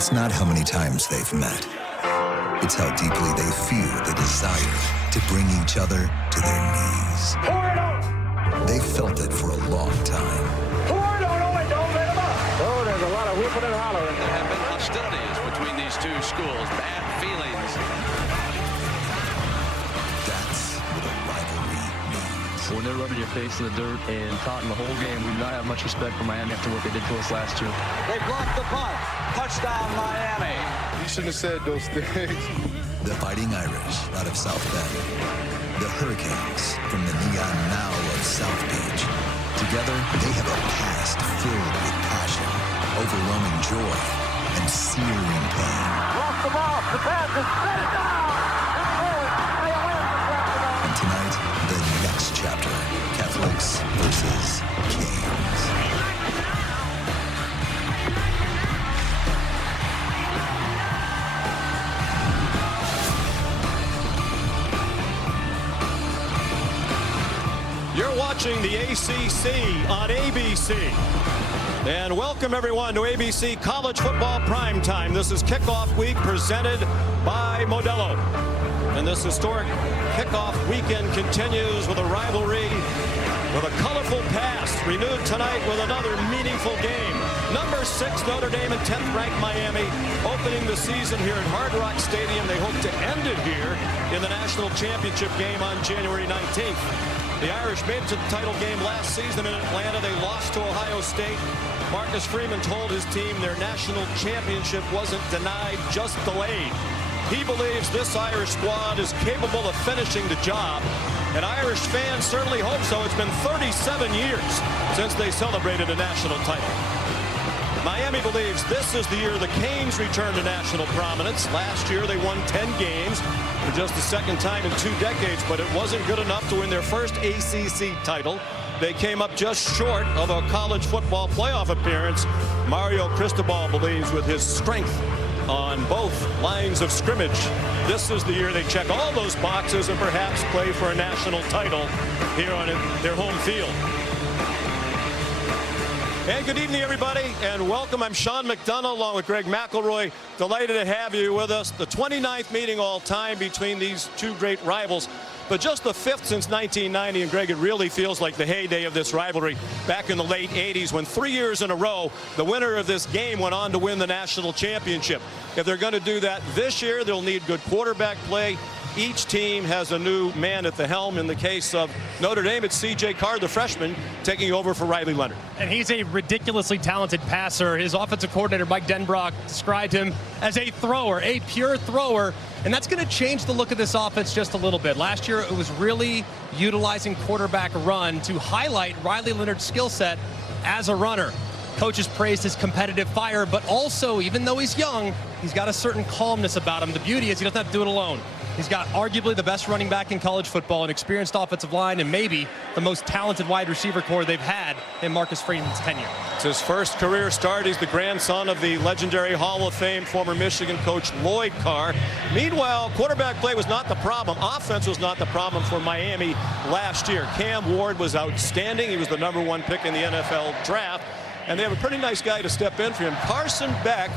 It's not how many times they've met. It's how deeply they feel the desire to bring each other to their knees. They've felt it for a long time. Oh, there's a lot of whooping and hollering. There have been hostilities between these two schools, bad feelings. That's what a rivalry means. When they're rubbing your face in the dirt and taunting the whole game, we do not have much respect for Miami after what they did to us last year. They blocked the punt. Touchdown, Miami. You shouldn't have said those things. The Fighting Irish out of South Bend. The Hurricanes from the neon now of South Beach. Together, they have a past filled with passion, overwhelming joy, and searing pain. Lost the ball. The pass is set down. And tonight, the next chapter, Catholics versus Kings. You're watching the ACC on ABC. And welcome everyone to ABC College Football Primetime. This is Kickoff Week presented by Modelo. And this historic kickoff weekend continues with a rivalry with a colorful past, renewed tonight with another meaningful game. Number 6 Notre Dame and 10th ranked Miami opening the season here at Hard Rock Stadium. They hope to end it here in the national championship game on January 19th. The Irish made it to the title game last season in Atlanta. They lost to Ohio State. Marcus Freeman told his team their national championship wasn't denied, just delayed. He believes this Irish squad is capable of finishing the job, and Irish fans certainly hope so. It's been 37 years since they celebrated a national title. Miami believes this is the year the Canes return to national prominence. Last year they won 10 games for just the second time in 2 decades, but it wasn't good enough to win their first ACC title. They came up just short of a college football playoff appearance. Mario Cristobal believes with his strength on both lines of scrimmage, this is the year they check all those boxes and perhaps play for a national title here on their home field. And good evening, everybody, and welcome. I'm Sean McDonough along with Greg McElroy. Delighted to have you with us. The 29th meeting all time between these two great rivals, but just the 5th since 1990. And Greg, it really feels like the heyday of this rivalry back in the late 80s when 3 years in a row, the winner of this game went on to win the national championship. If they're going to do that this year, they'll need good quarterback play. Each team has a new man at the helm. In the case of Notre Dame, it's C.J. Card, the freshman, taking over for Riley Leonard. And he's a ridiculously talented passer. His offensive coordinator, Mike Denbrock, described him as a thrower, a pure thrower. And that's going to change the look of this offense just a little bit. Last year, it was really utilizing quarterback run to highlight Riley Leonard's skill set as a runner. Coaches praised his competitive fire, but also, even though he's young, he's got a certain calmness about him. The beauty is he doesn't have to do it alone. He's got arguably the best running back in college football, an experienced offensive line, and maybe the most talented wide receiver core they've had in Marcus Freeman's tenure. It's his first career start. He's the grandson of the legendary Hall of Fame former Michigan coach Lloyd Carr. Meanwhile, quarterback play was not the problem. Offense was not the problem for Miami last year. Cam Ward was outstanding. He was the #1 pick in the NFL draft. And they have a pretty nice guy to step in for him. Carson Beck,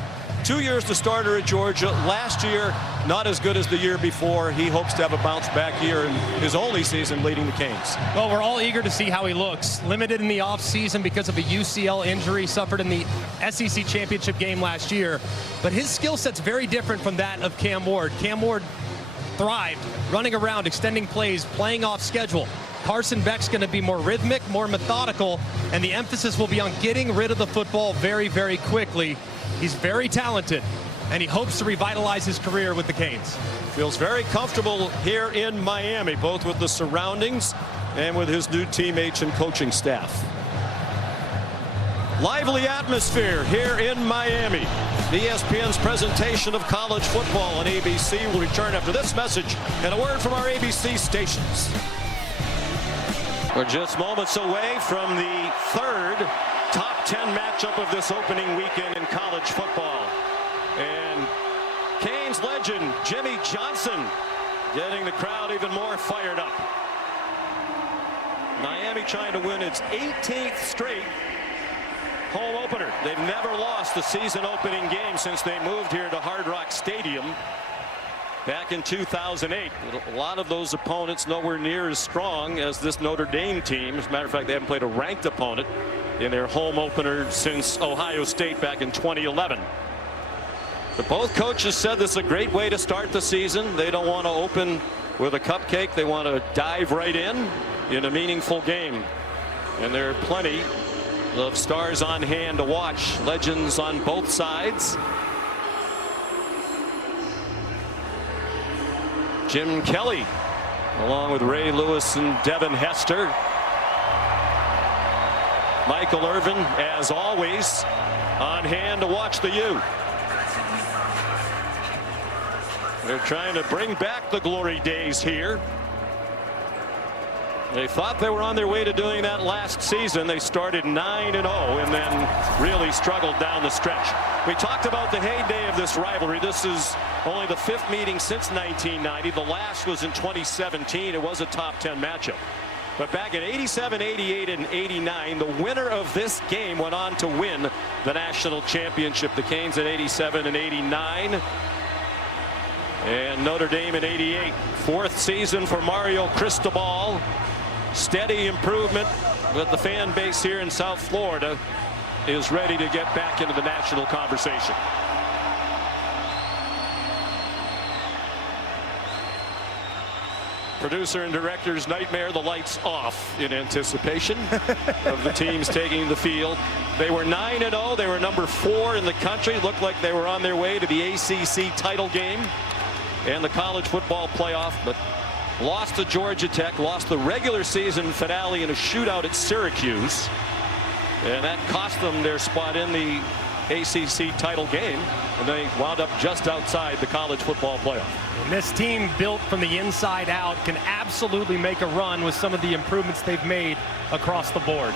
2 years the starter at Georgia. Last year, not as good as the year before. He hopes to have a bounce-back year in his only season leading the Canes. Well, we're all eager to see how he looks. Limited in the offseason because of a UCL injury suffered in the SEC championship game last year. But his skill set's very different from that of Cam Ward. Cam Ward thrived running around, extending plays, playing off schedule. Carson Beck's going to be more rhythmic, more methodical, and the emphasis will be on getting rid of the football very, very quickly. He's very talented, and he hopes to revitalize his career with the Canes. Feels very comfortable here in Miami, both with the surroundings and with his new teammates and coaching staff. Lively atmosphere here in Miami. ESPN's presentation of college football on ABC will return after this message and a word from our ABC stations. We're just moments away from the 3rd top 10 matchup of this opening weekend in college football. And Canes legend Jimmy Johnson getting the crowd even more fired up. Miami trying to win its 18th straight home opener. They've never lost the season opening game since they moved here to Hard Rock Stadium back in 2008. A lot of those opponents nowhere near as strong as this Notre Dame team. As a matter of fact, they haven't played a ranked opponent in their home opener since Ohio State back in 2011. But both coaches said this is a great way to start the season. They don't want to open with a cupcake. They want to dive right in a meaningful game. And there are plenty of stars on hand to watch. Legends on both sides. Jim Kelly, along with Ray Lewis and Devin Hester. Michael Irvin, as always, on hand to watch the U. They're trying to bring back the glory days here. They thought they were on their way to doing that last season. They started 9-0 and then really struggled down the stretch. We talked about the heyday of this rivalry. This is only the 5th meeting since 1990. The last was in 2017. It was a top 10 matchup. But back in 87, 88, and 89, the winner of this game went on to win the national championship. The Canes in 87 and 89. And Notre Dame in 88. 4th season for Mario Cristobal. Steady improvement, but the fan base here in South Florida is ready to get back into the national conversation. Producer and director's nightmare, the lights off in anticipation of the teams taking the field. They were 9-0. They were number 4 in the country. Looked like they were on their way to the ACC title game and the college football playoff, but lost to Georgia Tech, lost the regular season finale in a shootout at Syracuse, and that cost them their spot in the ACC title game, and they wound up just outside the college football playoff. And this team, built from the inside out, can absolutely make a run with some of the improvements they've made across the board.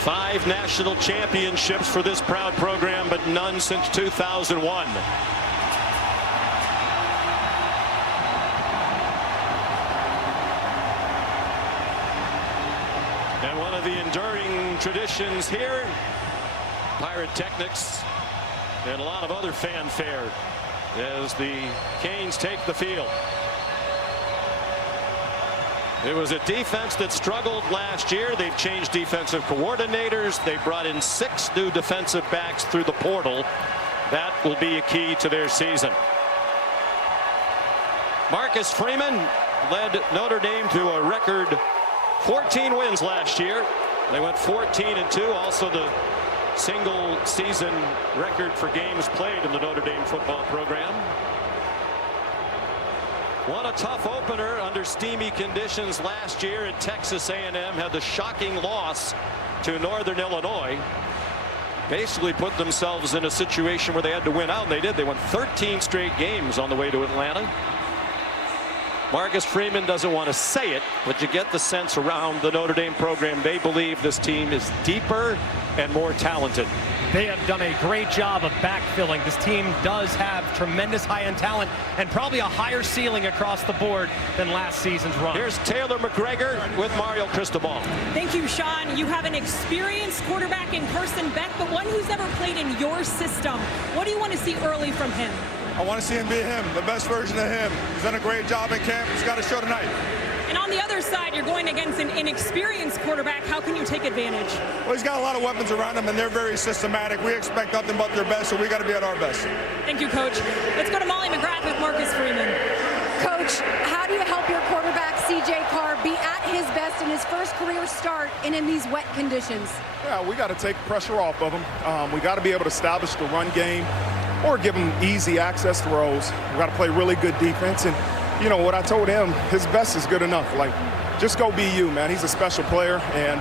Five national championships for this proud program, but none since 2001. And one of the enduring traditions here, pyrotechnics and a lot of other fanfare as the Canes take the field. It was a defense that struggled last year. They've changed defensive coordinators. They brought in 6 new defensive backs through the portal. That will be a key to their season. Marcus Freeman led Notre Dame to a record 14 wins last year. They went 14-2. Also the single season record for games played in the Notre Dame football program. Won a tough opener under steamy conditions last year at Texas A&M. Had the shocking loss to Northern Illinois. Basically put themselves in a situation where they had to win out, and they did. They won 13 straight games on the way to Atlanta. Marcus Freeman doesn't want to say it, but you get the sense around the Notre Dame program. They believe this team is deeper and more talented. They have done a great job of backfilling. This team does have tremendous high-end talent and probably a higher ceiling across the board than last season's run. Here's Taylor McGregor with Mario Cristobal. Thank you, Sean. You have an experienced quarterback in Carson Beck, but one who's never played in your system. What do you want to see early from him? I want to see him be him, the best version of him. He's done a great job in camp. He's got to show tonight. And on the other side, you're going against an inexperienced quarterback. How can you take advantage? Well, he's got a lot of weapons around him, and they're very systematic. We expect nothing but their best, so we got to be at our best. Thank you, Coach. Let's go to Molly McGrath with Marcus Freeman. Coach, how do you help your quarterback, C.J. Carr, be at his best in his first career start and in these wet conditions? Yeah, we got to take pressure off of him. We got to be able to establish the run game or give him easy access throws. We got to play really good defense. And, you know, what I told him, his best is good enough. Like, just go be you, man. He's a special player, and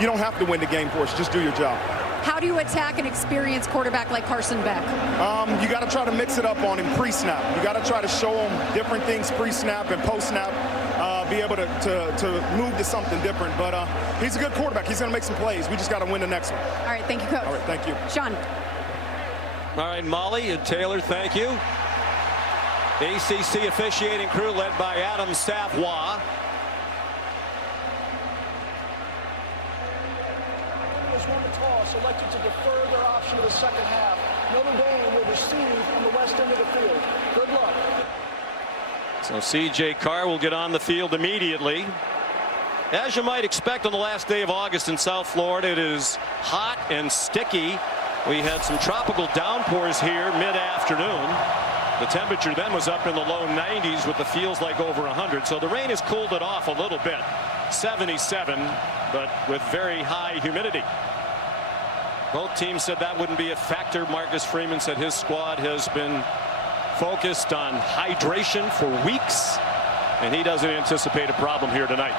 you don't have to win the game for us. Just do your job. How do you attack an experienced quarterback like Carson Beck? You got to try to mix it up on him pre-snap. You got to try to show him different things pre-snap and post-snap. Be able to move to something different. But he's a good quarterback. He's going to make some plays. We just got to win the next one. All right, thank you, Coach. All right, thank you. Sean. All right, Molly and Taylor, thank you. ACC officiating crew led by Adam Savoie. won the toss elected to defer their option to the second half. Notre Dame will receive on the west end of the field. Good luck. So C.J. Carr will get on the field immediately. As you might expect on the last day of August in South Florida, it is hot and sticky. We had some tropical downpours here mid-afternoon. The temperature then was up in the low 90s with the feels like over 100. So the rain has cooled it off a little bit. 77, but with very high humidity. Both teams said that wouldn't be a factor. Marcus Freeman said his squad has been focused on hydration for weeks, and he doesn't anticipate a problem here tonight.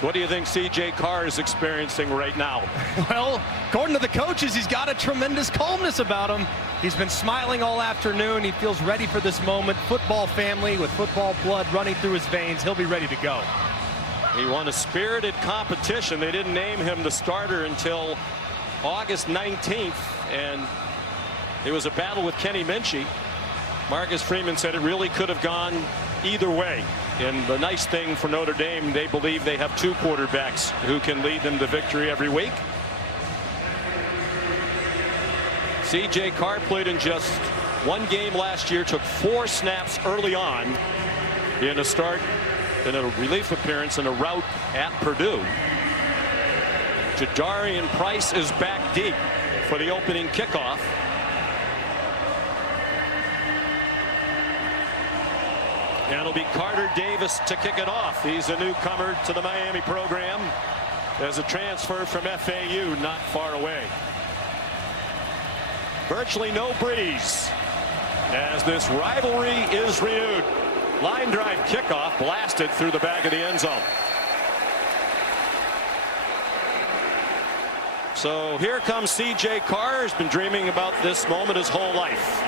What do you think C.J. Carr is experiencing right now? Well, according to the coaches, he's got a tremendous calmness about him. He's been smiling all afternoon. He feels ready for this moment. Football family with football blood running through his veins. He'll be ready to go. He won a spirited competition. They didn't name him the starter until August 19th, and it was a battle with Kenny Minchie. Marcus Freeman said it really could have gone either way. And the nice thing for Notre Dame, they believe they have two quarterbacks who can lead them to victory every week. C.J. Carr played in just one game last year, took 4 snaps early on in a relief appearance and a rout at Purdue. Jadarian Price is back deep for the opening kickoff. And it'll be Carter Davis to kick it off. He's a newcomer to the Miami program as a transfer from FAU not far away. Virtually no breeze as this rivalry is renewed. Line drive kickoff blasted through the back of the end zone. So here comes C.J. Carr. He's been dreaming about this moment his whole life.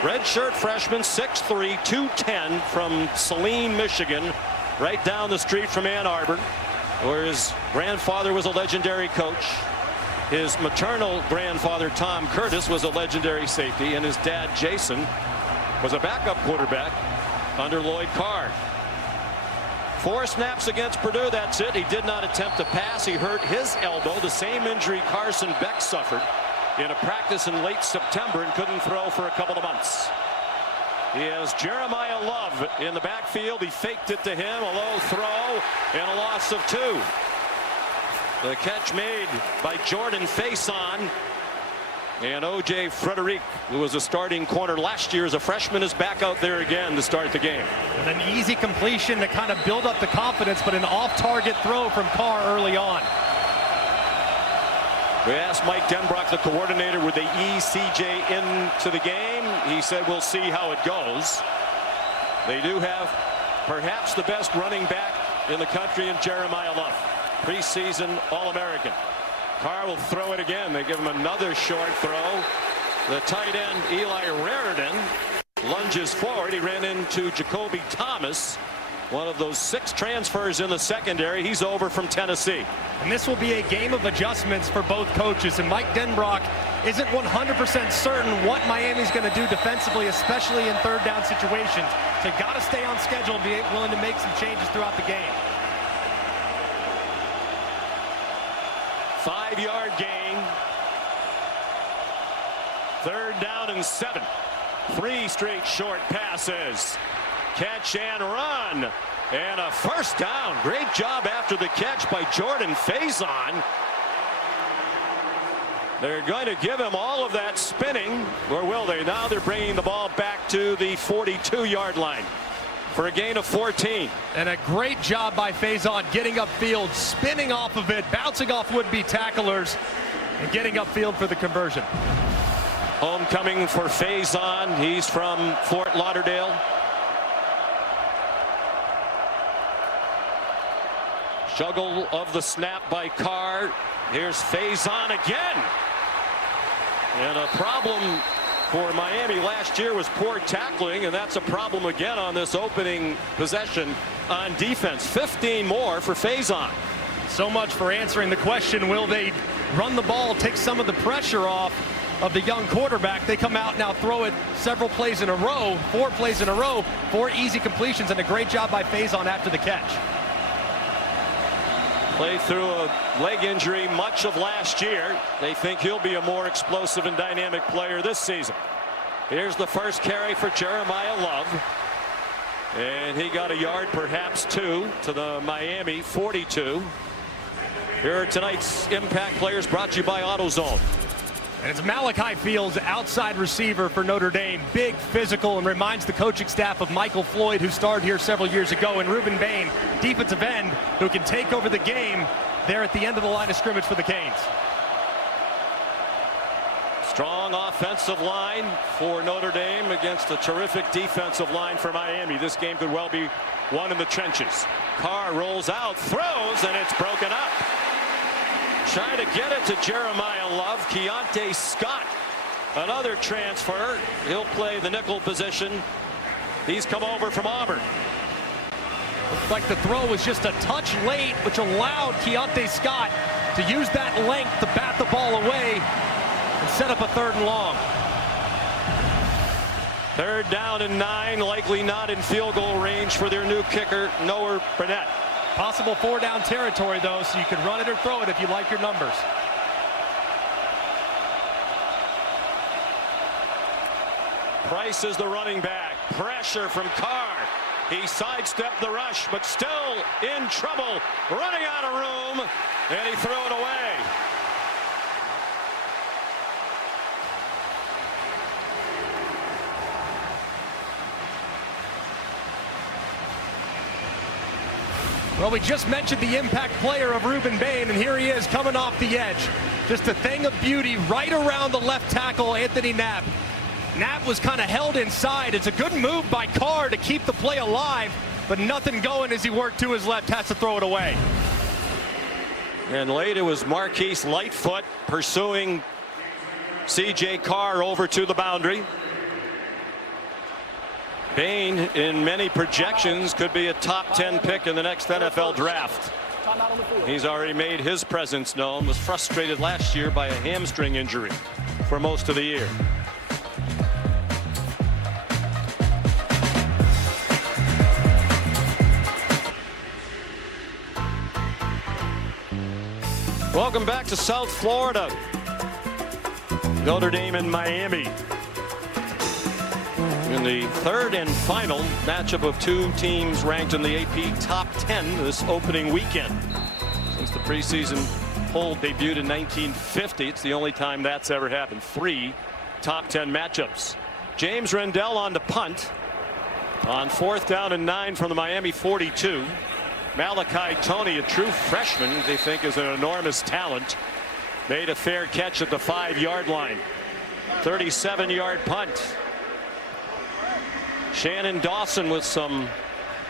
Redshirt freshman, 6'3", 210 from Saline, Michigan, right down the street from Ann Arbor, where his grandfather was a legendary coach. His maternal grandfather, Tom Curtis, was a legendary safety, and his dad, Jason, was a backup quarterback under Lloyd Carr. 4 snaps against Purdue, that's it. He did not attempt to pass. He hurt his elbow, the same injury Carson Beck suffered in a practice in late September, and couldn't throw for a couple of months. He has Jeremiah Love in the backfield. He faked it to him, a low throw, and a loss of 2. The catch made by Jordan Faison. And O.J. Frederic, who was a starting corner last year as a freshman, is back out there again to start the game. And an easy completion to kind of build up the confidence, but an off-target throw from Carr early on. We asked Mike Denbrock, the coordinator, would they ease C.J. into the game? He said, we'll see how it goes. They do have perhaps the best running back in the country in Jeremiah Love. Preseason All-American. Carr will throw it again. They give him another short throw. The tight end, Eli Raridan, lunges forward. He ran into Jacoby Thomas, one of those 6 transfers in the secondary. He's over from Tennessee. And this will be a game of adjustments for both coaches. And Mike Denbrock isn't 100% certain what Miami's going to do defensively, especially in third down situations. So got to stay on schedule and be willing to make some changes throughout the game. 5-yard gain. 3rd down and 7. 3 straight short passes. Catch and run. And a first down. Great job after the catch by Jordan Faison. They're going to give him all of that spinning, or will they? Now they're bringing the ball back to the 42-yard line for a gain of 14. And a great job by Faison getting upfield, spinning off of it, bouncing off would-be tacklers, and getting upfield for the conversion. Homecoming for Faison. He's from Fort Lauderdale. Juggle of the snap by Carr. Here's Faison again. And a problem for Miami last year was poor tackling, and that's a problem again on this opening possession on defense. 15 more for Faison. So much for answering the question, will they run the ball, take some of the pressure off? of the young quarterback. They come out now, throw it several plays in a row, 4 plays in a row, 4 easy completions, and a great job by Faison after the catch. Played through a leg injury much of last year. They think he'll be a more explosive and dynamic player this season. Here's the first carry for Jeremiah Love. And he got a yard, perhaps 2, to the Miami 42. Here are tonight's impact players, brought to you by AutoZone. And it's Malachi Fields, outside receiver for Notre Dame. Big, physical, and reminds the coaching staff of Michael Floyd, who started here several years ago, and Ruben Bain, defensive end, who can take over the game there at the end of the line of scrimmage for the Canes. Strong offensive line for Notre Dame against a terrific defensive line for Miami. This game could well be won in the trenches. Carr rolls out, throws, and it's broken up. Trying to get it to Jeremiah Love. Keontae Scott, another transfer. He'll play the nickel position. He's come over from Auburn. Looks like the throw was just a touch late, which allowed Keontae Scott to use that length to bat the ball away and set up a 3rd and long. 3rd down and 9, likely not in field goal range for their new kicker, Noah Burnett. Possible 4-down territory, though, so you can run it or throw it if you like your numbers. Price is the running back. Pressure from Carr. He sidestepped the rush, but still in trouble. Running out of room, and he threw it away. Well, we just mentioned the impact player of Ruben Bain, and here he is coming off the edge. Just a thing of beauty right around the left tackle, Anthony Knapp. Knapp was kind of held inside. It's a good move by Carr to keep the play alive, but nothing going as he worked to his left, has to throw it away. And late it was Marquise Lightfoot pursuing C.J. Carr over to the boundary. Bain, in many projections, could be a top 10 pick in the next NFL draft. He's already made his presence known. Was frustrated last year by a hamstring injury for most of the year. Welcome back to South Florida. Notre Dame and Miami. In the 3rd and final matchup of 2 teams ranked in the AP top 10 this opening weekend. Since the preseason poll debuted in 1950, it's the only time that's ever happened. 3 top 10 matchups. James Rendell on the punt on 4th down and 9 from the Miami 42. Malachi Toney, a true freshman, they think is an enormous talent, made a fair catch at the 5-yard line. 37-yard punt. Shannon Dawson with some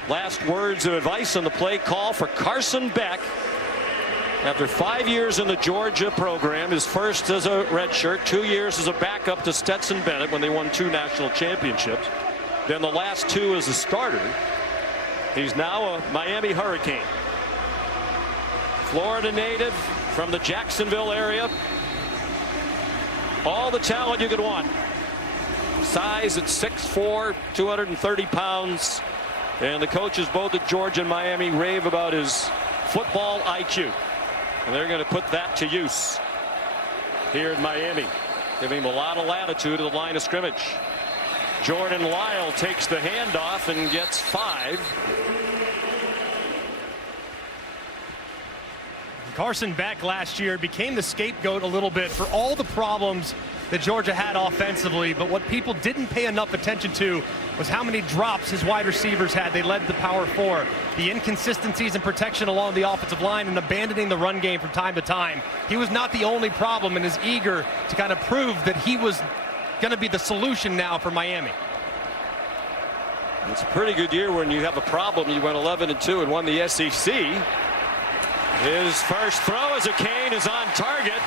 last words of advice on the play call for Carson Beck. After 5 years in the Georgia program, his first as a redshirt, 2 years as a backup to Stetson Bennett when they won 2 national championships. Then the last 2 as a starter. He's now a Miami Hurricane. Florida native from the Jacksonville area. All the talent you could want. Size at 6'4", 230 pounds. And the coaches both at Georgia and Miami rave about his football IQ. And they're going to put that to use here in Miami, giving him a lot of latitude at the line of scrimmage. Jordan Lyle takes the handoff and gets 5. Carson Beck last year became the scapegoat a little bit for all the problems that Georgia had offensively, but what people didn't pay enough attention to was how many drops his wide receivers had. They led the Power 4. The inconsistencies in protection along the offensive line and abandoning the run game from time to time. He was not the only problem and is eager to kind of prove that he was going to be the solution now for Miami. It's a pretty good year when you have a problem. You went 11-2 and won the SEC. His first throw as a Cane is on target.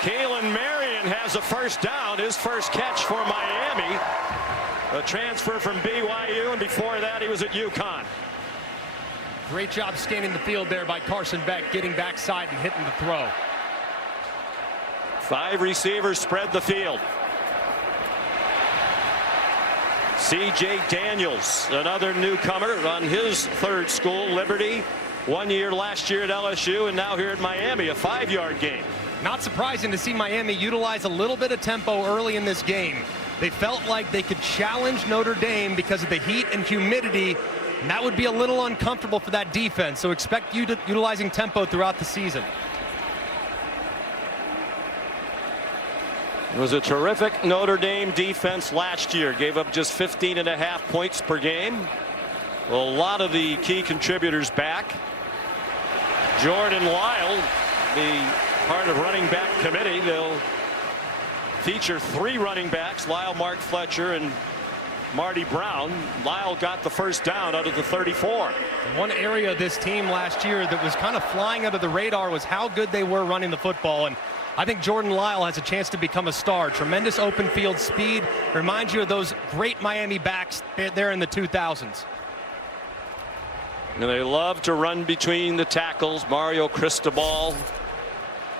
Kalen Marion has a first down, his first catch for Miami. A transfer from BYU, and before that he was at UConn. Great job scanning the field there by Carson Beck, getting backside and hitting the throw. 5 receivers spread the field. C.J. Daniels, another newcomer on his 3rd school, Liberty. 1 year last year at LSU, and now here at Miami, a 5-yard gain. Not surprising to see Miami utilize a little bit of tempo early in this game. They felt like they could challenge Notre Dame because of the heat and humidity, and that would be a little uncomfortable for that defense. So expect you to utilizing tempo throughout the season. It was a terrific Notre Dame defense last year. Gave up just 15.5 points per game. A lot of the key contributors back. Jordan Lyle, the part of running back committee. They'll feature 3 running backs, Lyle, Mark Fletcher, and Marty Brown. Lyle got the first down out of the 34. One area of this team last year that was kind of flying under the radar was how good they were running the football. And I think Jordan Lyle has a chance to become a star. Tremendous open field speed. Reminds you of those great Miami backs there in the 2000s. And they love to run between the tackles. Mario Cristobal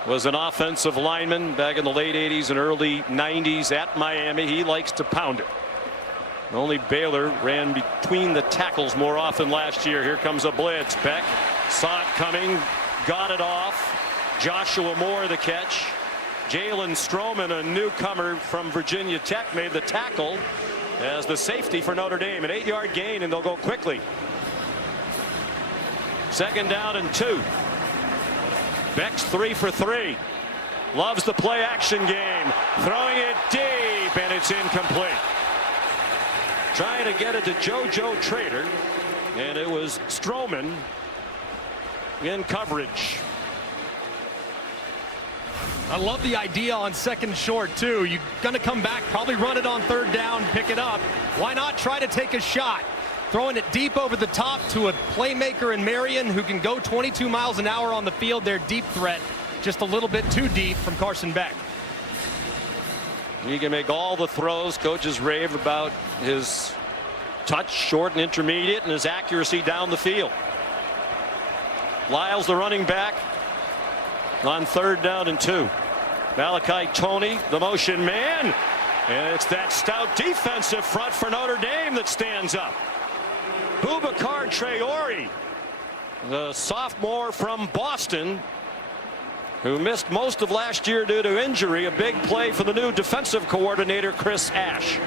was an offensive lineman back in the late 80s and early 90s at Miami. He likes to pound it. Only Baylor ran between the tackles more often last year. Here comes a blitz. Beck saw it coming, got it off. Joshua Moore the catch. Jalen Stroman, a newcomer from Virginia Tech, made the tackle as the safety for Notre Dame. An 8-yard gain, and they'll go quickly. 2nd down and 2. Beck's 3 for 3. Loves the play action game. Throwing it deep, and it's incomplete. Trying to get it to JoJo Trader, and it was Stroman in coverage. I love the idea on 2nd short too. You're going to come back, probably run it on 3rd down, pick it up. Why not try to take a shot? Throwing it deep over the top to a playmaker in Marion who can go 22 miles an hour on the field. Their deep threat just a little bit too deep from Carson Beck. He can make all the throws. Coaches rave about his touch, short and intermediate, and his accuracy down the field. Lyle's the running back on 3rd down and 2. Malachi Toney, the motion man, and it's that stout defensive front for Notre Dame that stands up. Boubacar Traore, the sophomore from Boston, who missed most of last year due to injury. A big play for the new defensive coordinator, Chris Ash.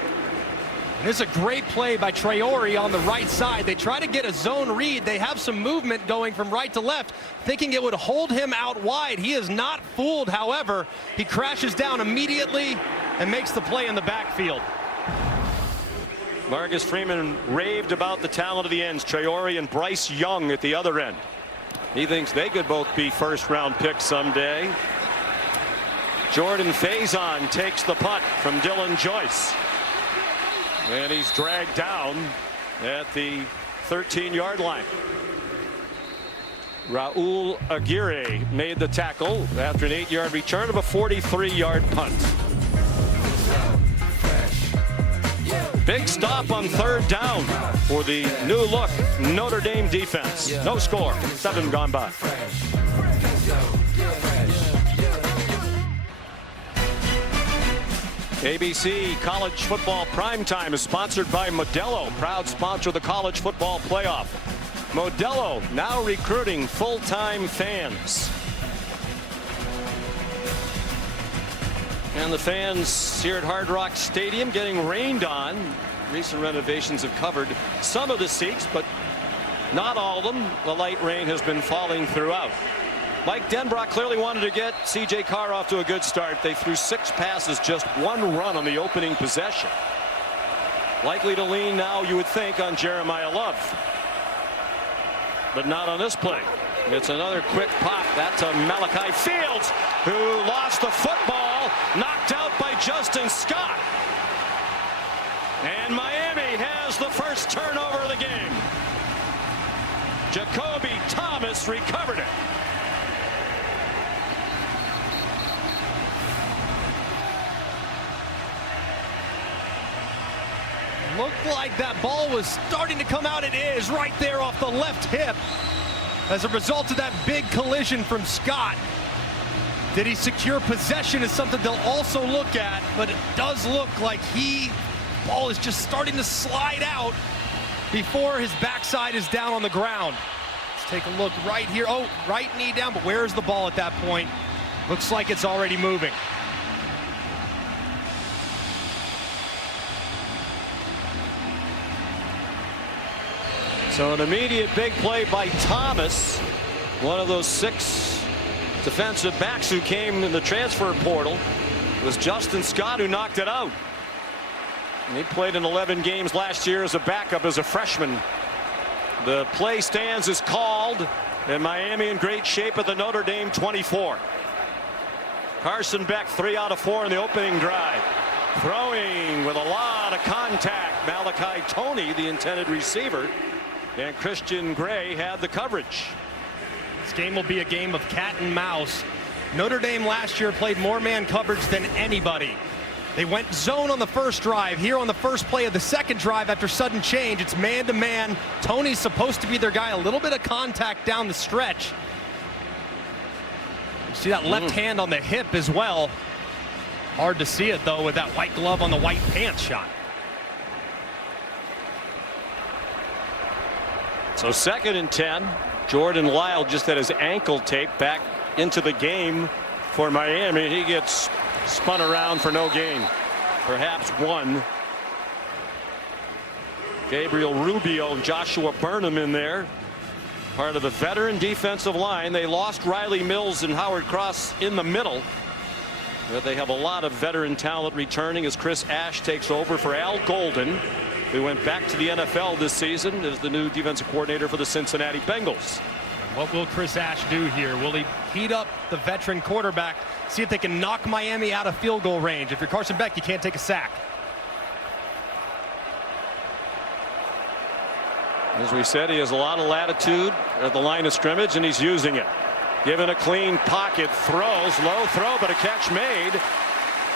This is a great play by Traore on the right side. They try to get a zone read. They have some movement going from right to left, thinking it would hold him out wide. He is not fooled, however. He crashes down immediately and makes the play in the backfield. Marcus Freeman raved about the talent of the ends, Traore and Bryce Young at the other end. He thinks they could both be 1st-round picks someday. Jordan Faison takes the punt from Dylan Joyce. And he's dragged down at the 13-yard line. Raul Aguirre made the tackle after an 8-yard return of a 43-yard punt. Big stop on 3rd down for the new look Notre Dame defense. No score. 7 gone by. ABC College Football Primetime is sponsored by Modelo, proud sponsor of the College Football Playoff. Modelo now recruiting full-time fans. And the fans here at Hard Rock Stadium getting rained on. Recent renovations have covered some of the seats, but not all of them. The light rain has been falling throughout. Mike Denbrock clearly wanted to get C.J. Carr off to a good start. They threw 6 passes, just 1 run on the opening possession. Likely to lean now, you would think, on Jeremiah Love. But not on this play. It's another quick pop. That's a Malachi Fields, who lost the football, knocked out by Justin Scott. And Miami has the first turnover of the game. Jacoby Thomas recovered it. Looked like that ball was starting to come out. It is right there off the left hip as a result of that big collision from Scott. Did he secure possession is something they'll also look at, but it does look like ball is just starting to slide out before his backside is down on the ground. Let's take a look right here. Oh, right knee down, but where's the ball at that point? Looks like it's already moving. So an immediate big play by Thomas, one of those 6 defensive backs who came in the transfer portal. It was Justin Scott who knocked it out. And he played in 11 games last year as a backup as a freshman. The play stands is called, and Miami in great shape at the Notre Dame 24. Carson Beck 3 out of 4 in the opening drive. Throwing with a lot of contact. Malachi Toney, the intended receiver, and Christian Gray had the coverage. This game will be a game of cat and mouse. Notre Dame last year played more man coverage than anybody. They went zone on the first drive. Here on the first play of the second drive after sudden change, it's man-to-man. Toney's supposed to be their guy. A little bit of contact down the stretch. You see that left hand on the hip as well. Hard to see it, though, with that white glove on the white pants shot. So 2nd and 10. Jordan Lyle just had his ankle taped back into the game for Miami. He gets spun around for no gain. Perhaps 1. Gabriel Rubio and Joshua Burnham in there. Part of the veteran defensive line. They lost Riley Mills and Howard Cross in the middle. But they have a lot of veteran talent returning as Chris Ash takes over for Al Golden, who went back to the NFL this season as the new defensive coordinator for the Cincinnati Bengals. And what will Chris Ash do here? Will he heat up the veteran quarterback, see if they can knock Miami out of field goal range? If you're Carson Beck, you can't take a sack. As we said, he has a lot of latitude at the line of scrimmage, and he's using it. Given a clean pocket, throws, low throw, but a catch made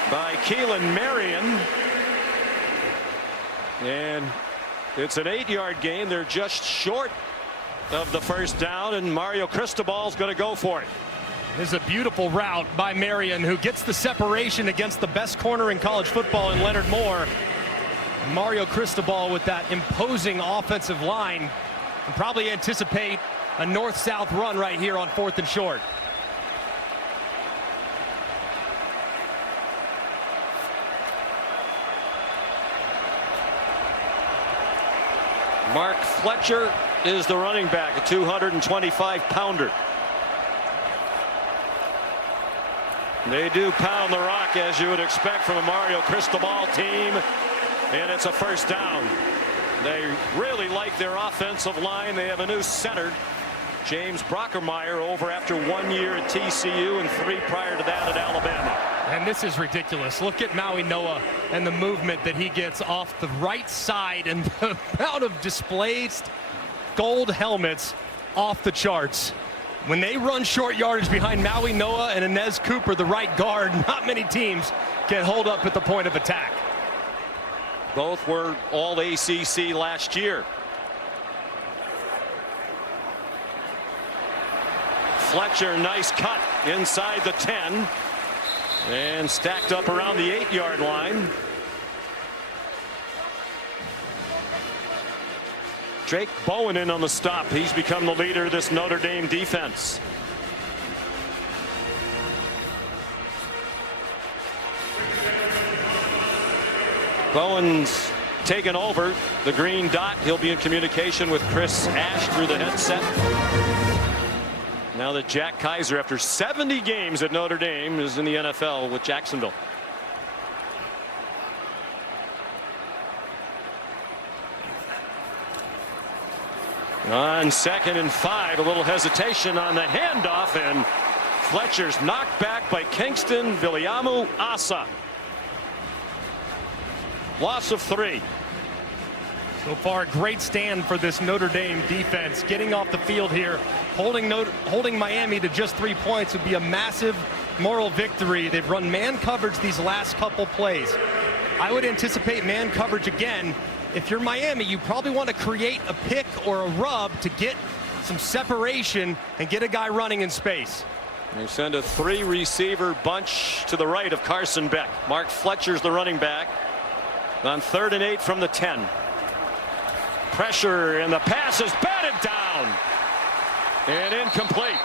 by Keelan Marion. And it's an 8-yard gain. They're just short of the first down, and Mario Cristobal's going to go for it. This is a beautiful route by Marion, who gets the separation against the best corner in college football in Leonard Moore. Mario Cristobal with that imposing offensive line can probably anticipate a north-south run right here on 4th and short. Mark Fletcher is the running back, a 225-pounder. They do pound the rock, as you would expect from a Mario Cristobal team, and it's a first down. They really like their offensive line. They have a new center, James Brockermeyer, over after 1 year at TCU and 3 prior to that at Alabama. And this is ridiculous. Look at Maui Noah and the movement that he gets off the right side, and the amount of displaced gold helmets off the charts. When they run short yardage behind Maui Noah and Inez Cooper, the right guard, not many teams can hold up at the point of attack. Both were all ACC last year. Fletcher, nice cut inside the 10 and stacked up around the 8-yard line. Drake Bowen in on the stop. He's become the leader of this Notre Dame defense. Bowen's taken over the green dot. He'll be in communication with Chris Ash through the headset. Now that Jack Kaiser, after 70 games at Notre Dame, is in the NFL with Jacksonville. On 2nd and 5, a little hesitation on the handoff, and Fletcher's knocked back by Kingston Viliamu Asa. Loss of 3. So far, a great stand for this Notre Dame defense. Getting off the field here, holding Miami to just 3 points would be a massive moral victory. They've run man coverage these last couple plays. I would anticipate man coverage again. If you're Miami, you probably want to create a pick or a rub to get some separation and get a guy running in space. They send a 3-receiver bunch to the right of Carson Beck. Mark Fletcher's the running back on 3rd and 8 from the 10. Pressure, and the pass is batted down and incomplete.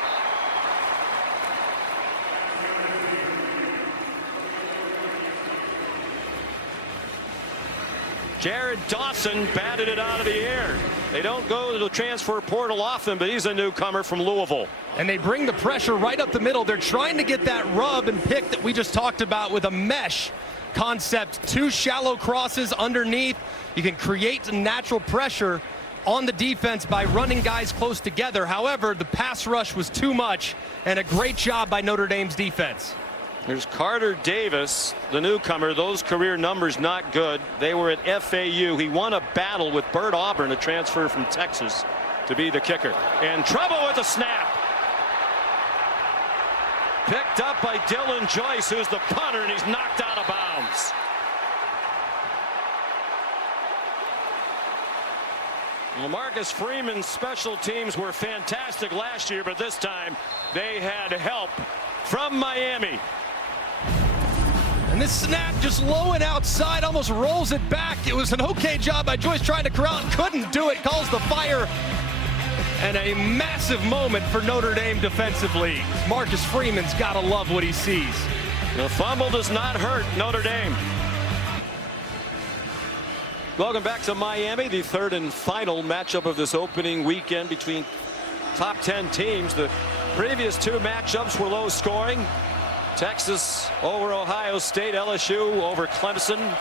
Jared Dawson batted it out of the air. They don't go to the transfer portal often, but he's a newcomer from Louisville. And they bring the pressure right up the middle. They're trying to get that rub and pick that we just talked about with a mesh concept. 2 shallow crosses underneath. You can create natural pressure on the defense by running guys close together. However, the pass rush was too much, and a great job by Notre Dame's defense. There's Carter Davis, the newcomer. Those career numbers not good. They were at FAU. He won a battle with Bert Auburn, a transfer from Texas, to be the kicker. And trouble with the snap. Picked up by Dylan Joyce, who's the punter, and he's knocked out of bounds. Well, Marcus Freeman's special teams were fantastic last year, but this time they had help from Miami. And this snap just low and outside, almost rolls it back. It was an okay job by Joyce trying to corral it, couldn't do it, calls the fire. And a massive moment for Notre Dame defensively. Marcus Freeman's got to love what he sees. The fumble does not hurt Notre Dame. Welcome back to Miami, the 3rd and final matchup of this opening weekend between top 10 teams. The previous 2 matchups were low scoring. Texas over Ohio State, LSU over Clemson.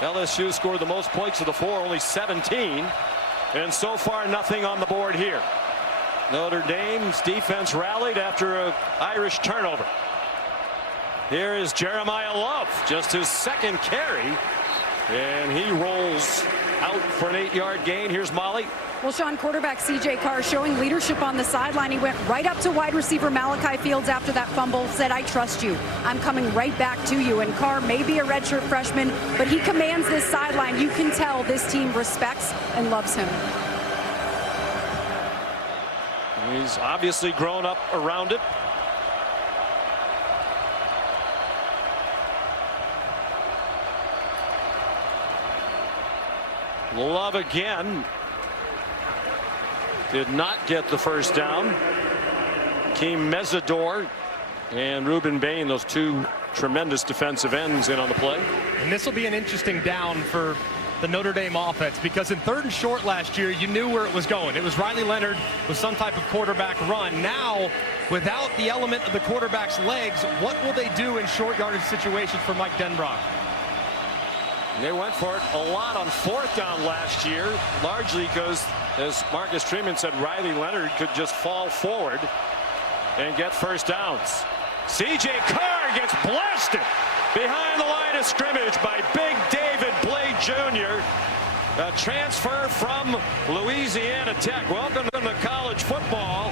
LSU scored the most points of the 4, only 17. And so far, nothing on the board here. Notre Dame's defense rallied after an Irish turnover. Here is Jeremiah Love, just his 2nd carry. And he rolls out for an 8-yard gain. Here's Molly. Well, Sean, quarterback C.J. Carr showing leadership on the sideline. He went right up to wide receiver Malachi Fields after that fumble, said, "I trust you. I'm coming right back to you." And Carr may be a redshirt freshman, but he commands this sideline. You can tell this team respects and loves him. He's obviously grown up around it. Love again. Did not get the first down. Keem Mesidor and Ruben Bain, those 2 tremendous defensive ends in on the play. And this will be an interesting down for the Notre Dame offense, because in 3rd and short last year, you knew where it was going. It was Riley Leonard with some type of quarterback run. Now, without the element of the quarterback's legs, what will they do in short yardage situations for Mike Denbrock? They went for it a lot on 4th down last year, largely because, as Marcus Freeman said, Riley Leonard could just fall forward and get first downs. C.J. Carr gets blasted behind the line of scrimmage by Big David Blade Jr., a transfer from Louisiana Tech. Welcome to college football,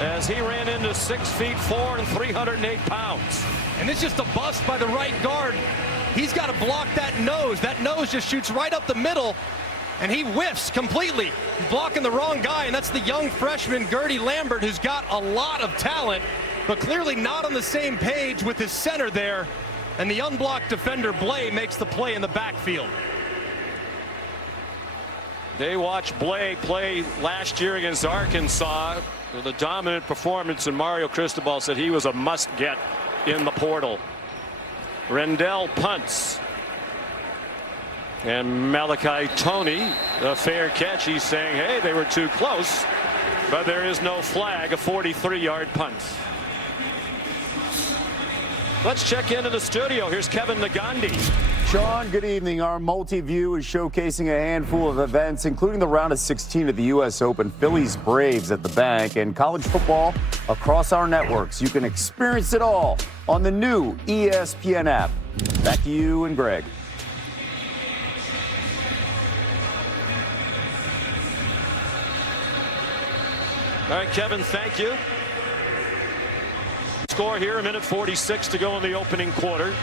as he ran into 6'4" and 308 pounds. And it's just a bust by the right guard. He's got to block that nose. That nose just shoots right up the middle, and he whiffs completely. He's blocking the wrong guy, and that's the young freshman Gertie Lambert, who's got a lot of talent, but clearly not on the same page with his center there. And the unblocked defender Blay makes the play in the backfield. They watched Blay play last year against Arkansas with a dominant performance, and Mario Cristobal said he was a must-get in the portal. Rendell punts. And Malachi Toney, a fair catch. He's saying, hey, they were too close, but there is no flag, a 43-yard punt. Let's check into the studio. Here's Kevin Nagandi. Sean, good evening. Our multi-view is showcasing a handful of events, including the round of 16 of the U.S. Open, Phillies Braves at the bank, and college football across our networks. You can experience it all on the new ESPN app. Back to you and Greg. All right, Kevin, thank you. Score here, 1:46 to go in the opening quarter.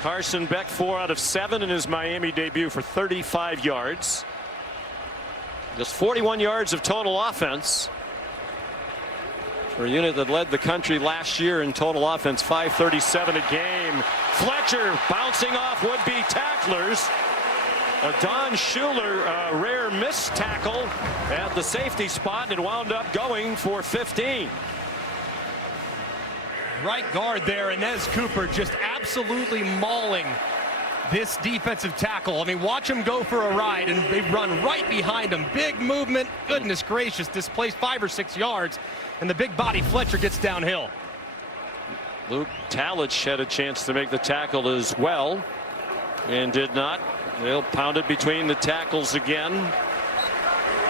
Carson Beck 4 out of 7 in his Miami debut for 35 yards. Just 41 yards of total offense For a unit that led the country last year in total offense, 537 a game. Fletcher bouncing off would-be tacklers. Don Schuler, a rare missed tackle at the safety spot, and wound up going for 15. Right guard there, Inez Cooper, just absolutely mauling this defensive tackle. I mean, watch him go for a ride, and they run right behind him. Big movement, goodness gracious, displaced 5 or 6 yards, and the big body Fletcher gets downhill. Luke Talich had a chance to make the tackle as well, and did not. They'll pound it between the tackles again.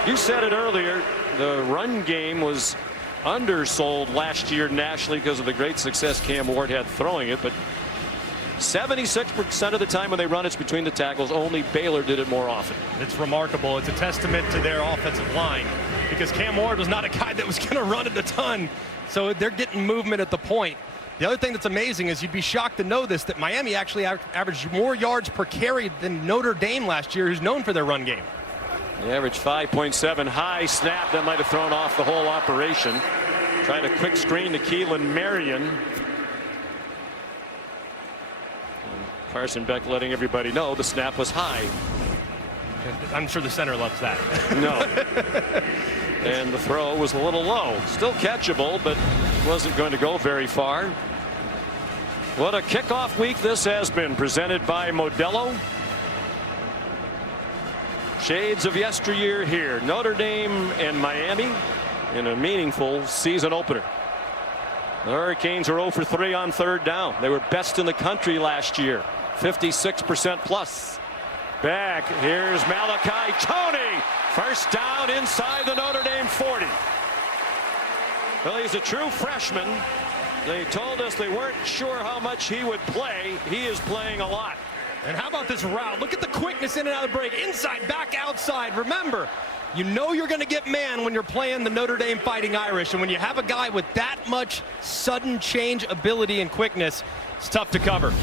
You said it earlier, the run game was undersold last year nationally because of the great success Cam Ward had throwing it, but 76% of the time when they run, it's between the tackles. Only Baylor did it more often. It's remarkable. It's a testament to their offensive line, because Cam Ward was not a guy that was going to run it a ton, so they're getting movement at the point. The other thing that's amazing is, you'd be shocked to know this, that Miami actually averaged more yards per carry than Notre Dame last year, who's known for their run game. They averaged 5.7. High snap that might have thrown off the whole operation. Tried a quick screen to Keelan Marion. Carson Beck letting everybody know the snap was high. I'm sure the center loves that. No. And the throw was a little low. Still catchable, but wasn't going to go very far. What a kickoff week this has been, presented by Modelo. Shades of yesteryear here. Notre Dame and Miami in a meaningful season opener. The Hurricanes are 0 for 3 on third down. They were best in the country last year, 56% plus. Back, here's Malachi Tony. First down inside the Notre Dame 40. Well, he's a true freshman. They told us they weren't sure how much he would play. He is playing a lot. And how about this route? Look at the quickness in and out of the break. Inside, back, outside. Remember, you know you're going to get man when you're playing the Notre Dame Fighting Irish. And when you have a guy with that much sudden change ability and quickness, it's tough to cover.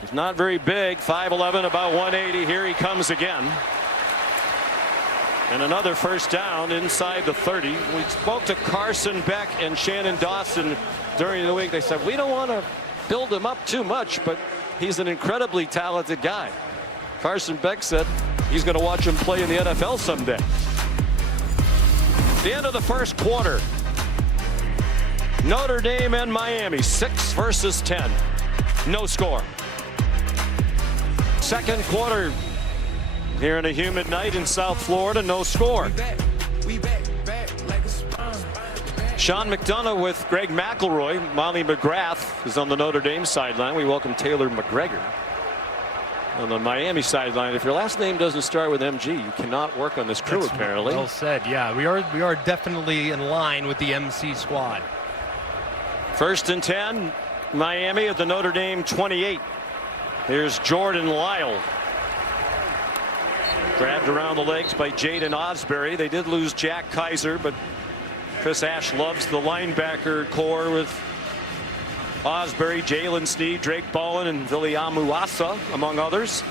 He's not very big, 5'11", about 180. Here he comes again. And another first down inside the 30. We spoke to Carson Beck and Shannon Dawson during the week. They said, we don't want to build him up too much, but he's an incredibly talented guy. Carson Beck said he's going to watch him play in the NFL someday. The end of the first quarter. Notre Dame and Miami, 6 versus 10. No score. Second quarter here in a humid night in South Florida, no score. Sean McDonough with Greg McElroy. Molly McGrath is on the Notre Dame sideline. We welcome Taylor McGregor on the Miami sideline. If your last name doesn't start with MG, you cannot work on this crew. That's apparently. Well said. Yeah, we are definitely in line with the MC squad. First and 10, Miami at the Notre Dame 28. Here's Jordan Lyle. Grabbed around the legs by Jaden Osbury. They did lose Jack Kaiser, but Chris Ash loves the linebacker core with Osbury, Jalen Sneed, Drake Bowen, and Viliamu Asa, among others.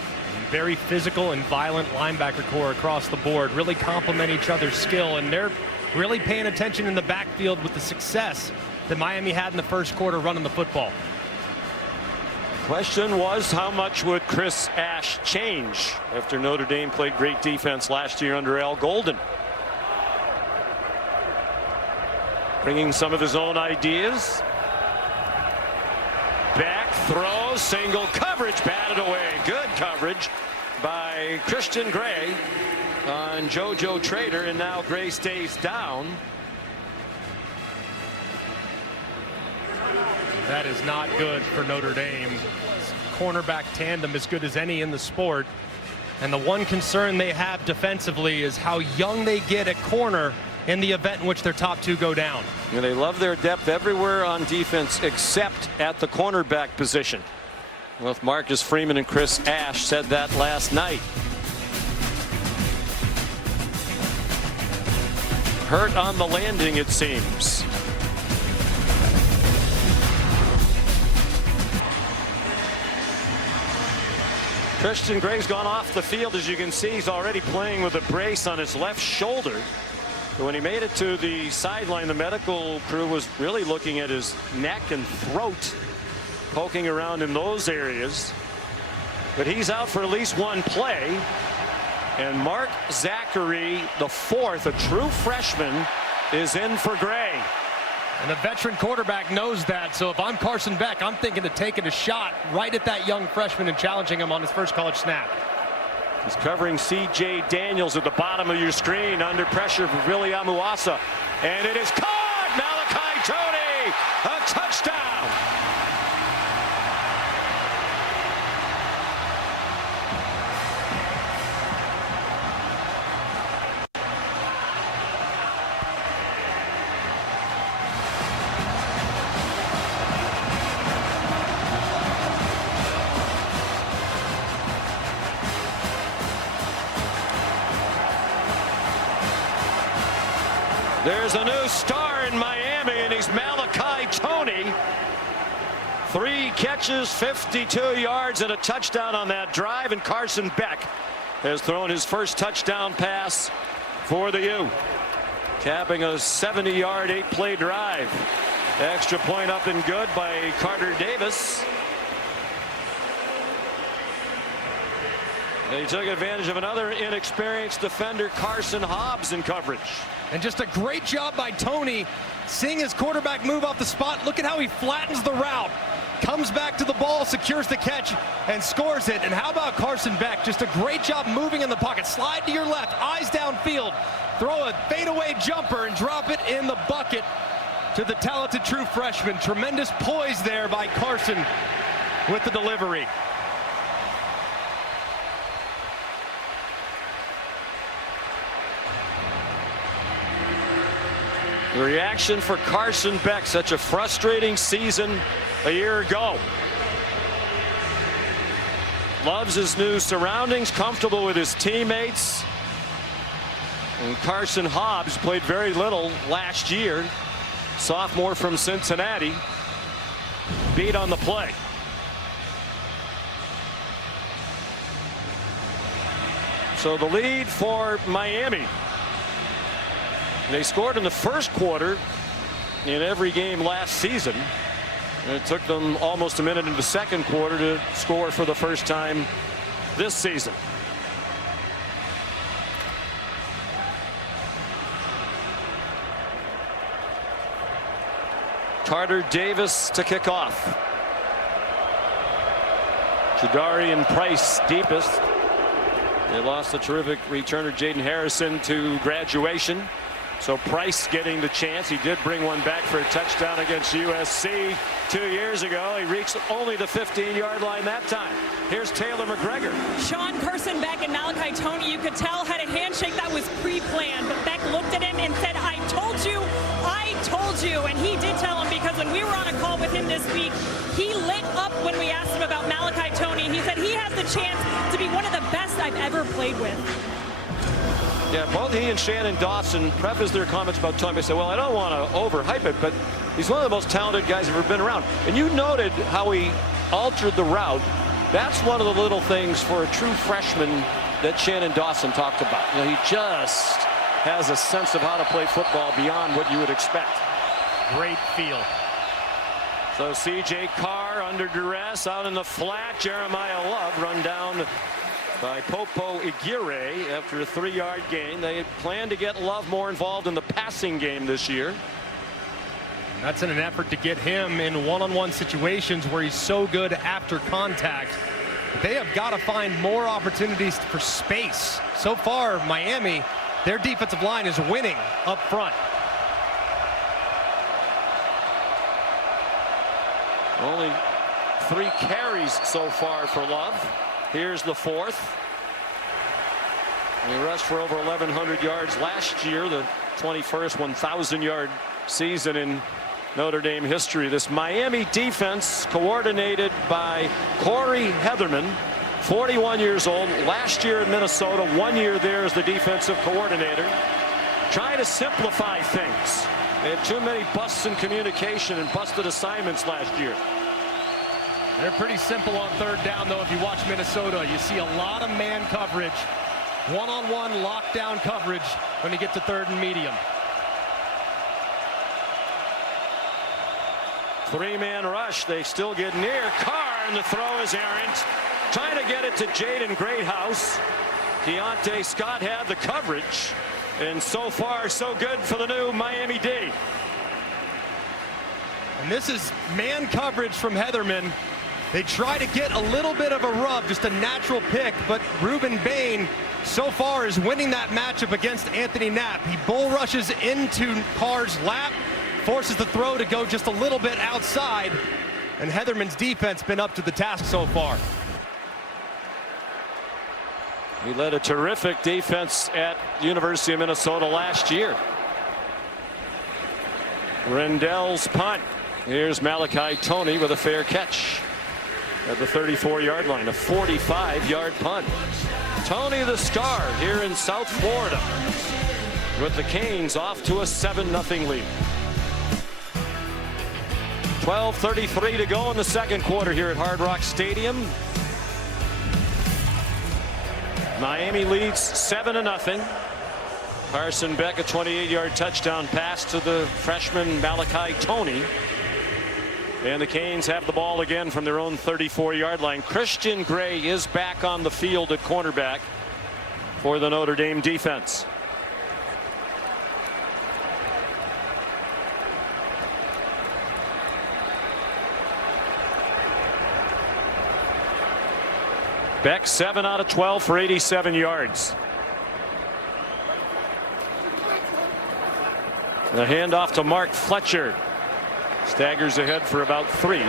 Very physical and violent linebacker core across the board. Really complement each other's skill, and they're really paying attention in the backfield with the success that Miami had in the first quarter running the football. Question was, how much would Chris Ash change after Notre Dame played great defense last year under Al Golden? Bringing some of his own ideas. Back throw, single coverage, batted away. Good coverage by Christian Gray on JoJo Trader, and now Gray stays down. That is not good for Notre Dame. Cornerback tandem as good as any in the sport. And the one concern they have defensively is how young they get at corner in the event in which their top two go down. And they love their depth everywhere on defense except at the cornerback position. Both Marcus Freeman and Chris Ash said that last night. Hurt on the landing, it seems. Christian Gray's gone off the field. As you can see, he's already playing with a brace on his left shoulder. When he made it to the sideline, the medical crew was really looking at his neck and throat, poking around in those areas. But he's out for at least one play. And Mark Zachary, the fourth, a true freshman, is in for Gray. And the veteran quarterback knows that. So if I'm Carson Beck, I'm thinking of taking a shot right at that young freshman and challenging him on his first college snap. He's covering C.J. Daniels at the bottom of your screen, under pressure for Billy Amuasa. And it is caught! Malachi Tony! A touchdown! There's a new star in Miami, and he's Malachi Tony. 3 catches, 52 yards, and a touchdown on that drive. And Carson Beck has thrown his first touchdown pass for the U, capping a 70-yard, 8-play drive. Extra point up and good by Carter Davis. He took advantage of another inexperienced defender, Carson Hobbs, in coverage. And just a great job by Tony, seeing his quarterback move off the spot. Look at how he flattens the route, comes back to the ball, secures the catch, and scores it. And how about Carson Beck? Just a great job moving in the pocket. Slide to your left, eyes downfield, throw a fadeaway jumper, and drop it in the bucket to the talented true freshman. Tremendous poise there by Carson with the delivery. The reaction for Carson Beck, such a frustrating season a year ago. Loves his new surroundings, comfortable with his teammates. And Carson Hobbs played very little last year. Sophomore from Cincinnati. Beat on the play. So the lead for Miami. They scored in the first quarter in every game last season. And it took them almost a minute in the second quarter to score for the first time this season. Carter Davis to kick off. Jadarian Price deepest. They lost the terrific returner Jaden Harrison to graduation. So Price getting the chance. He did bring one back for a touchdown against USC 2 years ago. He reached only the 15-yard line that time. Here's Taylor McGregor. Sean, Carson Beck, and Malachi Tony, you could tell, had a handshake that was pre-planned. But Beck looked at him and said, I told you. And he did tell him, because when we were on a call with him this week, he lit up when we asked him about Malachi Tony. He said he has the chance to be one of the best I've ever played with. Yeah, both he and Shannon Dawson prefaced their comments about Tony. They said, well, I don't want to overhype it, but he's one of the most talented guys who've ever been around. And you noted how he altered the route. That's one of the little things for a true freshman that Shannon Dawson talked about. You know, he just has a sense of how to play football beyond what you would expect. Great feel. So C.J. Carr under duress out in the flat. Jeremiah Love run down by Popo Aguirre after a 3-yard gain. They plan to get Love more involved in the passing game this year. That's in an effort to get him in one-on-one situations where he's so good after contact. They have got to find more opportunities for space. So far, Miami, their defensive line is winning up front. Only 3 carries so far for Love. Here's the 4th. He rushed for over 1,100 yards last year, the 21st 1,000-yard season in Notre Dame history. This Miami defense, coordinated by Corey Heatherman, 41 years old, last year in Minnesota, 1 year there as the defensive coordinator, trying to simplify things. They had too many busts in communication and busted assignments last year. They're pretty simple on third down, though. If you watch Minnesota, you see a lot of man coverage One-on-one lockdown coverage when you get to third and medium. Three-man rush. They still get near. Carr, and the throw is errant. Trying to get it to Jaden Greathouse. Keontae Scott had the coverage. And so far, so good for the new Miami D. And this is man coverage from Heatherman. They try to get a little bit of a rub, just a natural pick, but Ruben Bain so far is winning that matchup against Anthony Knapp. He bull rushes into Carr's lap, forces the throw to go just a little bit outside, and Heatherman's defense been up to the task so far. He led a terrific defense at University of Minnesota last year. Rendell's punt. Here's Malachi Toney with a fair catch at the 34-yard line, a 45-yard punt. Toney the star here in South Florida with the Canes off to a 7-0 lead. 12:33 to go in the second quarter here at Hard Rock Stadium. Miami leads 7-0. Carson Beck, a 28-yard touchdown pass to the freshman Malachi Toney. And the Canes have the ball again from their own 34-yard line. Christian Gray is back on the field at cornerback for the Notre Dame defense. Beck 7 out of 12 for 87 yards. The handoff to Mark Fletcher. Staggers ahead for about 3.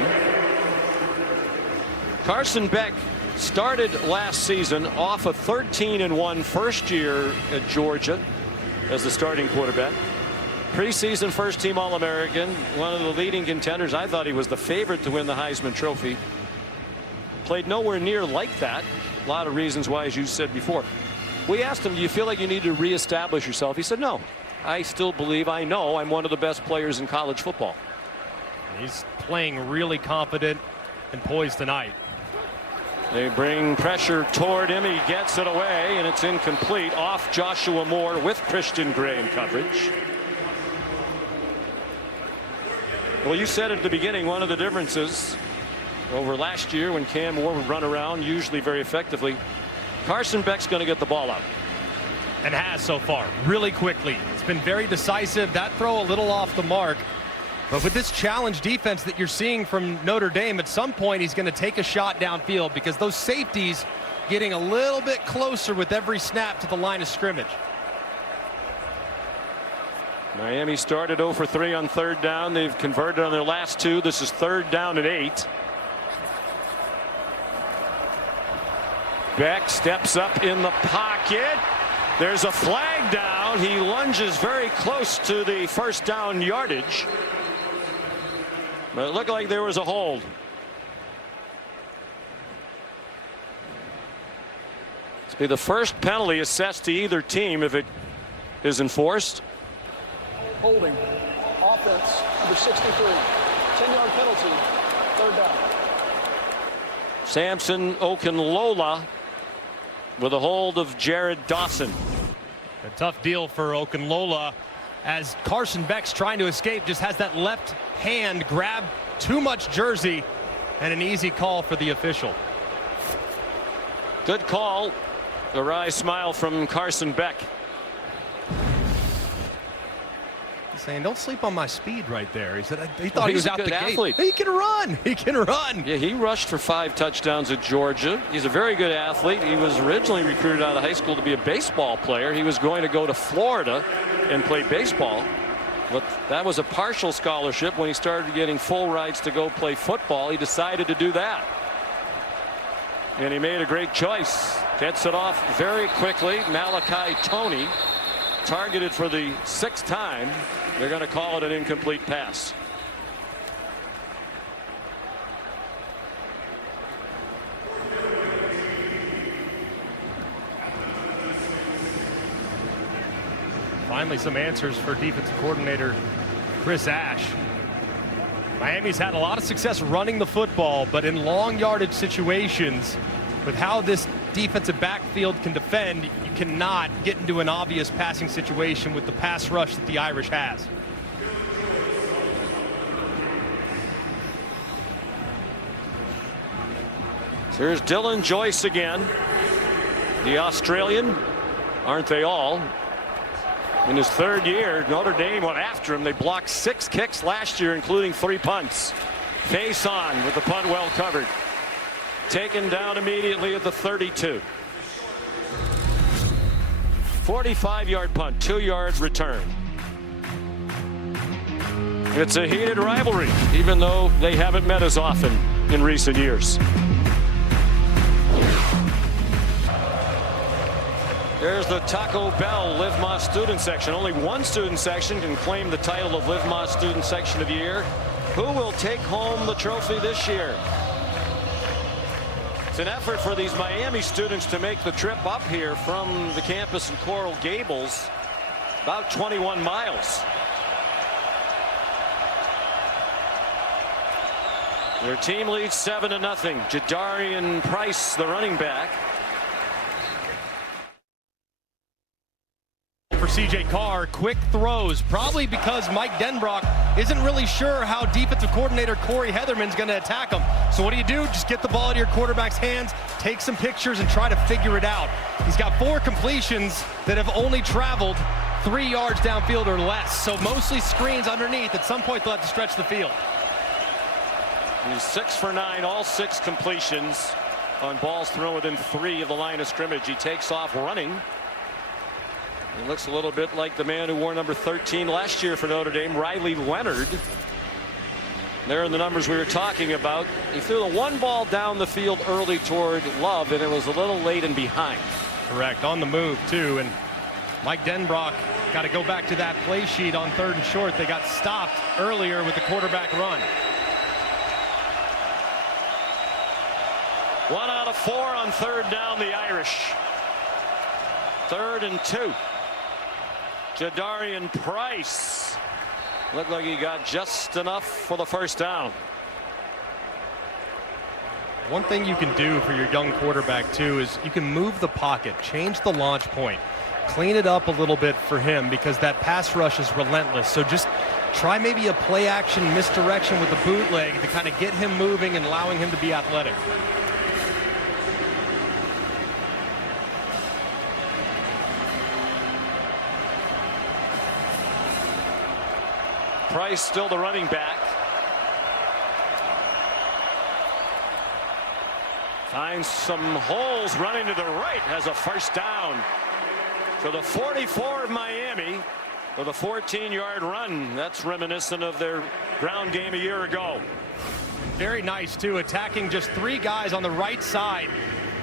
Carson Beck started last season off a 13-1 first year at Georgia as the starting quarterback. Preseason first team All-American, one of the leading contenders. I thought he was the favorite to win the Heisman Trophy. Played nowhere near like that. A lot of reasons why, as you said before. We asked him, do you feel like you need to reestablish yourself? He said, no, I still believe, I know I'm one of the best players in college football. He's playing really confident and poised tonight. They bring pressure toward him. He gets it away, and it's incomplete. Off Joshua Moore with Christian Gray in coverage. Well, you said at the beginning, one of the differences over last year when Cam Moore would run around, usually very effectively, Carson Beck's going to get the ball out. And has so far, really quickly. It's been very decisive. That throw a little off the mark. But with this challenge defense that you're seeing from Notre Dame, at some point he's going to take a shot downfield because those safeties getting a little bit closer with every snap to the line of scrimmage. Miami started 0 for 3 on third down. They've converted on their last 2. This is 3rd down and 8. Beck steps up in the pocket. There's a flag down. He lunges very close to the first down yardage. But it looked like there was a hold. This will be the first penalty assessed to either team if it is enforced. Holding. Offense, number 63. 10-yard penalty. 3rd down. Samson Okunlola with a hold of Jared Dawson. A tough deal for Okunlola as Carson Beck's trying to escape, just has that left hand grab too much jersey, and an easy call for the official. Good call. A wry smile from Carson Beck. He's saying, don't sleep on my speed right there. He said, he thought he was a out good the athlete. gate. He can run. He can run. Yeah, he rushed for 5 touchdowns at Georgia. He's a very good athlete. He was originally recruited out of high school to be a baseball player. He was going to go to Florida and play baseball. But that was a partial scholarship. When he started getting full rights to go play football, he decided to do that. And he made a great choice. Gets it off very quickly. Malachi Toney targeted for the 6th time. They're going to call it an incomplete pass. Finally, some answers for defensive coordinator Chris Ash. Miami's had a lot of success running the football, but in long yardage situations, with how this defensive backfield can defend, you cannot get into an obvious passing situation with the pass rush that the Irish has. Here's Dylan Joyce again. The Australian, aren't they all? In his third year, Notre Dame went after him. They blocked 6 kicks last year, including 3 punts. Face on with the punt well covered. Taken down immediately at the 32. 45-yard punt, 2 yards return. It's a heated rivalry, even though they haven't met as often in recent years. There's the Taco Bell Live Más student section. Only one student section can claim the title of Live Más student section of the year. Who will take home the trophy this year? It's an effort for these Miami students to make the trip up here from the campus in Coral Gables, about 21 miles. Their team leads 7-0. Jadarian Price, the running back. For C.J. Carr, quick throws, probably because Mike Denbrock isn't really sure how defensive coordinator Corey Heatherman's going to attack him. So what do? Just get the ball into your quarterback's hands, take some pictures, and try to figure it out. He's got 4 completions that have only traveled 3 yards downfield or less. So mostly screens underneath. At some point, they'll have to stretch the field. He's 6 for 9, all 6 completions on balls thrown within 3 of the line of scrimmage. He takes off running. He looks a little bit like the man who wore number 13 last year for Notre Dame, Riley Leonard. There are the numbers we were talking about. He threw the 1 ball down the field early toward Love, and it was a little late and behind. Correct, on the move too. And Mike Denbrock got to go back to that play sheet on 3rd and short. They got stopped earlier with the quarterback run. 1 out of 4 on 3rd down, the Irish. 3rd and 2. Jadarian Price looked like he got just enough for the 1st down. One thing you can do for your young quarterback too is you can move the pocket, change the launch point, clean it up a little bit for him, because that pass rush is relentless. So just try maybe a play action misdirection with the bootleg to kind of get him moving and allowing him to be athletic. Price still the running back. Finds some holes, running to the right, has a 1st down. For the 44 of Miami with a 14-yard run. That's reminiscent of their ground game a year ago. Very nice too, attacking just 3 guys on the right side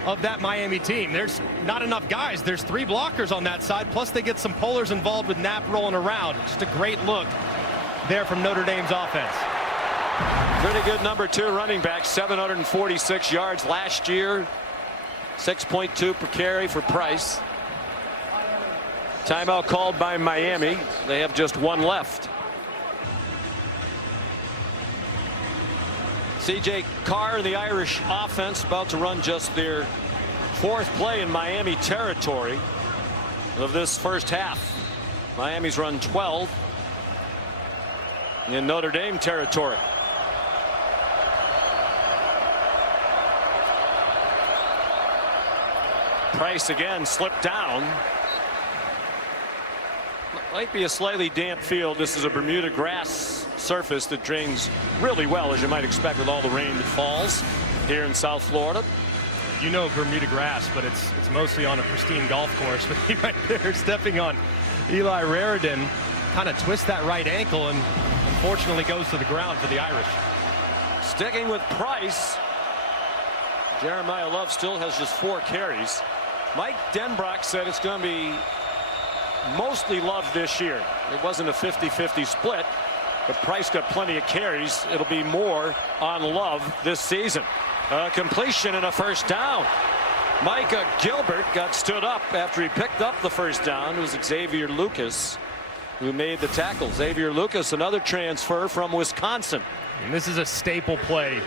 of that Miami team. There's not enough guys. There's 3 blockers on that side, plus they get some pullers involved with Knapp rolling around. Just a great look there from Notre Dame's offense. Pretty good number 2 running back, 746 yards last year. 6.2 per carry for Price. Timeout called by Miami. They have just 1 left. C.J. Carr and the Irish offense about to run just their 4th play in Miami territory of this 1st half. Miami's run 12 in Notre Dame territory. Price again slipped down. Might be a slightly damp field. This is a Bermuda grass surface that drains really well, as you might expect with all the rain that falls here in South Florida. You know Bermuda grass, but it's mostly on a pristine golf course. But he right there stepping on Eli Raridan, kind of twists that right ankle and unfortunately goes to the ground for the Irish. Sticking with Price, Jeremiah Love still has just 4 carries. Mike Denbrock said it's going to be mostly Love this year. It wasn't a 50-50 split, but Price got plenty of carries. It'll be more on Love this season. Completion and a 1st down. Micah Gilbert got stood up after he picked up the 1st down. It was Xavier Lucas who made the tackle. Xavier Lucas, another transfer from Wisconsin. And this is a staple play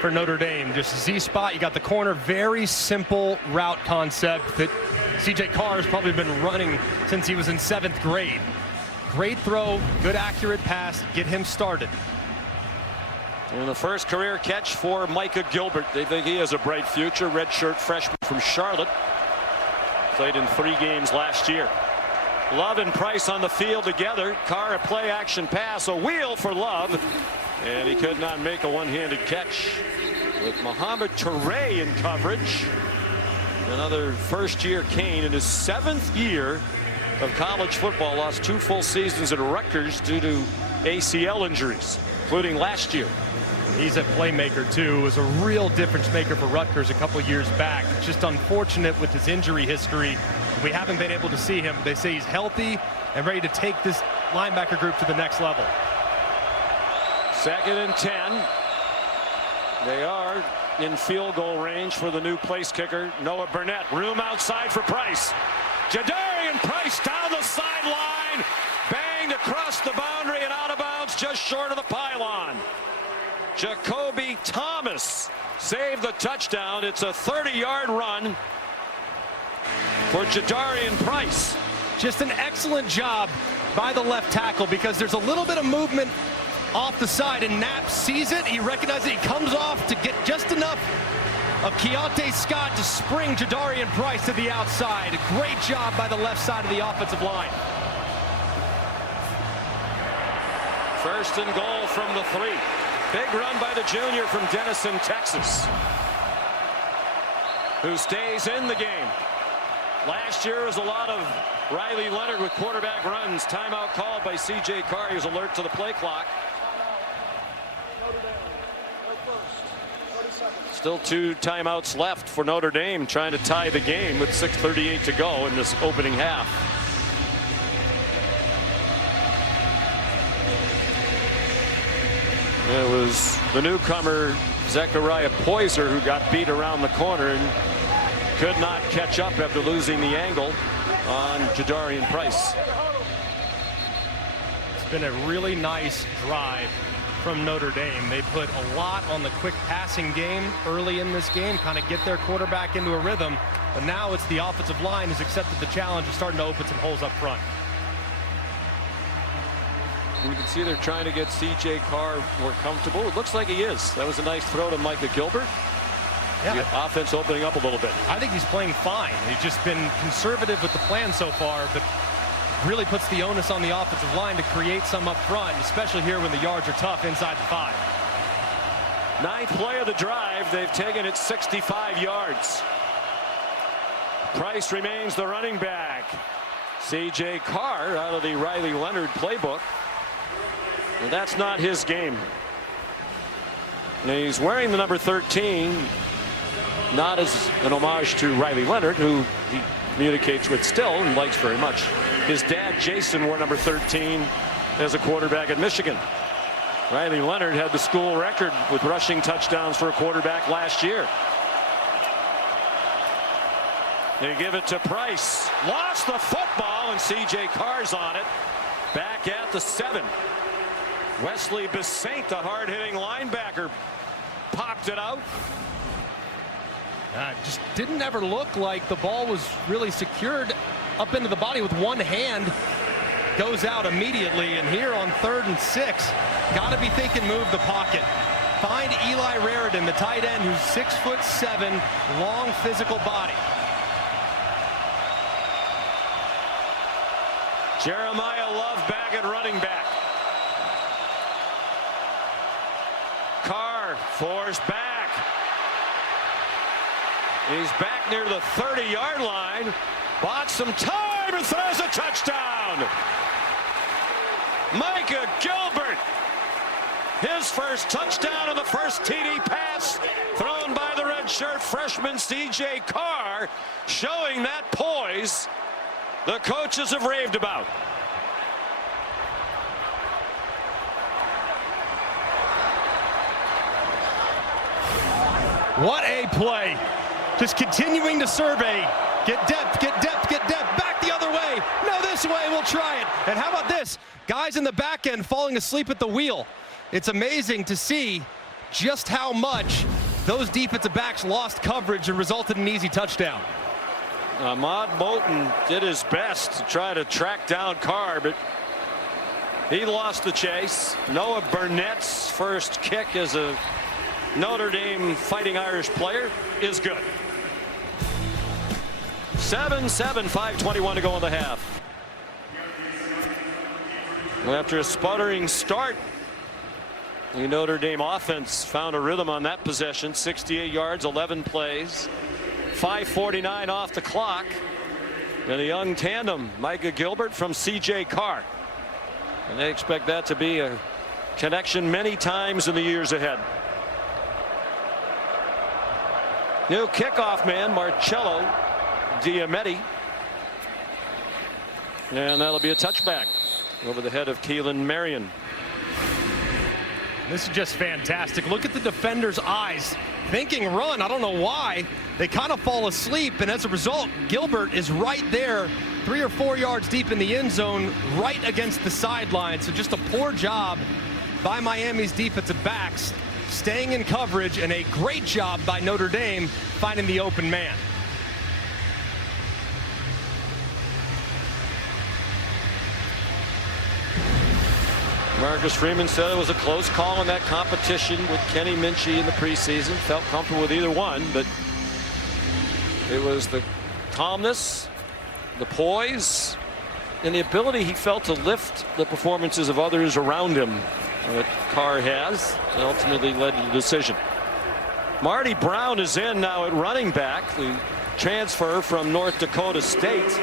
for Notre Dame. Just Z-spot, you got the corner, very simple route concept that CJ Carr has probably been running since he was in 7th grade. Great throw, good accurate pass, get him started. And the first career catch for Micah Gilbert. They think he has a bright future. Redshirt freshman from Charlotte. Played in 3 games last year. Love and Price on the field together. Carr a play action pass, a wheel for Love. And he could not make a one-handed catch. With Mohamed Touré in coverage. Another first-year Cane in his 7th year of college football. Lost 2 full seasons at Rutgers due to ACL injuries, including last year. He's a playmaker too. Was a real difference maker for Rutgers a couple years back. Just unfortunate with his injury history. We haven't been able to see him. They say he's healthy and ready to take this linebacker group to the next level. 2nd and 10. They are in field goal range for the new place kicker, Noah Burnett. Room outside for Price. Jadarian Price down the sideline. Banged across the boundary and out of bounds just short of the pylon. Jacoby Thomas saved the touchdown. It's a 30-yard run for Jadarian Price. Just an excellent job by the left tackle because there's a little bit of movement off the side and Knapp sees it. He recognizes it. He comes off to get just enough of Keontae Scott to spring Jadarian Price to the outside. A great job by the left side of the offensive line. 1st and goal from the 3. Big run by the junior from Denison, Texas, who stays in the game. Last year was a lot of Riley Leonard with quarterback runs. Timeout called by CJ Carr. He was alert to the play clock. Still 2 timeouts left for Notre Dame, trying to tie the game with 6:38 to go in this opening half. It was the newcomer Zechariah Poyser who got beat around the corner and could not catch up after losing the angle on Jadarian Price. It's been a really nice drive from Notre Dame. They put a lot on the quick passing game early in this game, kind of get their quarterback into a rhythm, but now it's the offensive line who's accepted the challenge of starting to open some holes up front. You can see they're trying to get CJ Carr more comfortable. It looks like he is. That was a nice throw to Micah Gilbert. Yeah. The offense opening up a little bit. I think he's playing fine. He's just been conservative with the plan so far, but really puts the onus on the offensive line to create some up front, especially here when the yards are tough inside the 5. 9th play of the drive. They've taken it 65 yards. Price remains the running back. CJ Carr out of the Riley Leonard playbook. And that's not his game. And he's wearing the number 13, not as an homage to Riley Leonard, who he communicates with still and likes very much. His dad, Jason, wore number 13 as a quarterback at Michigan. Riley Leonard had the school record with rushing touchdowns for a quarterback last year. They give it to Price. Lost the football, and CJ Carr's on it. Back at the 7. Wesley Besaint, the hard-hitting linebacker, popped it out. Just didn't ever look like the ball was really secured up into the body with one hand. Goes out immediately, and here on 3rd and 6, got to be thinking move the pocket. Find Eli Raridan, the tight end, who's 6'7", long physical body. Jeremiah Love back at running back. Carr forced back. He's back near the 30-yard line. Bought some time and throws a touchdown. Micah Gilbert. His first touchdown and the first TD pass thrown by the redshirt freshman CJ Carr, showing that poise the coaches have raved about. What a play. Just continuing to survey. Get depth, get depth, get depth. Back the other way. No, this way. We'll try it. And how about this? Guys in the back end falling asleep at the wheel. It's amazing to see just how much those defensive backs lost coverage and resulted in an easy touchdown. Ahmad Moulton did his best to try to track down Carr, but he lost the chase. Noah Burnett's first kick as a Notre Dame Fighting Irish player is good. 7-7, 5:21 to go in the half. After a sputtering start, the Notre Dame offense found a rhythm on that possession. 68 yards, 11 plays, 5:49 off the clock, and a young tandem, Micah Gilbert from C.J. Carr. And they expect that to be a connection many times in the years ahead. New kickoff man, Marcello Diametti. And that'll be a touchback over the head of Keelan Marion. This is just fantastic. Look at the defender's eyes, thinking run. I don't know why. They kind of fall asleep, and as a result, Gilbert is right there, 3 or 4 yards deep in the end zone, right against the sideline. So just a poor job by Miami's defensive backs, staying in coverage, and a great job by Notre Dame finding the open man. Marcus Freeman said it was a close call in that competition with Kenny Minchie in the preseason. Felt comfortable with either one, but it was the calmness, the poise, and the ability he felt to lift the performances of others around him that Carr has, and ultimately led to the decision. Marty Brown is in now at running back, the transfer from North Dakota State.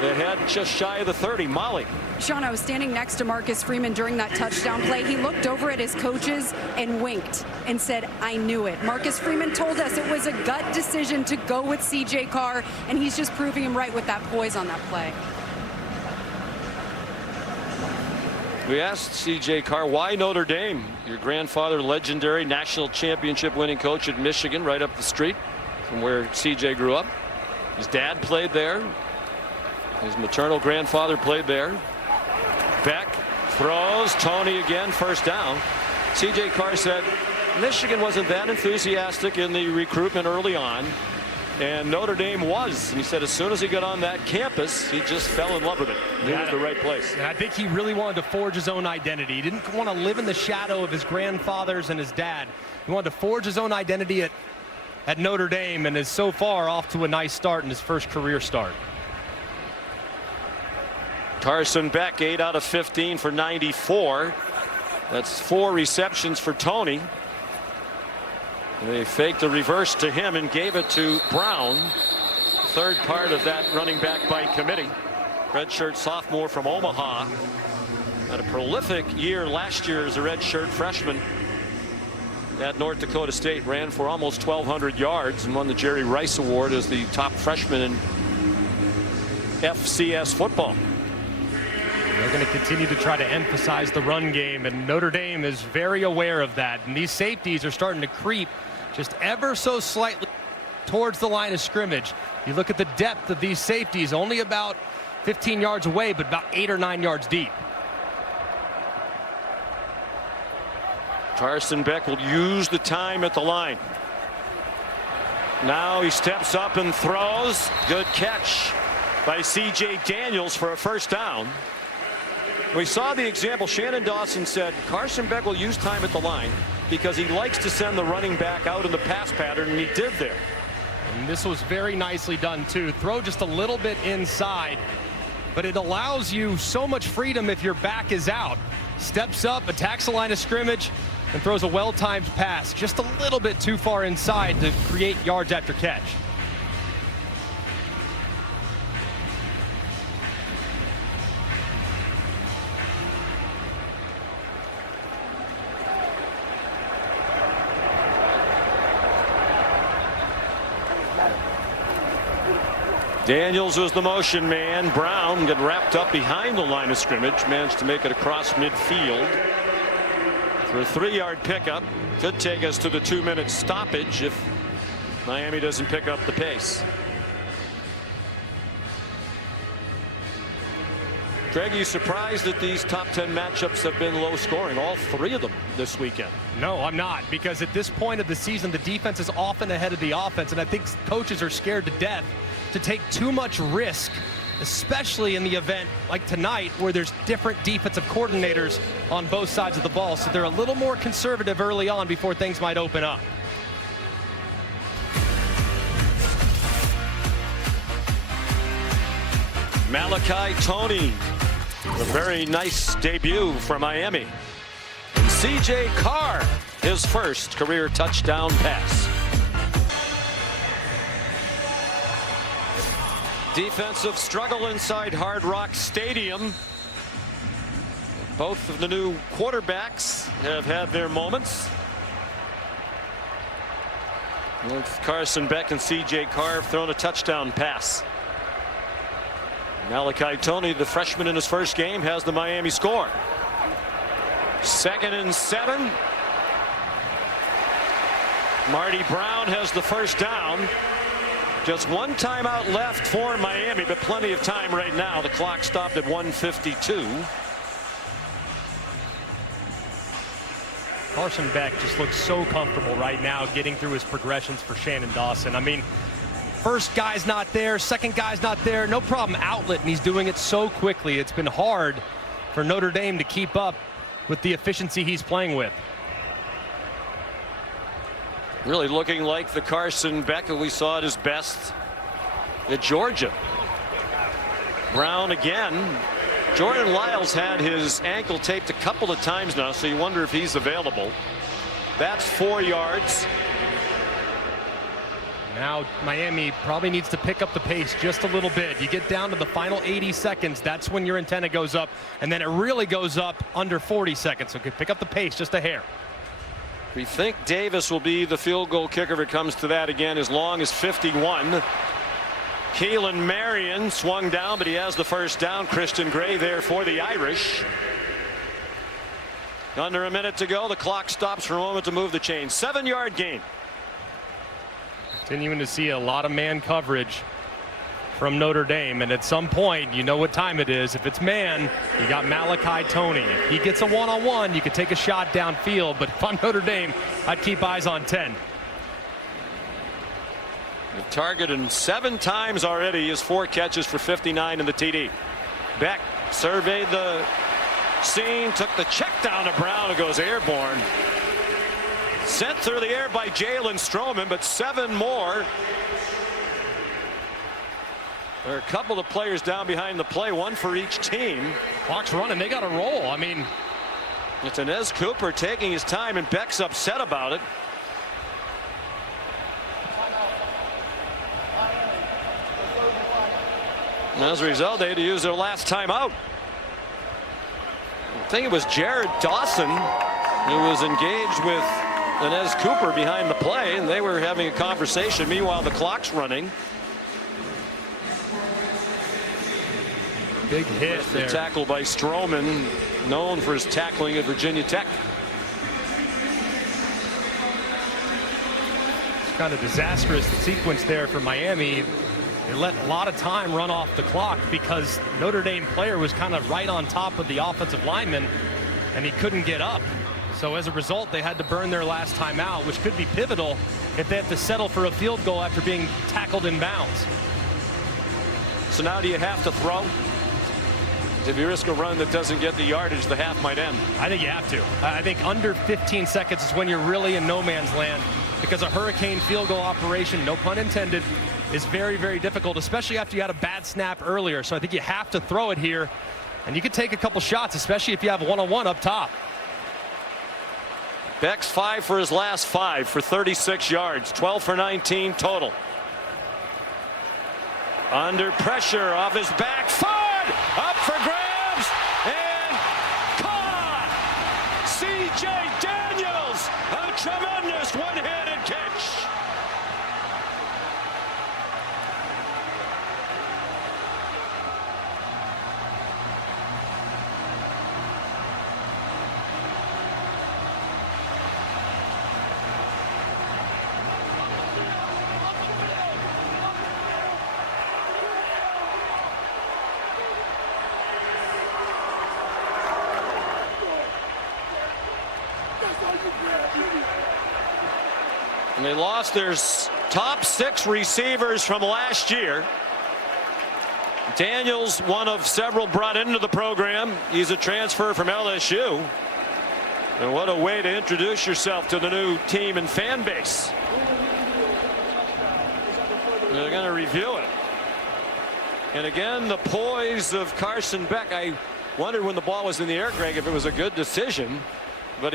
They had just shy of the 30. Molly. Sean, I was standing next to Marcus Freeman during that touchdown play. He looked over at his coaches and winked and said, I knew it. Marcus Freeman told us it was a gut decision to go with C.J. Carr, and he's just proving him right with that poise on that play. We asked C.J. Carr, why Notre Dame? Your grandfather, legendary national championship winning coach at Michigan, right up the street from where C.J. grew up. His dad played there. His maternal grandfather played there. Beck throws. Tony again, first down. C.J. Carr said Michigan wasn't that enthusiastic in the recruitment early on, and Notre Dame was. And he said as soon as he got on that campus, he just fell in love with it. He was the right place. And I think he really wanted to forge his own identity. He didn't want to live in the shadow of his grandfathers and his dad. He wanted to forge his own identity at Notre Dame, and is so far off to a nice start in his first career start. Carson Beck, 8 out of 15 for 94. That's 4 receptions for Tony. They faked a reverse to him and gave it to Brown. Third part of that running back by committee. Redshirt sophomore from Omaha. Had a prolific year last year as a redshirt freshman at North Dakota State. Ran for almost 1,200 yards and won the Jerry Rice Award as the top freshman in FCS football. They're going to continue to try to emphasize the run game, and Notre Dame is very aware of that. And these safeties are starting to creep just ever so slightly towards the line of scrimmage. You look at the depth of these safeties, only about 15 yards away, but about 8 or 9 yards deep. Carson Beck will use the time at the line. Now he steps up and throws. Good catch by C.J. Daniels for a first down. We saw the example. Shannon Dawson said Carson Beck will use time at the line because he likes to send the running back out in the pass pattern, and he did there. And this was very nicely done too. Throw just a little bit inside, but it allows you so much freedom if your back is out. Steps up, attacks the line of scrimmage, and throws a well-timed pass just a little bit too far inside to create yards after catch. Daniels was the motion man. Brown got wrapped up behind the line of scrimmage, managed to make it across midfield for a 3-yard pickup. Could take us to the 2-minute stoppage if Miami doesn't pick up the pace. Greg, you surprised that these top 10 matchups have been low scoring? All 3 of them this weekend. No, I'm not, because at this point of the season, the defense is often ahead of the offense, and I think coaches are scared to death to take too much risk, especially in the event like tonight where there's different defensive coordinators on both sides of the ball. So they're a little more conservative early on before things might open up. Malachi Toney, a very nice debut for Miami. And C.J. Carr, his first career touchdown pass. Defensive struggle inside Hard Rock Stadium. Both of the new quarterbacks have had their moments. Both Carson Beck and C.J. Carr have thrown a touchdown pass. Malachi Toney, the freshman in his first game, has the Miami score. 2nd and 7. Marty Brown has the first down. Just one timeout left for Miami, but plenty of time right now. The clock stopped at 1:52. Carson Beck just looks so comfortable right now getting through his progressions for Shannon Dawson. I mean, first guy's not there, second guy's not there, no problem outlet, and he's doing it so quickly. It's been hard for Notre Dame to keep up with the efficiency he's playing with. Really looking like the Carson Beck who we saw at his best at Georgia. Brown again. Jordan Lyles had his ankle taped a couple of times now, so you wonder if he's available. That's 4 yards. Now Miami probably needs to pick up the pace just a little bit. You get down to the final 80 seconds, that's when your antenna goes up, and then it really goes up under 40 seconds. So pick up the pace just a hair. We think Davis will be the field goal kicker if it comes to that again, as long as 51. Keelan Marion swung down, but he has the first down. Christian Gray there for the Irish. Under a minute to go. The clock stops for a moment to move the chain. 7-yard gain. Continuing to see a lot of man coverage from Notre Dame, and at some point you know what time it is. If it's man, you got Malachi Toney. If he gets a one-on-one, you could take a shot downfield, but if I'm Notre Dame, I'd keep eyes on 10. They've targeted 7 times already. He has 4 catches for 59 in the TD. Beck surveyed the scene, took the check down to Brown, who goes airborne. Sent through the air by Jalen Stroman, but 7 more. There are a couple of players down behind the play, one for each team. Clock's running, they got to roll. I mean, it's Inez Cooper taking his time, and Beck's upset about it. And as a result, they had to use their last timeout. I think it was Jared Dawson who was engaged with Inez Cooper behind the play, and they were having a conversation. Meanwhile, the clock's running. Big hit there. The tackle by Stroman, known for his tackling at Virginia Tech. It's kind of disastrous sequence there for Miami. They let a lot of time run off the clock because Notre Dame player was kind of right on top of the offensive lineman, and he couldn't get up. So as a result, they had to burn their last timeout, which could be pivotal if they have to settle for a field goal after being tackled in bounds. So now do you have to throw? If you risk a run that doesn't get the yardage, the half might end. I think you have to. I think under 15 seconds is when you're really in no man's land, because a hurricane field goal operation, no pun intended, is very, very difficult, especially after you had a bad snap earlier. So I think you have to throw it here, and you could take a couple shots, especially if you have one-on-one up top. Beck's 5 for his last 5 for 36 yards, 12 for 19 total. Under pressure, off his back foot, up for grabs, and caught! C.J. Daniels, a tremendous one-handed catch. And they lost their top 6 receivers from last year. Daniels, one of several brought into the program. He's a transfer from LSU. And what a way to introduce yourself to the new team and fan base. They're going to review it. And again, the poise of Carson Beck. I wondered when the ball was in the air, Greg, if it was a good decision. But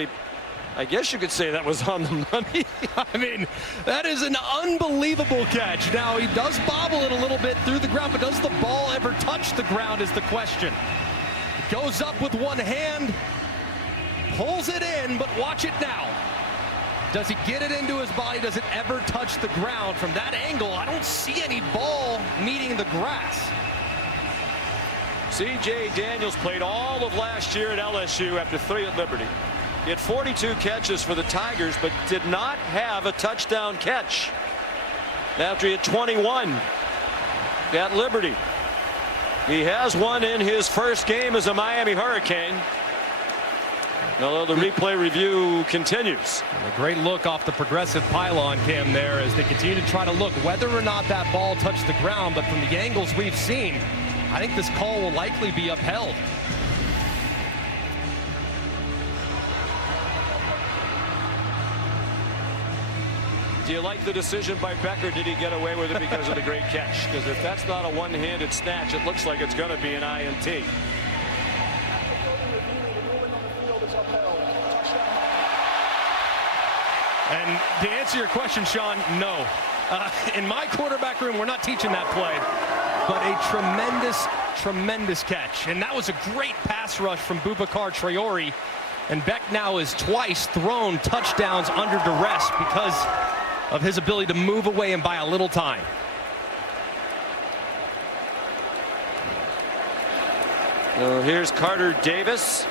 I guess you could say that was on the money. I mean, that is an unbelievable catch. Now, he does bobble it a little bit through the ground, but does the ball ever touch the ground is the question. It goes up with one hand, pulls it in, but watch it now. Does he get it into his body? Does it ever touch the ground? From that angle, I don't see any ball meeting the grass. C.J. Daniels played all of last year at LSU after 3 at Liberty. He had 42 catches for the Tigers, but did not have a touchdown catch after he had 21 at Liberty. He has one in his first game as a Miami Hurricane, although the replay review continues. A great look off the progressive pylon cam there as they continue to try to look whether or not that ball touched the ground. But from the angles we've seen, I think this call will likely be upheld. Do you like the decision by Becker? Did he get away with it because of the great catch? Because if that's not a one-handed snatch, it looks like it's going to be an INT. And to answer your question, Sean, no. In my quarterback room, we're not teaching that play. But a tremendous catch. And that was a great pass rush from Boubacar Traore. And Beck now has twice thrown touchdowns under duress because of his ability to move away and buy a little time. Here's Carter Davis.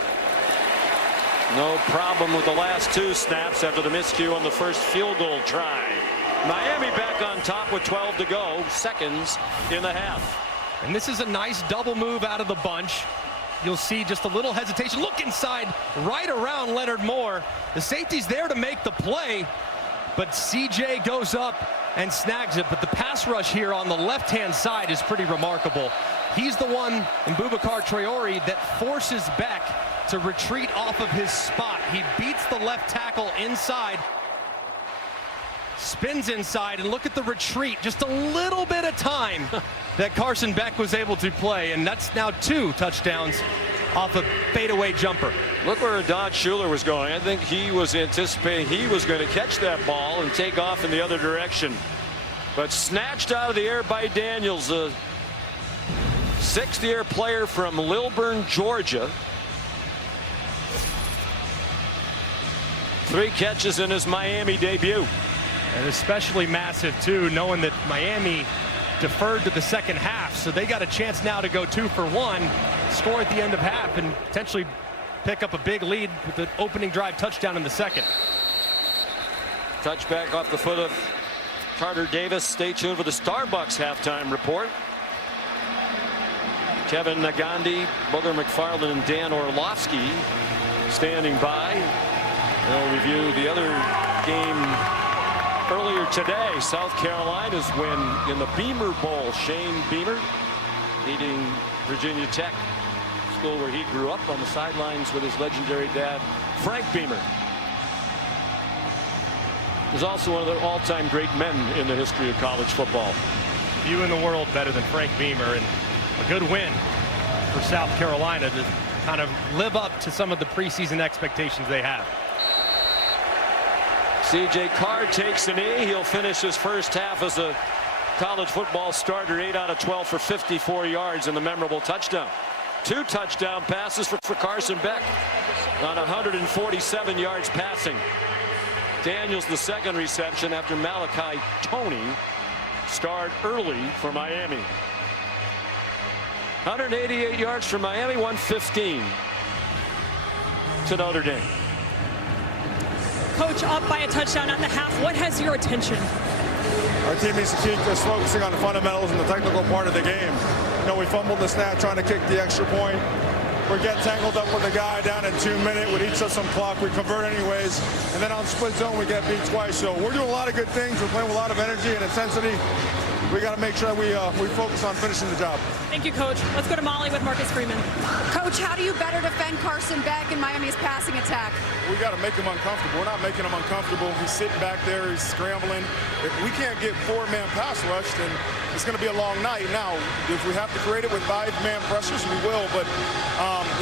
No problem with the last 2 snaps after the miscue on the first field goal try. Miami back on top with 12 to go, seconds in the half. And this is a nice double move out of the bunch. You'll see just a little hesitation. Look inside, right around Leonard Moore. The safety's there to make the play, but CJ goes up and snags it. But the pass rush here on the left-hand side is pretty remarkable. He's the one in Boubacar Traore that forces Beck to retreat off of his spot. He beats the left tackle inside, spins inside, and look at the retreat. Just a little bit of time that Carson Beck was able to play, and that's now 2 touchdowns off a fadeaway jumper. Look where Don Schuler was going. I think he was anticipating he was going to catch that ball and take off in the other direction. But snatched out of the air by Daniels, a 6th-year player from Lilburn, Georgia. 3 catches in his Miami debut. And especially massive, too, knowing that Miami deferred to the second half. So they got a chance now to go 2 for 1, score at the end of half, and potentially pick up a big lead with the opening drive touchdown in the second. Touchback off the foot of Carter Davis. Stay tuned for the Starbucks halftime report. Kevin Nagandi, Booger McFarland, and Dan Orlovsky standing by. They'll review the other game earlier today. South Carolina's win in the Beamer Bowl. Shane Beamer leading Virginia Tech, school where he grew up, on the sidelines with his legendary dad, Frank Beamer. He's also one of the all-time great men in the history of college football. Few in the world better than Frank Beamer, and a good win for South Carolina to kind of live up to some of the preseason expectations they have. C.J. Carr takes a knee. He'll finish his first half as a college football starter, 8 out of 12 for 54 yards and the memorable touchdown. 2 touchdown passes for Carson Beck on 147 yards passing. Daniels the second reception after Malachi Toney starred early for Miami. 188 yards for Miami, 115 to Notre Dame. Coach, up by a touchdown at the half. What has your attention? Our team needs to keep just focusing on the fundamentals and the technical part of the game. You know, we fumbled the snap trying to kick the extra point. or get tangled up with a guy down in 2 minutes, would eat us some clock. We convert anyways. And then on split zone, we get beat twice. So we're doing a lot of good things. We're playing with a lot of energy and intensity. We got to make sure we focus on finishing the job. Thank you, Coach. Let's go to Molly with Marcus Freeman. Coach, how do you better defend Carson Beck in Miami's passing attack? We got to make him uncomfortable. We're not making him uncomfortable. He's sitting back there. He's scrambling. If we can't get 4-man pass rush, then it's going to be a long night. Now, if we have to create it with 5-man pressures, we will. But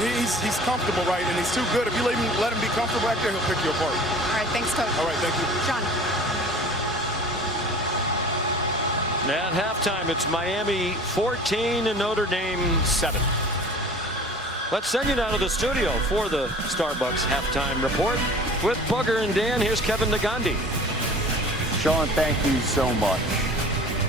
he's comfortable, right? And he's too good. If you let him be comfortable back there, he'll pick you apart. All right, thanks, Coach. All right, thank you. John. At halftime, it's Miami 14 and Notre Dame 7. Let's send you now to the studio for the Starbucks halftime report with Bugger and Dan. Here's Kevin Nagandi. Sean, thank you so much.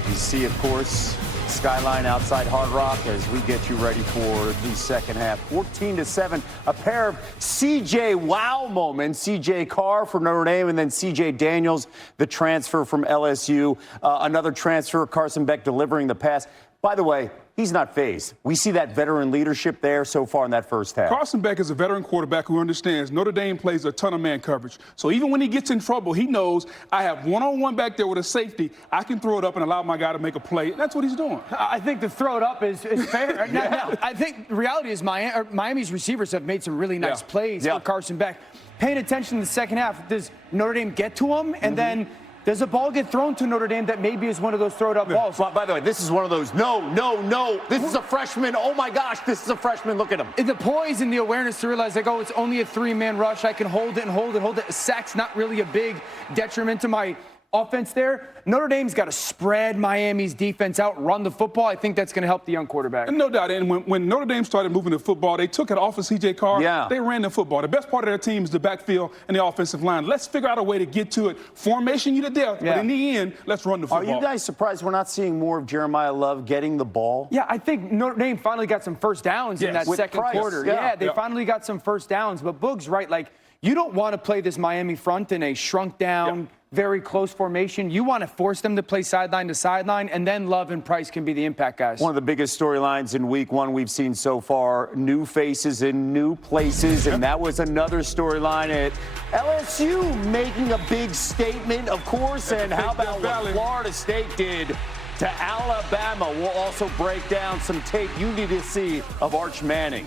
You see, of course, skyline outside Hard Rock as we get you ready for the second half. 14-7, a pair of CJ wow moments. CJ Carr for Notre Dame, and then CJ Daniels, the transfer from LSU. Another transfer, Carson Beck delivering the pass. By the way, he's not phased. We see that veteran leadership there so far in that first half. Carson Beck is a veteran quarterback who understands Notre Dame plays a ton of man coverage. So even when he gets in trouble, he knows I have one-on-one back there with a safety. I can throw it up and allow my guy to make a play. That's what he's doing. I think the throw it up is fair. Now, I think the reality is Miami's receivers have made some really nice plays for Carson Beck. Paying attention in the second half, does Notre Dame get to him? And then does a ball get thrown to Notre Dame that maybe is one of those throw-it-up balls? Well, by the way, this is one of those, no. This is a freshman. Oh, my gosh, this is a freshman. Look at him. The poise and the awareness to realize, like, oh, it's only a 3-man rush. I can hold it and hold it, hold it. Sack's not really a big detriment to my offense there. Notre Dame's got to spread Miami's defense out, run the football. I think that's going to help the young quarterback. No doubt. And when Notre Dame started moving the football, they took it off of C.J. Carr. Yeah. They ran the football. The best part of their team is the backfield and the offensive line. Let's figure out a way to get to it. Formation you to death, but in the end, let's run the football. Are you guys surprised we're not seeing more of Jeremiah Love getting the ball? Yeah, I think Notre Dame finally got some first downs in that second quarter. Yeah, they finally got some first downs. But Boog's right. Like, you don't want to play this Miami front in a shrunk down, very close formation. You want to force them to play sideline to sideline, and then Love and Price can be the impact guys. One of the biggest storylines in week one we've seen so far, new faces in new places, and that was another storyline at LSU making a big statement, of course, and how about what Florida State did to Alabama? We'll also break down some tape you need to see of Arch Manning.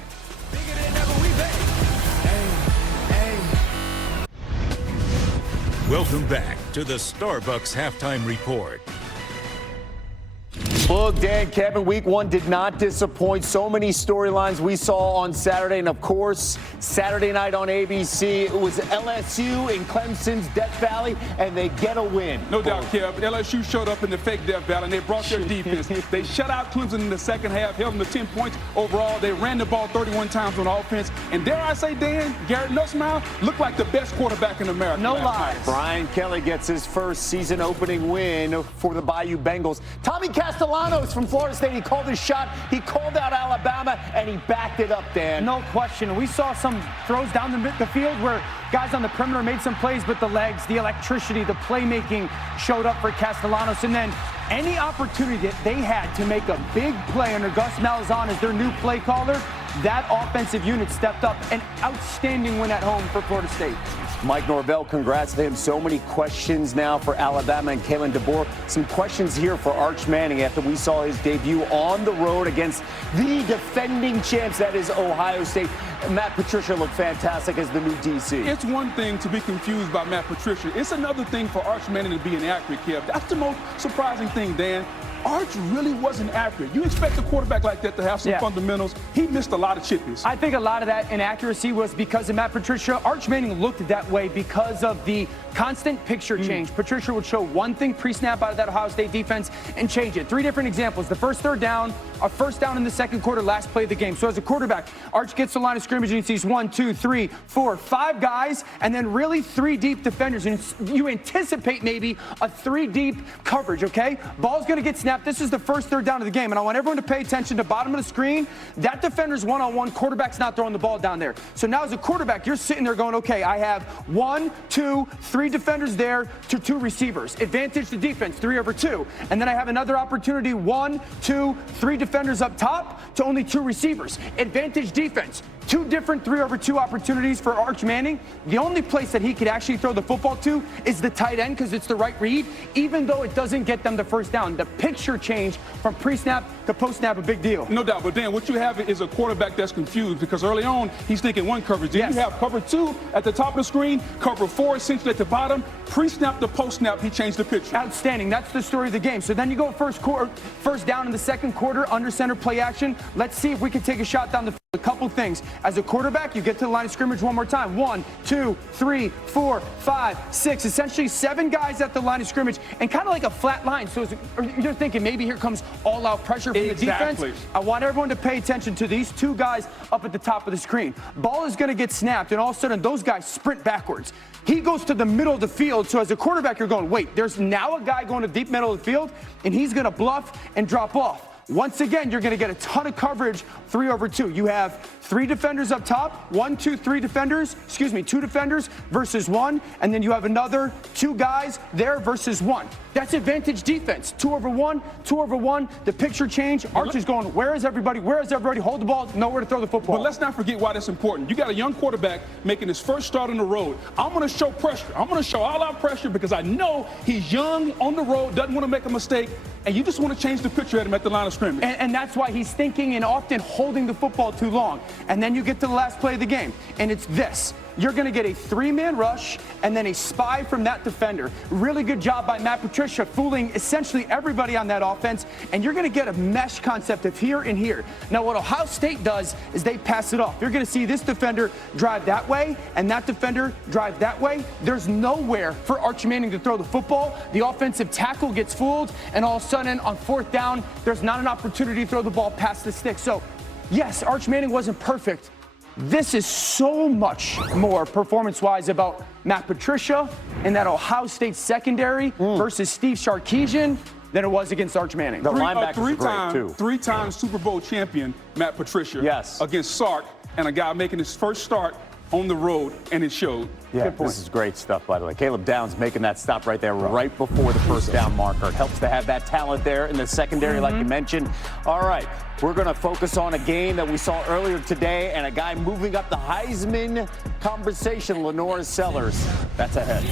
Welcome back to the Starbucks Halftime Report. Look, Dan, Kevin, week one did not disappoint. So many storylines we saw on Saturday. And, of course, Saturday night on ABC, it was LSU in Clemson's Death Valley, and they get a win. No doubt, Kev. LSU showed up in the fake Death Valley, and they brought their defense. They shut out Clemson in the second half, held them to 10 points overall. They ran the ball 31 times on offense. And dare I say, Dan, Garrett Nussmeier looked like the best quarterback in America. No lies. Brian Kelly gets his first season-opening win for the Bayou Bengals. Tommy Castellanos from Florida State, he called his shot. He called out Alabama, and he backed it up, Dan. No question. We saw some throws down the field where guys on the perimeter made some plays, but the legs, the electricity, the playmaking showed up for Castellanos. And then any opportunity that they had to make a big play under Gus Malzahn as their new play caller, that offensive unit stepped up. An outstanding win at home for Florida State. Mike Norvell, congrats to him. So many questions now for Alabama and Kalen DeBoer. Some questions here for Arch Manning after we saw his debut on the road against the defending champs, that is Ohio State. Matt Patricia looked fantastic as the new DC. It's one thing to be confused by Matt Patricia. It's another thing for Arch Manning to be inaccurate, Kev. That's the most surprising thing, Dan. Arch really wasn't accurate. You expect a quarterback like that to have some fundamentals. He missed a lot of chippies. I think a lot of that inaccuracy was because of Matt Patricia. Arch Manning looked that way because of the constant picture change. Patricia would show one thing pre-snap out of that Ohio State defense and change it. 3 different examples. The first third down, a first down in the second quarter, last play of the game. So as a quarterback, Arch gets the line of scrimmage and he sees 1, 2, 3, 4, 5 guys, and then really 3 deep defenders. And you anticipate maybe a 3 deep coverage, okay? Ball's going to get snapped pre-snap. This is the first third down of the game, and I want everyone to pay attention to bottom of the screen. That defender's one-on-one. Quarterback's not throwing the ball down there. So now as a quarterback, you're sitting there going, okay, I have 1, 2, 3 defenders there to 2 receivers. Advantage to defense, 3 over 2. And then I have another opportunity, 1, 2, 3 defenders up top to only 2 receivers. Advantage defense. 2 different 3 over 2 opportunities for Arch Manning. The only place that he could actually throw the football to is the tight end because it's the right read, even though it doesn't get them the first down. The picture change from pre-snap to post-snap, a big deal. No doubt, but Dan, what you have is a quarterback that's confused because early on, he's thinking one coverage. Then you have cover 2 at the top of the screen, cover 4 essentially at the bottom. Pre-snap to post-snap, he changed the picture. Outstanding. That's the story of the game. So then you go first down in the second quarter, under center play action. Let's see if we can take a shot down the field. A couple things. As a quarterback, you get to the line of scrimmage one more time. 1, 2, 3, 4, 5, 6. Essentially 7 guys at the line of scrimmage and kind of like a flat line. So you're thinking maybe here comes all-out pressure from the defense. I want everyone to pay attention to these 2 guys up at the top of the screen. Ball is going to get snapped, and all of a sudden those guys sprint backwards. He goes to the middle of the field. So as a quarterback, you're going, wait, there's now a guy going to deep middle of the field, and he's going to bluff and drop off. Once again, you're going to get a ton of coverage, 3 over 2. You have 3 defenders up top, 1, 2, 3 defenders, 2 defenders versus 1, and then you have another 2 guys there versus 1. That's advantage defense. 2 over 1, 2 over 1. The picture change. Arch is going, where is everybody? Where is everybody? Hold the ball, nowhere to throw the football. But let's not forget why that's important. You got a young quarterback making his first start on the road. I'm going to show pressure. I'm going to show all-out pressure because I know he's young, on the road, doesn't want to make a mistake, and you just want to change the picture at him at the line of scrimmage. And that's why he's thinking and often holding the football too long. And then you get to the last play of the game, and it's this. You're going to get a 3-man rush and then a spy from that defender. Really good job by Matt Patricia fooling essentially everybody on that offense, and you're going to get a mesh concept of here and here. Now, what Ohio State does is they pass it off. You're going to see this defender drive that way and that defender drive that way. There's nowhere for Arch Manning to throw the football. The offensive tackle gets fooled, and all of a sudden on 4th down, there's not an opportunity to throw the ball past the stick. So, yes, Arch Manning wasn't perfect. This is so much more performance-wise about Matt Patricia and that Ohio State secondary versus Steve Sarkisian than it was against Arch Manning. The linebackers are great, too. 3-time Super Bowl champion, Matt Patricia, against Sark, and a guy making his first start on the road, and it showed. Yeah, this is great stuff, by the way. Caleb Downs making that stop right there, right before the first down marker. It helps to have that talent there in the secondary, like you mentioned. All right, we're going to focus on a game that we saw earlier today and a guy moving up the Heisman conversation, Lenore Sellers. That's ahead.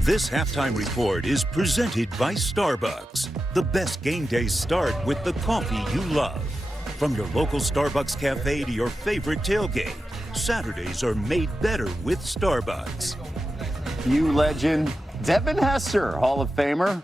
This halftime report is presented by Starbucks. The best game days start with the coffee you love. From your local Starbucks cafe to your favorite tailgate, Saturdays are made better with Starbucks. You legend, Devin Hester, Hall of Famer,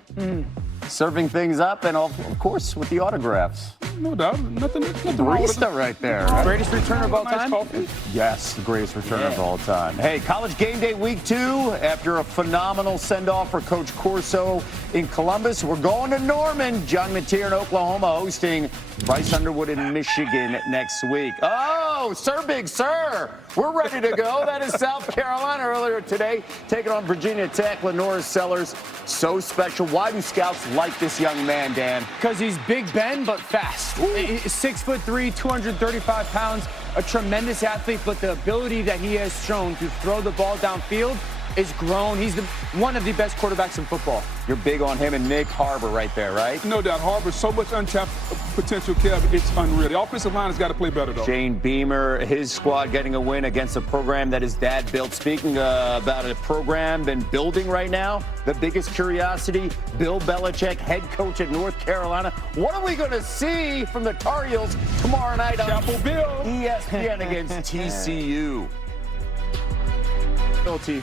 serving things up, and of course with the autographs. No doubt, nothing wrong with Barista right there. Greatest returner of all time? Yes, the greatest returner of all time. Hey, College Game Day Week 2, after a phenomenal send-off for Coach Corso in Columbus, we're going to Norman. John Mateer in Oklahoma hosting Bryce Underwood in Michigan next week. Oh, Sir Big Sir, we're ready to go. That is South Carolina earlier today, taking on Virginia Tech. Lenore Sellers, so special. Why do scouts like this young man, Dan? Because he's Big Ben, but fast. 6'3", 235 pounds, a tremendous athlete, but the ability that he has shown to throw the ball downfield is grown. He's one of the best quarterbacks in football. You're big on him and Nick Harbor right there, right? No doubt. Harbor, so much untapped potential, Kev. It's unreal. The offensive line has got to play better, though. Shane Beamer, his squad getting a win against a program that his dad built. Speaking about a program been building right now, the biggest curiosity, Bill Belichick, head coach at North Carolina. What are we going to see from the Tar Heels tomorrow night on ESPN against TCU?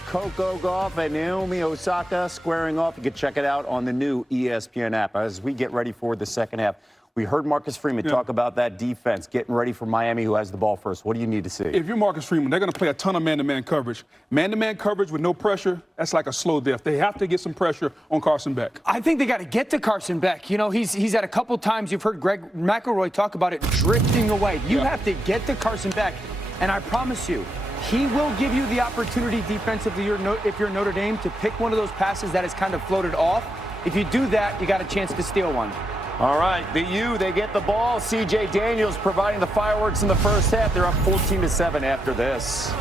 Coco Gauff and Naomi Osaka squaring off. You can check it out on the new ESPN app. As we get ready for the second half, we heard Marcus Freeman talk about that defense, getting ready for Miami, who has the ball first. What do you need to see? If you're Marcus Freeman, they're going to play a ton of man-to-man coverage. Man-to-man coverage with no pressure, that's like a slow death. They have to get some pressure on Carson Beck. I think they got to get to Carson Beck. You know, he's had a couple times, you've heard Greg McElroy talk about it, drifting away. You have to get to Carson Beck, and I promise you, he will give you the opportunity defensively if you're Notre Dame to pick one of those passes that is kind of floated off If you do that, you got a chance to steal one. All right, the U, they get the ball. C.J. Daniels providing the fireworks in the first half. They're up 14-7 after this.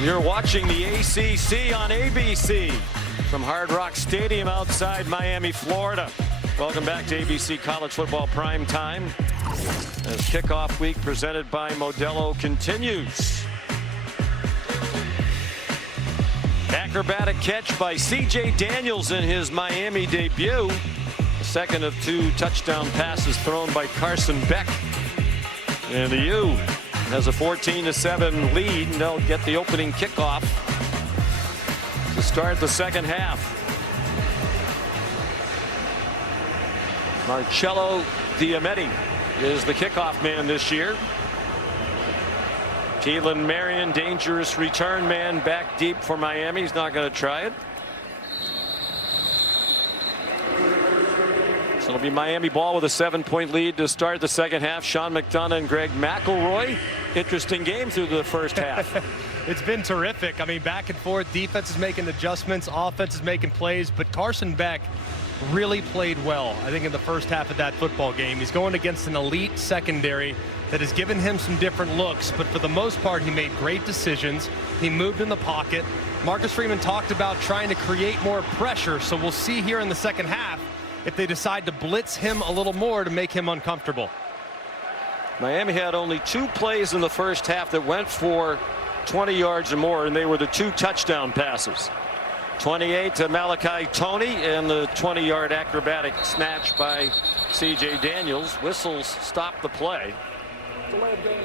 You're watching the ACC on ABC from Hard Rock Stadium outside Miami, Florida. Welcome back to ABC College Football Prime Time as kickoff week presented by Modelo continues. Acrobatic catch by C.J. Daniels in his Miami debut. The second of 2 touchdown passes thrown by Carson Beck. And the U has a 14-7 lead, and they'll get the opening kickoff to start the second half. Marcello Diametti is the kickoff man this year. Keelan Marion, dangerous return man, back deep for Miami. He's not going to try it. So it'll be Miami ball with a 7-point lead to start the second half. Sean McDonough and Greg McElroy. Interesting game through the first half. It's been terrific. I mean, back and forth. Defense is making adjustments. Offense is making plays. But Carson Beck really played well, I think, in the first half of that football game. He's going against an elite secondary that has given him some different looks. But for the most part, he made great decisions. He moved in the pocket. Marcus Freeman talked about trying to create more pressure. So we'll see here in the second half if they decide to blitz him a little more to make him uncomfortable. Miami had only 2 plays in the first half that went for 20 yards or more, and they were the 2 touchdown passes. 28 to Malachi Toney and the 20-yard acrobatic snatch by C.J. Daniels. Whistles stop the play. Delay of game.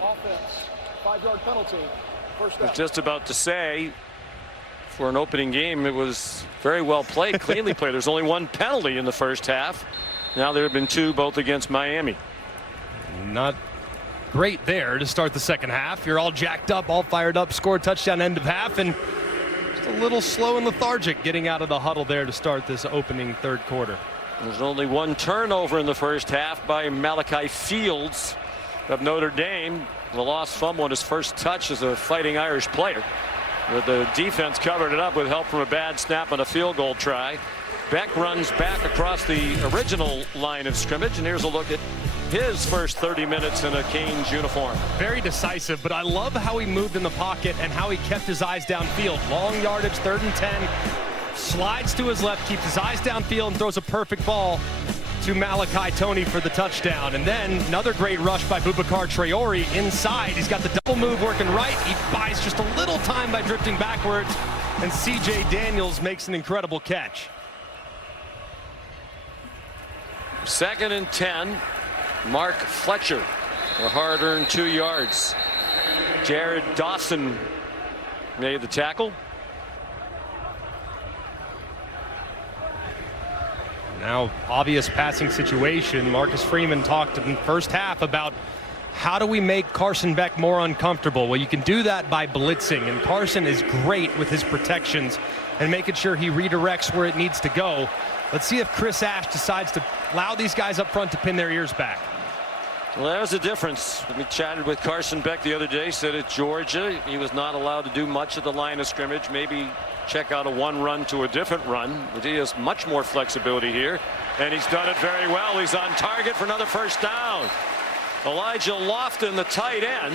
Offense. 5-yard penalty. First down. I was just about to say, for an opening game, it was very well played, cleanly played. There's only 1 penalty in the first half. Now there have been 2, both against Miami. Not great there to start the second half. You're all jacked up, all fired up, scored touchdown end of half, and just a little slow and lethargic getting out of the huddle there to start this opening third quarter. There's only 1 turnover in the first half by Malachi Fields of Notre Dame. The lost fumble on his first touch as a Fighting Irish player. But the defense covered it up with help from a bad snap and a field goal try. Beck runs back across the original line of scrimmage, and here's a look at his first 30 minutes in a Canes uniform. Very decisive, but I love how he moved in the pocket and how he kept his eyes downfield. Long yardage, 3rd and 10. Slides to his left, keeps his eyes downfield, and throws a perfect ball to Malachi Toney for the touchdown. And then another great rush by Boubacar Traore inside. He's got the double move working right. He buys just a little time by drifting backwards, and C.J. Daniels makes an incredible catch. 2nd and 10. Mark Fletcher, a hard-earned 2 yards. Jared Dawson made the tackle. Now, obvious passing situation. Marcus Freeman talked in the first half about how do we make Carson Beck more uncomfortable? Well, you can do that by blitzing, and Carson is great with his protections and making sure he redirects where it needs to go. Let's see if Chris Ash decides to allow these guys up front to pin their ears back. Well, there's a difference. We chatted with Carson Beck the other day, said at Georgia he was not allowed to do much of the line of scrimmage, maybe check out a 1 run to a different run, but he has much more flexibility here, and he's done it very well. He's on target for another first down. Elijah Lofton, the tight end,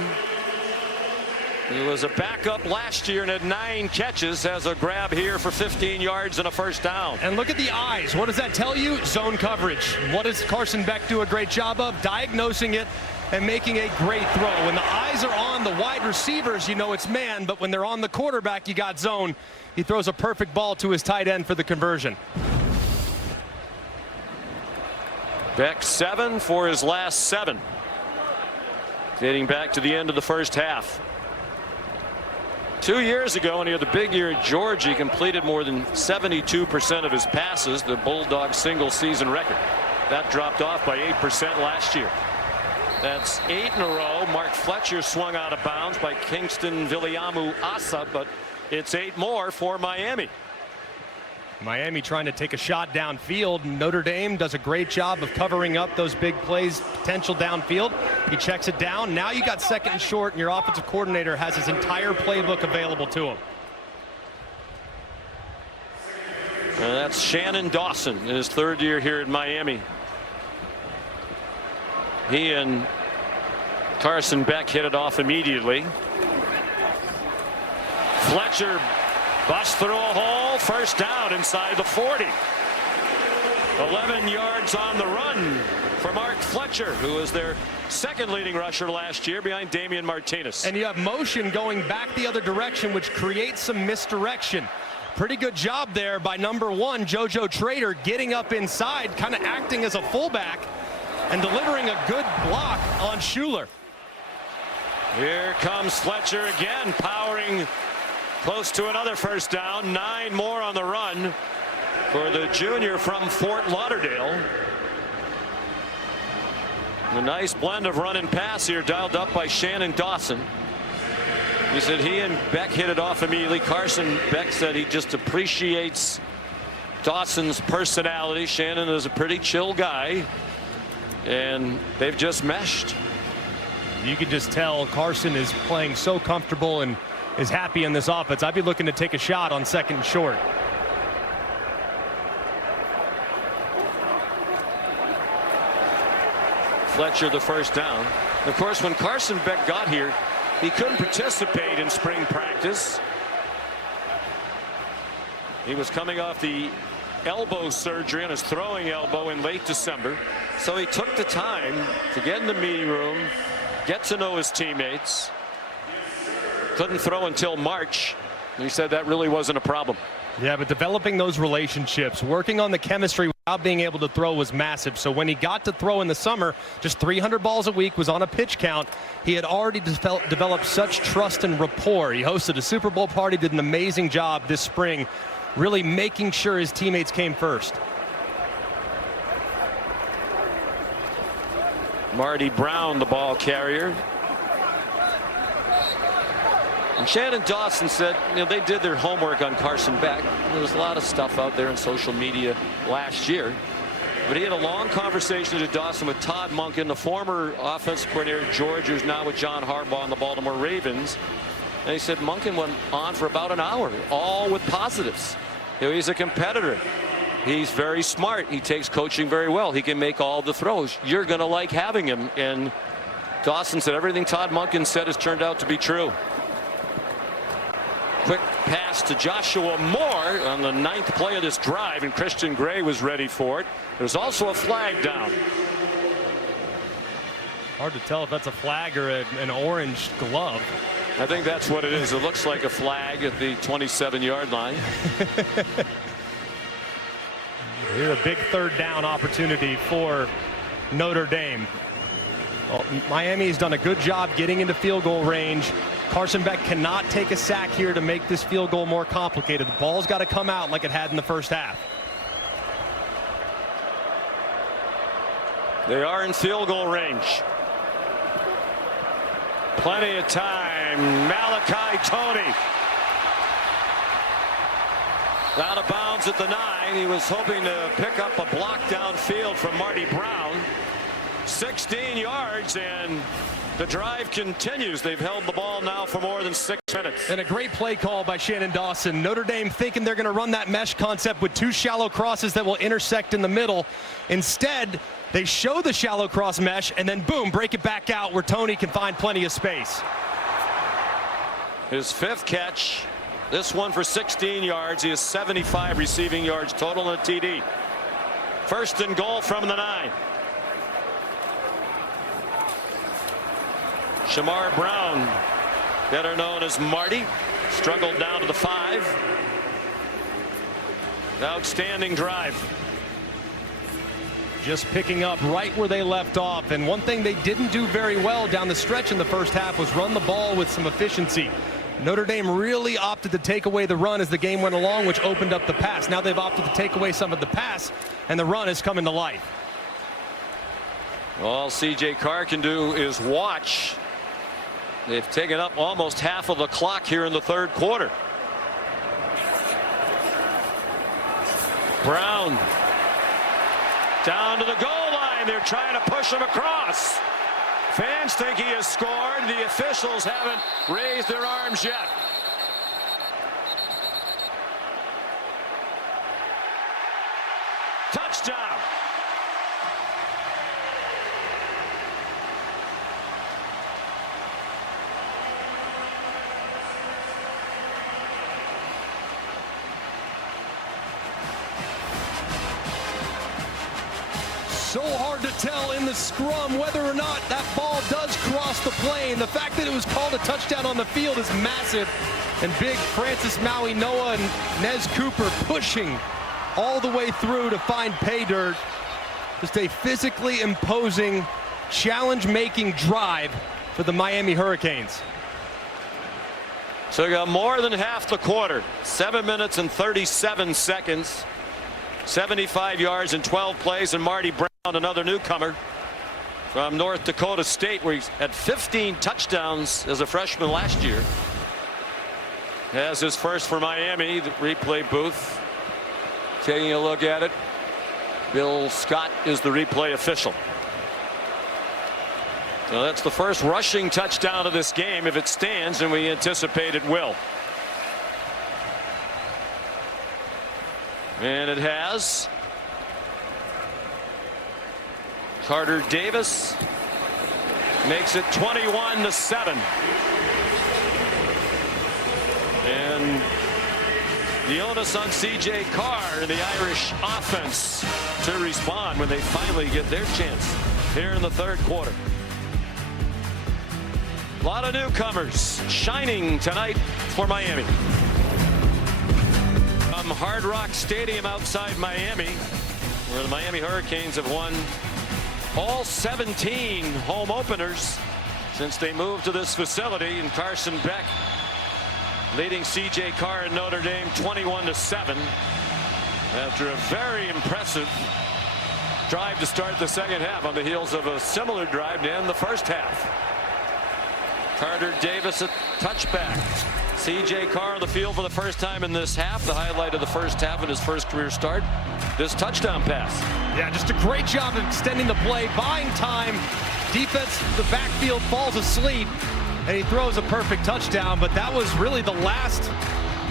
he was a backup last year and had 9 catches, has a grab here for 15 yards and a first down. And look at the eyes. What does that tell you? Zone coverage. What does Carson Beck do a great job of? Diagnosing it and making a great throw. When the eyes are on the wide receivers, you know it's man, but when they're on the quarterback, you got zone. He throws a perfect ball to his tight end for the conversion. Beck 7 for his last 7. Dating back to the end of the first half. 2 years ago, when he had the big year at Georgia, he completed more than 72% of his passes, the Bulldogs' single season record. That dropped off by 8% last year. That's 8 in a row. Mark Fletcher swung out of bounds by Kingston Viliamu Asa, but it's 8 more for Miami. Miami trying to take a shot downfield. Notre Dame does a great job of covering up those big plays, potential downfield. He checks it down. Now you got 2nd and short, and your offensive coordinator has his entire playbook available to him. And that's Shannon Dawson in his 3rd year here in Miami. He and Carson Beck hit it off immediately. Fletcher busts through a hole. First down inside the 40. 11 yards on the run for Mark Fletcher, who was their 2nd leading rusher last year behind Damian Martinez. And you have motion going back the other direction, which creates some misdirection. Pretty good job there by number 1, JoJo Trader, getting up inside, kind of acting as a fullback and delivering a good block on Schuler. Here comes Fletcher again, powering close to another first down. 9 more on the run for the junior from Fort Lauderdale. A nice blend of run and pass here, dialed up by Shannon Dawson. He said he and Beck hit it off immediately. Carson Beck said he just appreciates Dawson's personality. Shannon is a pretty chill guy, and they've just meshed. You can just tell Carson is playing so comfortable and is happy in this offense. I'd be looking to take a shot on 2nd and short. Fletcher the first down. Of course, when Carson Beck got here, he couldn't participate in spring practice. He was coming off the elbow surgery on his throwing elbow in late December. So he took the time to get in the meeting room, get to know his teammates. Couldn't throw until March. He said that really wasn't a problem. Yeah, but developing those relationships, working on the chemistry without being able to throw was massive. So when he got to throw in the summer, just 300 balls a week, was on a pitch count, he had already developed such trust and rapport. He hosted a Super Bowl party, did an amazing job this spring, really making sure his teammates came first. Marty Brown, the ball carrier. And Shannon Dawson said, they did their homework on Carson Beck. There was a lot of stuff out there in social media last year. But he had a long conversation to Dawson with Todd Monken, the former offensive coordinator at Georgia, who's now with John Harbaugh and the Baltimore Ravens. And he said Monken went on for about an hour, all with positives. He's a competitor. He's very smart. He takes coaching very well. He can make all the throws. You're going to like having him. And Dawson said everything Todd Monken said has turned out to be true. Quick pass to Joshua Moore on the 9th play of this drive, and Christian Gray was ready for it. There's also a flag down. Hard to tell if that's a flag or an orange glove. I think that's what it is. It looks like a flag at the 27-yard line. Here's a big 3rd down opportunity for Notre Dame. Well, Miami's done a good job getting into field goal range. Carson Beck cannot take a sack here to make this field goal more complicated. The ball's got to come out like it had in the first half. They are in field goal range. Plenty of time. Malachi Toney out of bounds at the 9. He was hoping to pick up a block downfield from Marty Brown. 16 yards, and the drive continues. They've held the ball now for more than 6 minutes. And a great play call by Shannon Dawson. Notre Dame thinking they're going to run that mesh concept with 2 shallow crosses that will intersect in the middle. Instead, they show the shallow cross mesh and then boom, break it back out where Toney can find plenty of space. His 5th catch, this one for 16 yards. He has 75 receiving yards total in a TD. 1st and goal from the 9. Shamar Brown, better known as Marty, struggled down to the 5. Outstanding drive. Just picking up right where they left off. And one thing they didn't do very well down the stretch in the first half was run the ball with some efficiency. Notre Dame really opted to take away the run as the game went along, which opened up the pass. Now they've opted to take away some of the pass, and the run is coming to life. All C.J. Carr can do is watch. They've taken up almost half of the clock here in the 3rd quarter. Brown down to the goal line. They're trying to push him across. Fans think he has scored. The officials haven't raised their arms yet. So hard to tell in the scrum whether or not that ball does cross the plane. The fact that it was called a touchdown on the field is massive. And big Francis Maui Noah and Nez Cooper pushing all the way through to find pay dirt. Just a physically imposing, challenge-making drive for the Miami Hurricanes. So we got more than half the quarter. 7 minutes and 37 seconds. 75 yards in 12 plays, and Marty Brown, another newcomer from North Dakota State, where he's had 15 touchdowns as a freshman last year. Has his first for Miami. The replay booth taking a look at it. Bill Scott is the replay official. So that's the first rushing touchdown of this game if it stands, and we anticipate it will. And it has. Carter Davis makes it 21-7. And the onus on C.J. Carr and the Irish offense to respond when they finally get their chance here in the third quarter. A lot of newcomers shining tonight for Miami. From Hard Rock Stadium outside Miami, where the Miami Hurricanes have won all 17 home openers since they moved to this facility, and Carson Beck leading C.J. Carr and Notre Dame 21-7 after a very impressive drive to start the second half on the heels of a similar drive to end the first half. Carter Davis a touchback. C.J. Carr on the field for the first time in this half. The highlight of the first half in his first career start. This touchdown pass. Yeah, just a great job of extending the play, buying time. Defense, the backfield falls asleep, and he throws a perfect touchdown. But that was really the last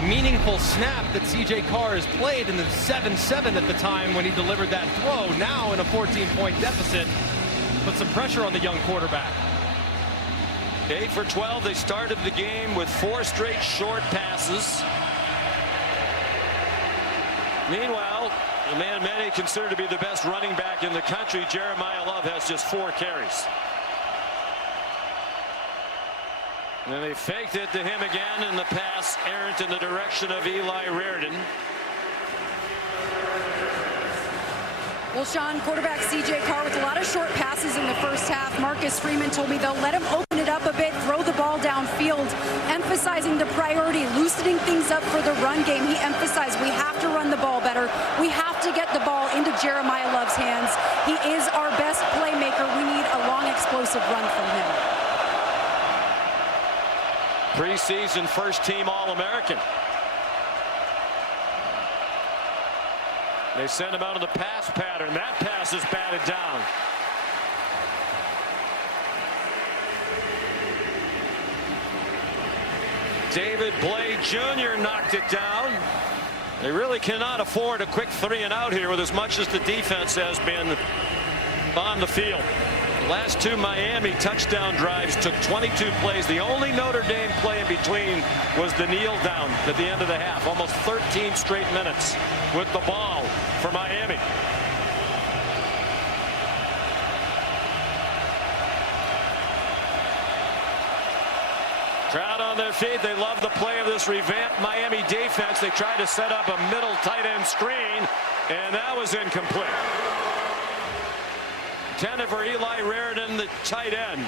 meaningful snap that C.J. Carr has played in the 7-7 at the time when he delivered that throw. Now in a 14-point deficit, put some pressure on the young quarterback. 8 for 12. They started the game with 4 straight short passes. Meanwhile, the man many consider to be the best running back in the country, Jeremiah Love, has just 4 carries. And they faked it to him again, and the pass errant in the direction of Eli Reardon. Well, Sean, quarterback C.J. Carr with a lot of short passes in the first half. Marcus Freeman told me they'll let him open it up a bit, throw the ball downfield, emphasizing the priority, loosening things up for the run game. He emphasized we have to run the ball better. We have to get the ball into Jeremiah Love's hands. He is our best playmaker. We need a long, explosive run from him. Preseason first-team All-American. They send him out of the pass pattern. That pass is batted down. David Blade Jr. knocked it down. They really cannot afford a quick 3 and out here with as much as the defense has been on the field. The last 2 Miami touchdown drives took 22 plays. The only Notre Dame play in between was the kneel down at the end of the half. Almost 13 straight minutes with the ball for Miami. Crowd on their feet. They love the play of this revamped Miami defense. They tried to set up a middle tight end screen, and that was incomplete. Intended for Eli Reardon, the tight end.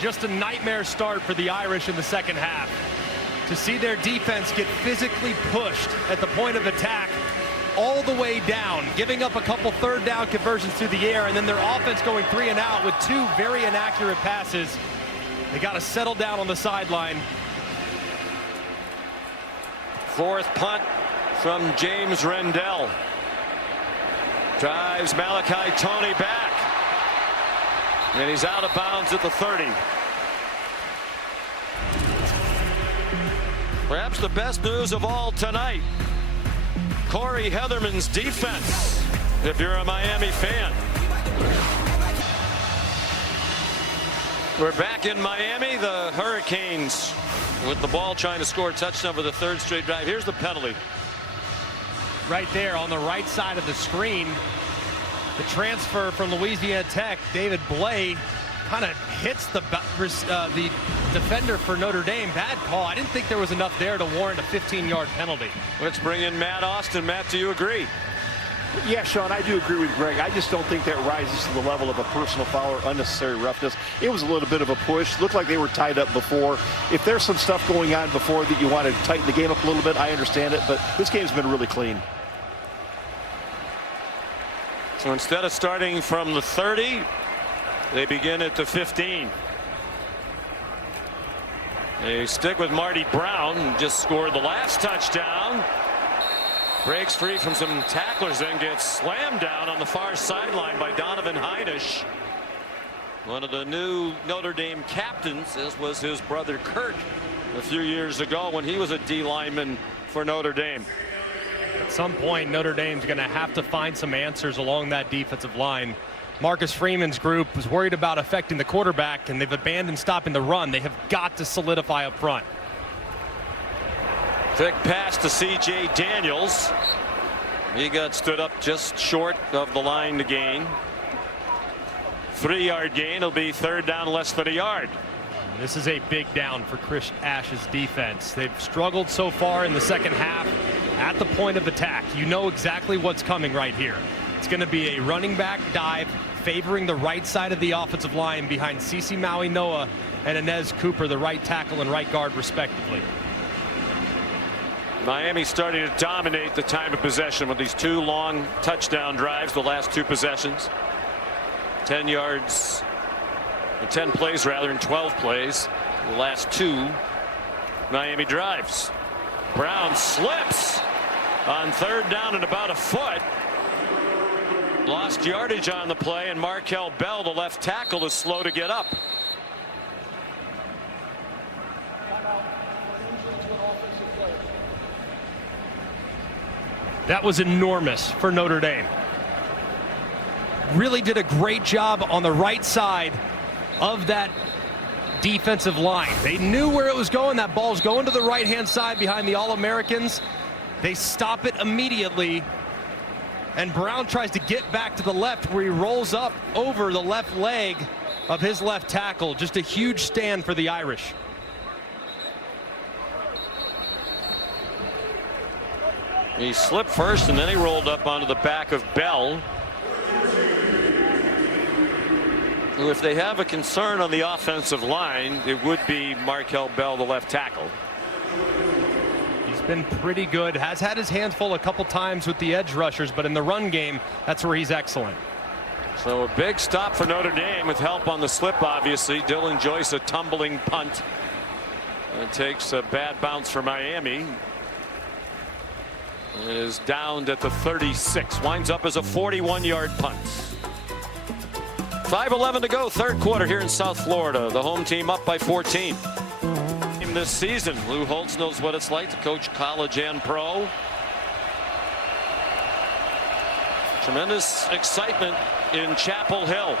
Just a nightmare start for the Irish in the second half. To see their defense get physically pushed at the point of attack all the way down, giving up a couple third down conversions through the air, and then their offense going 3 and out with 2 very inaccurate passes. They got to settle down on the sideline. 4th punt from James Rendell. Drives Malachi Toney back. And he's out of bounds at the 30. Perhaps the best news of all tonight. Corey Heatherman's defense, if you're a Miami fan. We're back in Miami. The Hurricanes with the ball trying to score a touchdown for the 3rd straight drive. Here's the penalty. right there on the right side of the screen. The transfer from Louisiana Tech, David Blay, kind of hits the defender for Notre Dame. Bad call. I didn't think there was enough there to warrant a 15-yard penalty. Let's bring in Matt Austin. Matt, do you agree? Yeah, Sean, I do agree with Greg. I just don't think that rises to the level of a personal foul or unnecessary roughness. It was a little bit of a push. Looked like they were tied up before. If there's some stuff going on before that you want to tighten the game up a little bit, I understand it, but this game's been really clean. So instead of starting from the 30, they begin at the 15. They stick with Marty Brown, who just scored the last touchdown. Breaks free from some tacklers, then gets slammed down on the far sideline by Donovan Heinisch. One of the new Notre Dame captains, as was his brother Kurt a few years ago when he was a D lineman for Notre Dame. At some point, Notre Dame's going to have to find some answers along that defensive line. Marcus Freeman's group was worried about affecting the quarterback, and they've abandoned stopping the run. They have got to solidify up front. Thick pass to C.J. Daniels. He got stood up just short of the line to gain. 3-yard gain. It'll be third down, less than a yard. This is a big down for Chris Ash's defense. They've struggled so far in the second half at the point of attack. You know exactly what's coming right here. It's going to be a running back dive favoring the right side of the offensive line behind Cece Maui Noah and Inez Cooper, the right tackle and right guard respectively. Miami starting to dominate the time of possession with these 2 long touchdown drives, the last 2 possessions. 10 yards, 10 plays rather, in 12 plays. The last 2 Miami drives. Brown slips on third down and about a foot. Lost yardage on the play, and Markel Bell, the left tackle, is slow to get up. That was enormous for Notre Dame. Really did a great job on the right side of that defensive line. They knew where it was going. That ball's going to the right-hand side behind the All-Americans. They stop it immediately. And Brown tries to get back to the left, where he rolls up over the left leg of his left tackle. Just a huge stand for the Irish. He slipped first, and then he rolled up onto the back of Bell. If they have a concern on the offensive line, it would be Markel Bell, the left tackle. He's been pretty good. Has had his hands full a couple times with the edge rushers, but in the run game, that's where he's excellent. So a big stop for Notre Dame with help on the slip, obviously. Dylan Joyce, a tumbling punt. And takes a bad bounce for Miami. It is downed at the 36. Winds up as a 41-yard punt. 5:11 to go, third quarter here in South Florida. The home team up by 14. This season, Lou Holtz knows what it's like to coach college and pro. Tremendous excitement in Chapel Hill.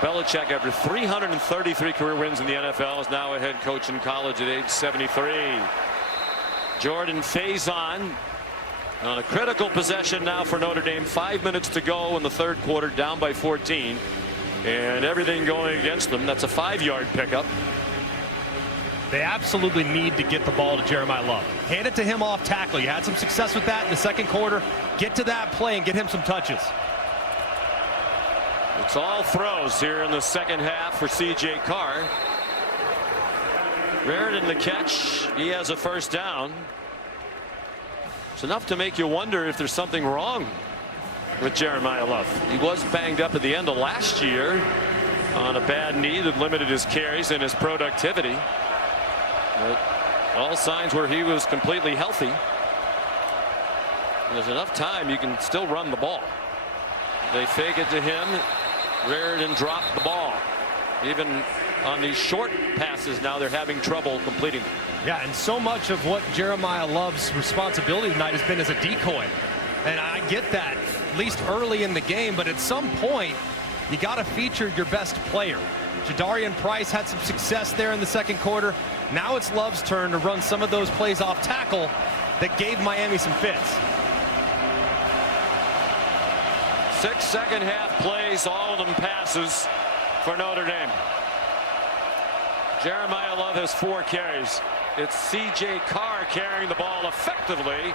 Belichick, after 333 career wins in the NFL, is now a head coach in college at age 73. Jordan Faison on a critical possession now for Notre Dame. 5 minutes to go in the third quarter, down by 14, and everything going against them. That's a 5-yard pickup. They absolutely need to get the ball to Jeremiah Love. Hand it to him off tackle. You had some success with that in the second quarter. Get to that play and get him some touches. It's all throws here in the second half for C.J. Carr. Reardon the catch. He has a first down. It's enough to make you wonder if there's something wrong with Jeremiah Love. He was banged up at the end of last year on a bad knee that limited his carries and his productivity. But all signs were he was completely healthy. There's enough time you can still run the ball. They fake it to him. Reardon dropped the ball. Even on these short passes now, they're having trouble completing. Yeah, and so much of what Jeremiah Love's responsibility tonight has been as a decoy. And I get that, at least early in the game, but at some point, you got to feature your best player. Jadarian Price had some success there in the second quarter. Now it's Love's turn to run some of those plays off tackle that gave Miami some fits. 6 second-half plays, all of them passes for Notre Dame. Jeremiah Love has 4 carries. It's C.J. Carr carrying the ball effectively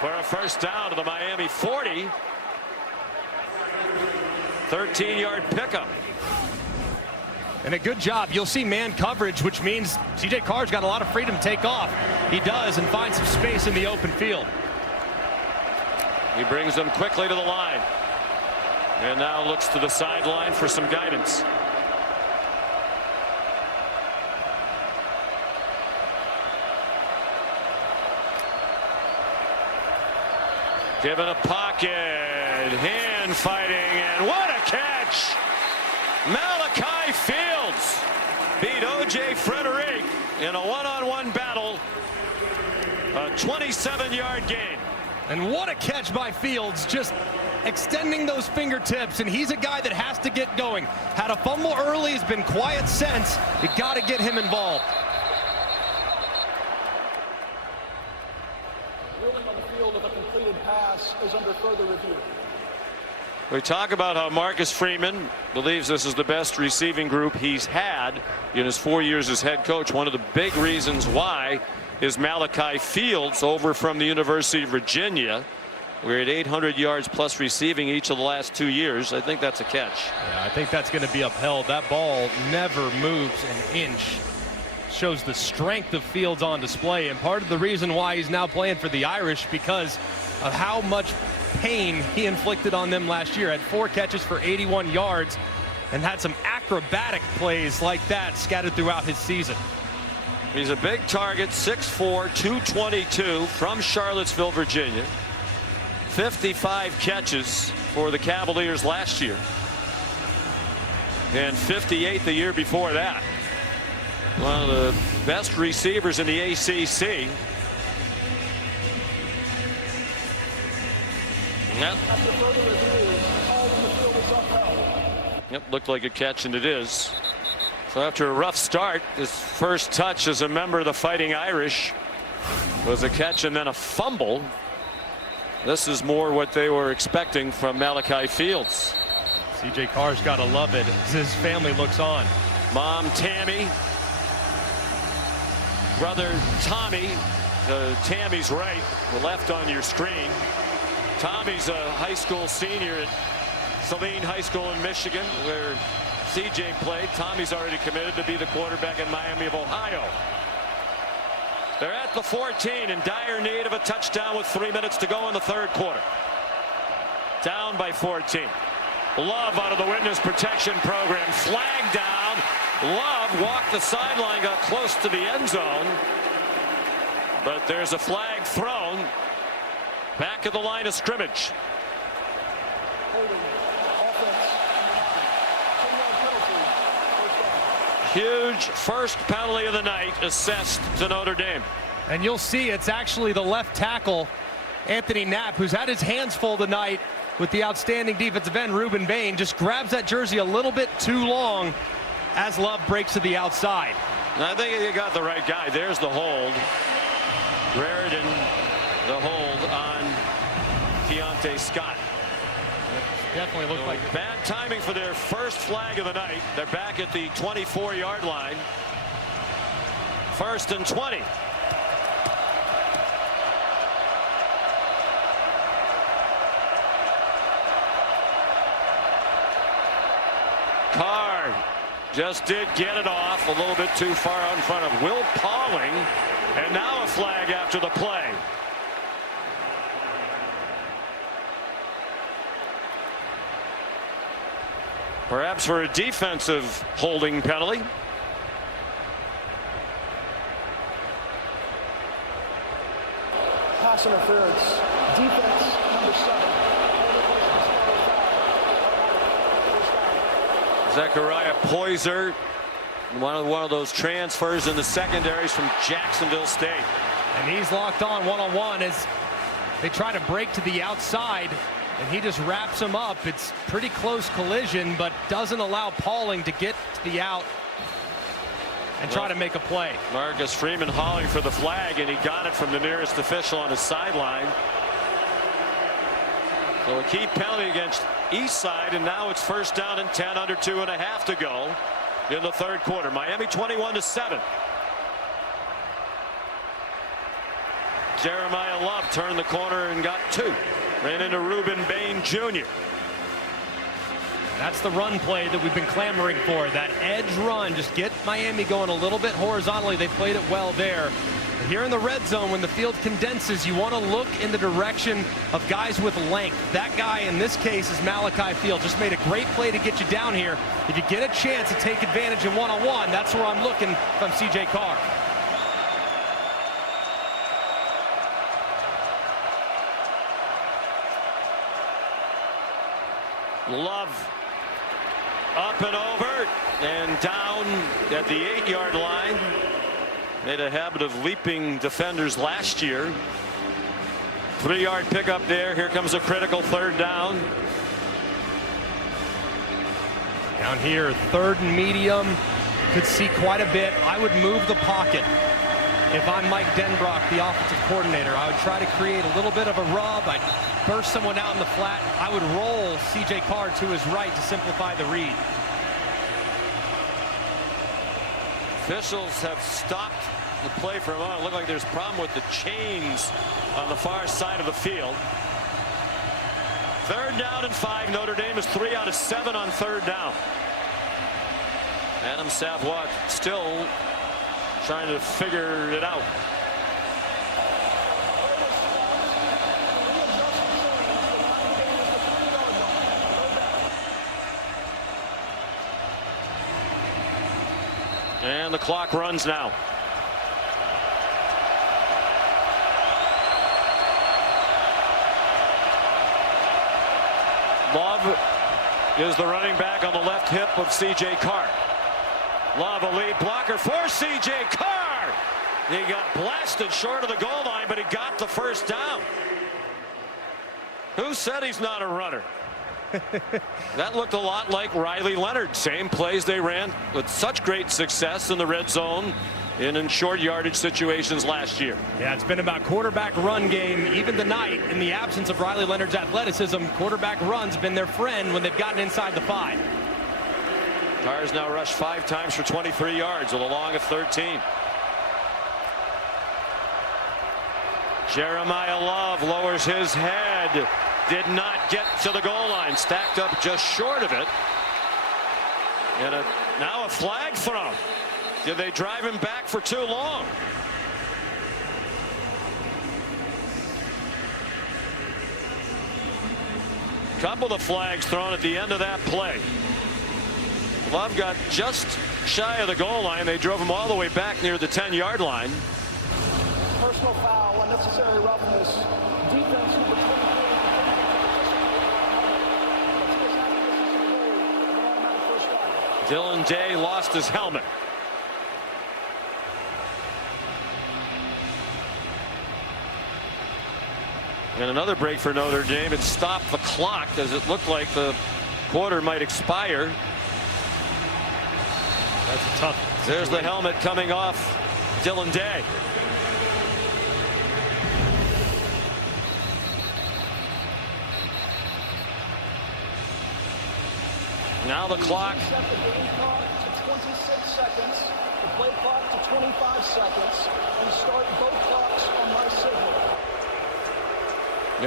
for a first down to the Miami 40. 13-yard pickup. And a good job. You'll see man coverage, which means C.J. Carr's got a lot of freedom to take off. He does, and finds some space in the open field. He brings them quickly to the line. And now looks to the sideline for some guidance. Given a pocket, hand fighting, and what a catch! Malachi Fields beat O.J. Frederick in a one-on-one battle. A 27-yard gain. And what a catch by Fields, just extending those fingertips, and he's a guy that has to get going. Had a fumble early, has been quiet since. You got to get him involved. Ruling on the field of a completed pass is under further review. We talk about how Marcus Freeman believes this is the best receiving group he's had in his 4 years as head coach. One of the big reasons why is Malachi Fields over from the University of Virginia. We're at 800 yards plus receiving each of the last 2 years. I think that's a catch. Yeah, I think that's going to be upheld. That ball never moves an inch. Shows the strength of Fields on display, and part of the reason why he's now playing for the Irish because of how much pain he inflicted on them last year. Had 4 catches for 81 yards and had some acrobatic plays like that scattered throughout his season. He's a big target, 6'4", 222 from Charlottesville, Virginia. 55 catches for the Cavaliers last year. And 58 the year before that. One of the best receivers in the ACC. Yep, looked like a catch, and it is. So after a rough start, his first touch as a member of the Fighting Irish was a catch and then a fumble. This is more what they were expecting from Malachi Fields. C.J. Carr's got to love it as his family looks on. Mom Tammy, brother Tommy, Tammy's right, the left on your screen. Tommy's a high school senior at Saline High School in Michigan, where C.J. played. Tommy's already committed to be the quarterback in Miami of Ohio. They're at the 14 in dire need of a touchdown with 3 minutes to go in the third quarter. Down by 14. Love out of the witness protection program. Flag down. Love walked the sideline, got close to the end zone. But there's a flag thrown. Back at the line of scrimmage. Huge first penalty of the night assessed to Notre Dame. And you'll see it's actually the left tackle, Anthony Knapp, who's had his hands full tonight with the outstanding defensive end, Ruben Bain, just grabs that jersey a little bit too long as Love breaks to the outside. I think you got the right guy. There's the hold. Raridan, the hold on Keontae Scott. Definitely looked like bad timing for their first flag of the night. They're back at the 24-yard line. 1st and 20. Carr just did get it off a little bit too far out in front of Will Pauling, and now a flag after the play. Perhaps for a defensive holding penalty. Pass interference. Defense number 7. Zechariah Poyser, one of those transfers in the secondaries from Jacksonville State. And he's locked on one-on-one as they try to break to the outside. And he just wraps him up. It's pretty close collision, but doesn't allow Pauling to get to the out and try to make a play. Marcus Freeman hauling for the flag, and he got it from the nearest official on his sideline. So a key penalty against Eastside, and now it's first down and 10, under 2.5 to go in the third quarter. Miami 21-7. Jeremiah Love turned the corner and got 2. Ran into Reuben Bain Jr. That's the run play that we've been clamoring for. That edge run, just get Miami going a little bit horizontally. They played it well there. But here in the red zone, when the field condenses, you want to look in the direction of guys with length. That guy in this case is Malachi Field. Just made a great play to get you down here. If you get a chance to take advantage in one-on-one, that's where I'm looking from C.J. Carr. Love up and over and down at the 8-yard line. Made a habit of leaping defenders last year. 3-yard pickup there. Here comes a critical third down. Down here, third and medium. Could see quite a bit. I would move the pocket. If I'm Mike Denbrock, the offensive coordinator, I would try to create a little bit of a rub. I'd burst someone out in the flat. I would roll C.J. Carr to his right to simplify the read. Officials have stopped the play for a moment. It looked like there's a problem with the chains on the far side of the field. Third down and 5. Notre Dame is 3 out of 7 on third down. Adam Savoie still trying to figure it out. And the clock runs now. Love is the running back on the left hip of C.J. Carr. Love, a lead blocker for C.J. Carr. He got blasted short of the goal line, but he got the first down. Who said he's not a runner? That looked a lot like Riley Leonard. Same plays they ran with such great success in the red zone in short yardage situations last year. Yeah, it's been about quarterback run game even tonight. In the absence of Riley Leonard's athleticism, quarterback runs been their friend when they've gotten inside the 5. Carr's now rushed 5 times for 23 yards with a long of 13. Jeremiah Love lowers his head. Did not get to the goal line. Stacked up just short of it. And now a flag thrown. Did they drive him back for too long? Couple of flags thrown at the end of that play. Love got just shy of the goal line. They drove him all the way back near the 10-yard line. Personal foul, unnecessary roughness. Defense number 23. Dylan Day lost his helmet. And another break for Notre Dame. It stopped the clock as it looked like the quarter might expire. That's a tough situation. There's the helmet coming off Dylan Day. Now the clock. Set the game clock to 26 seconds, the play clock to 25 seconds, and start both clocks on my signal.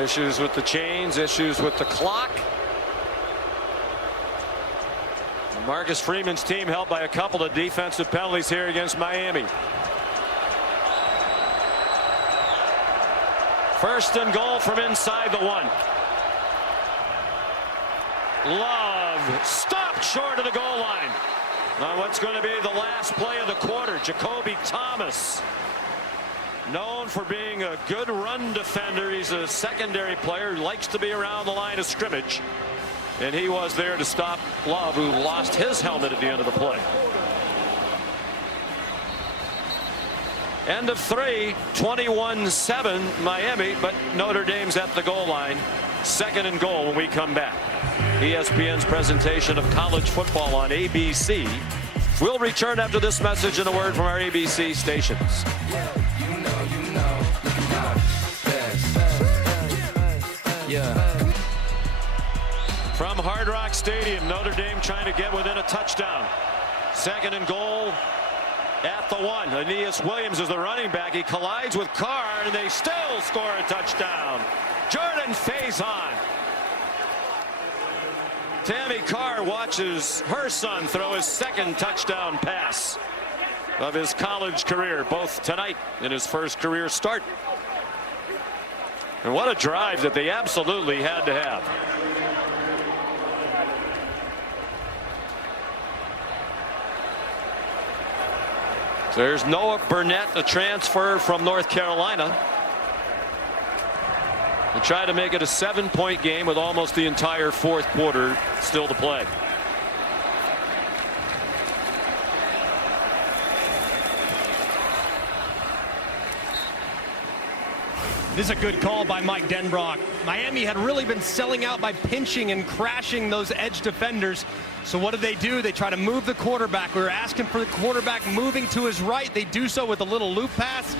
Issues with the chains, issues with the clock. Marcus Freeman's team helped by a couple of defensive penalties here against Miami. First and goal from inside the 1. Love stopped short of the goal line on what's going to be the last play of the quarter. Jacoby Thomas, known for being a good run defender. He's a secondary player who likes to be around the line of scrimmage. And he was there to stop Love, who lost his helmet at the end of the play. End of 3, 21-7 Miami, but Notre Dame's at the goal line. Second and goal when we come back. ESPN's presentation of college football on ABC. We'll return after this message and a word from our ABC stations. From Hard Rock Stadium, Notre Dame trying to get within a touchdown. 2nd and goal at the 1. Aeneas Williams is the running back. He collides with Carr, and they still score a touchdown. Jordan Faison. Tammy Carr watches her son throw his 2nd touchdown pass of his college career, both tonight in his first career start. And what a drive that they absolutely had to have. There's Noah Burnett, a transfer from North Carolina. They try to make it a 7-point game with almost the entire 4th quarter still to play. This is a good call by Mike Denbrock. Miami had really been selling out by pinching and crashing those edge defenders. So what do? They try to move the quarterback. We were asking for the quarterback moving to his right. They do so with a little loop pass.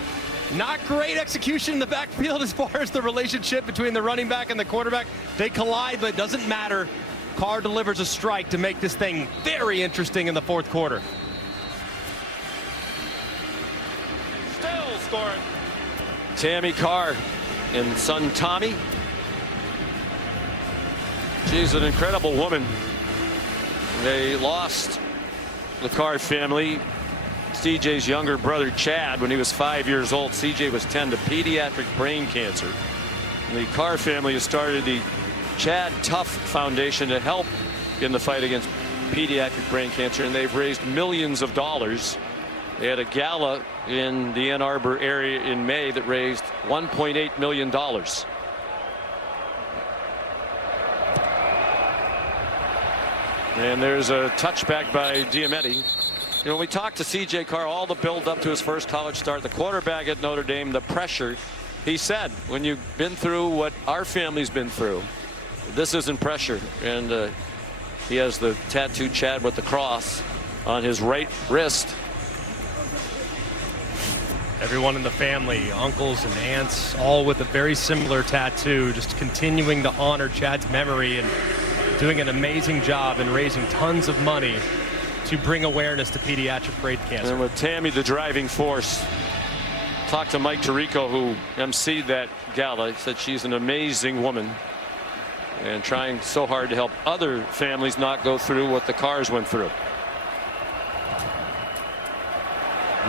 Not great execution in the backfield as far as the relationship between the running back and the quarterback. They collide, but it doesn't matter. Carr delivers a strike to make this thing very interesting in the 4th quarter. Still scoring. Tammy Carr and son Tommy. She's an incredible woman. They lost the Carr family. CJ's younger brother Chad when he was 5 years old. CJ was 10 to pediatric brain cancer. And the Carr family has started the Chad Tough Foundation to help in the fight against pediatric brain cancer, and they've raised millions of dollars. They had a gala in the Ann Arbor area in May that raised $1.8 million. And there's a touchback by Diametti. You know, when we talked to C.J. Carr, all the build up to his first college start, the quarterback at Notre Dame, the pressure, he said, when you've been through what our family's been through, this isn't pressure. And he has the tattooed Chad with the cross on his right wrist. Everyone in the family, uncles and aunts, all with a very similar tattoo, just continuing to honor Chad's memory and doing an amazing job in raising tons of money to bring awareness to pediatric brain cancer. And with Tammy the driving force. Talked to Mike Tirico, who emceed that gala. He said she's an amazing woman and trying so hard to help other families not go through what the Carrs went through.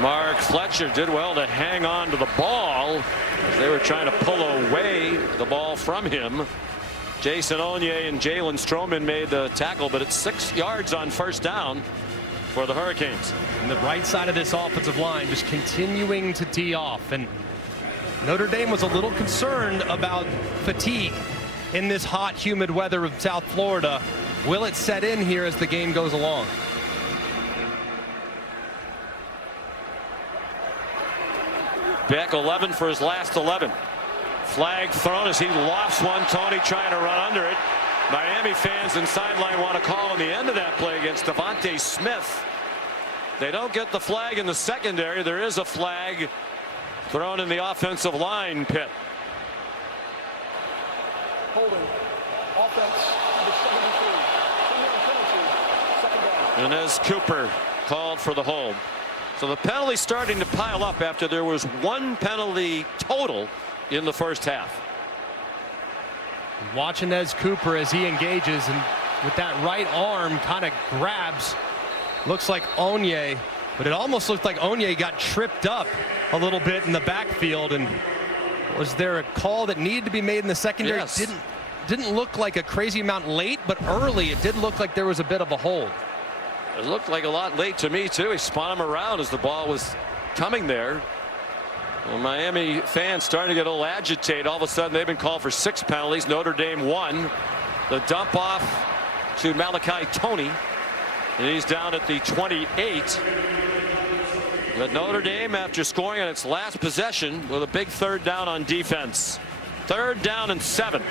Mark Fletcher did well to hang on to the ball as they were trying to pull away the ball from him. Jason Onye and Jalen Stroman made the tackle, but it's 6 yards on first down for the Hurricanes. And the right side of this offensive line just continuing to tee off. And Notre Dame was a little concerned about fatigue in this hot, humid weather of South Florida. Will it set in here as the game goes along? Beck 11 for his last 11. Flag thrown as he lofts one. Tony trying to run under it. Miami fans and sideline want to call on the end of that play against Devontae Smith. They don't get the flag in the secondary. There is a flag thrown in the offensive line pit. Holding. Offense, number 73. 2-minute penalty. Second down. Inez Cooper called for the hold. So the penalty starting to pile up after there was one penalty total in the first half. Watch Inez Cooper as he engages and with that right arm kind of grabs. Looks like Onye, but it almost looked like Onye got tripped up a little bit in the backfield. And was there a call that needed to be made in the secondary? Yes. Didn't look like a crazy amount late, but early it did look like there was a bit of a hold. It looked like a lot late to me too. He spun him around as the ball was coming there. Well, Miami fans starting to get a little agitated. All of a sudden they've been called for 6 penalties. Notre Dame 1. The dump off to Malachi Toney, and he's down at the 28. But Notre Dame, after scoring on its last possession, with a big 3rd down on defense. 3rd down and 7.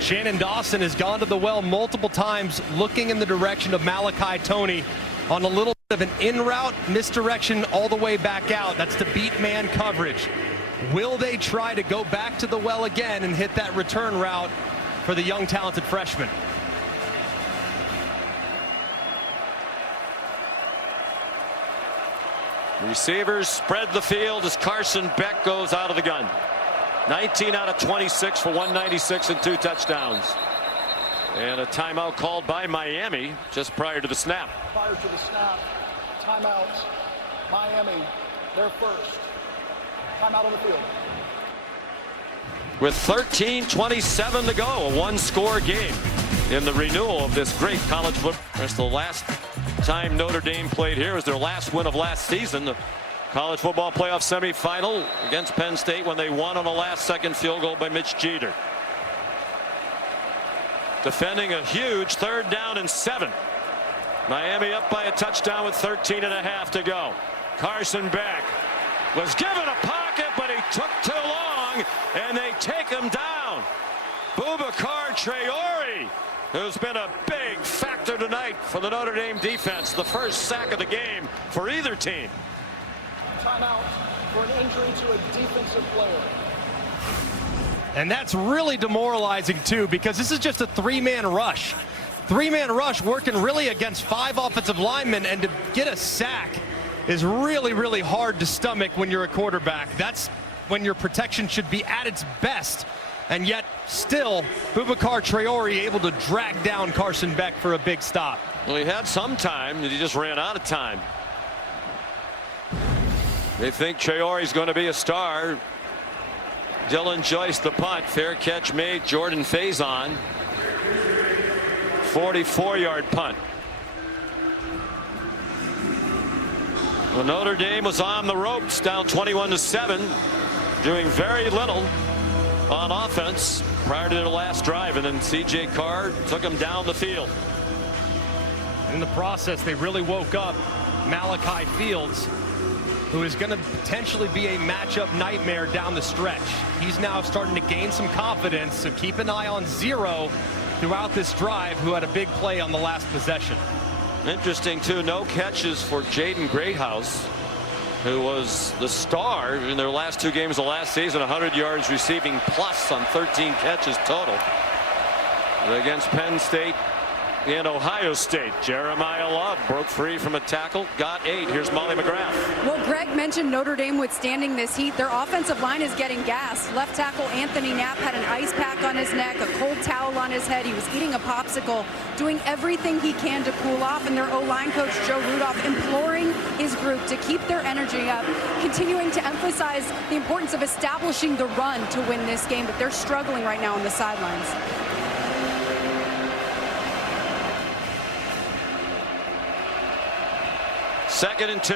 Shannon Dawson has gone to the well multiple times looking in the direction of Malachi Toney on a little bit of an in route misdirection all the way back out. That's to beat man coverage. Will they try to go back to the well again and hit that return route for the young, talented freshman. Receivers spread the field as Carson Beck goes out of the gun. 19 out of 26 for 196 and 2 touchdowns. And a timeout called by Miami just prior to the snap. Prior to the snap, timeout. Miami, their first. Timeout on the field. With 13:27 to go, a one-score game in the renewal of this great college football. That's the last time Notre Dame played here. It was their last win of last season. The college football playoff semifinal against Penn State when they won on a last-second field goal by Mitch Jeter. Defending a huge 3rd down and 7. Miami up by a touchdown with 13.5 to go. Carson Beck was given a pocket, but he took too long, and they take him down. Boubacar Traore, who's been a big factor tonight for the Notre Dame defense. The first sack of the game for either team. Timeout for an injury to a defensive player. And that's really demoralizing, too, because this is just a 3-man rush. 3-man rush working really against 5 offensive linemen, and to get a sack is really, really hard to stomach when you're a quarterback. That's when your protection should be at its best. And yet, still, Boubacar Traore able to drag down Carson Beck for a big stop. Well, he had some time, and he just ran out of time. They think Traore's going to be a star. Dylan Joyce the punt. Fair catch made. Jordan Faison. 44-yard punt. Well, Notre Dame was on the ropes, down 21-7, doing very little on offense prior to their last drive, and then C.J. Carr took them down the field. In the process, they really woke up Malachi Fields, who is going to potentially be a matchup nightmare down the stretch. He's now starting to gain some confidence, so keep an eye on Zero throughout this drive, who had a big play on the last possession. Interesting, too, no catches for Jaden Greathouse, who was the star in their last 2 games of last season. 100 yards receiving plus on 13 catches total against Penn State and Ohio State. Jeremiah Love broke free from a tackle, got 8. Here's Molly McGrath. Well, Greg mentioned Notre Dame withstanding this heat. Their offensive line is getting gassed. Left tackle Anthony Knapp had an ice pack on his neck, a cold towel on his head. He was eating a popsicle, doing everything he can to cool off. And their O-line coach, Joe Rudolph, imploring his group to keep their energy up, continuing to emphasize the importance of establishing the run to win this game. But they're struggling right now on the sidelines. Second and 2.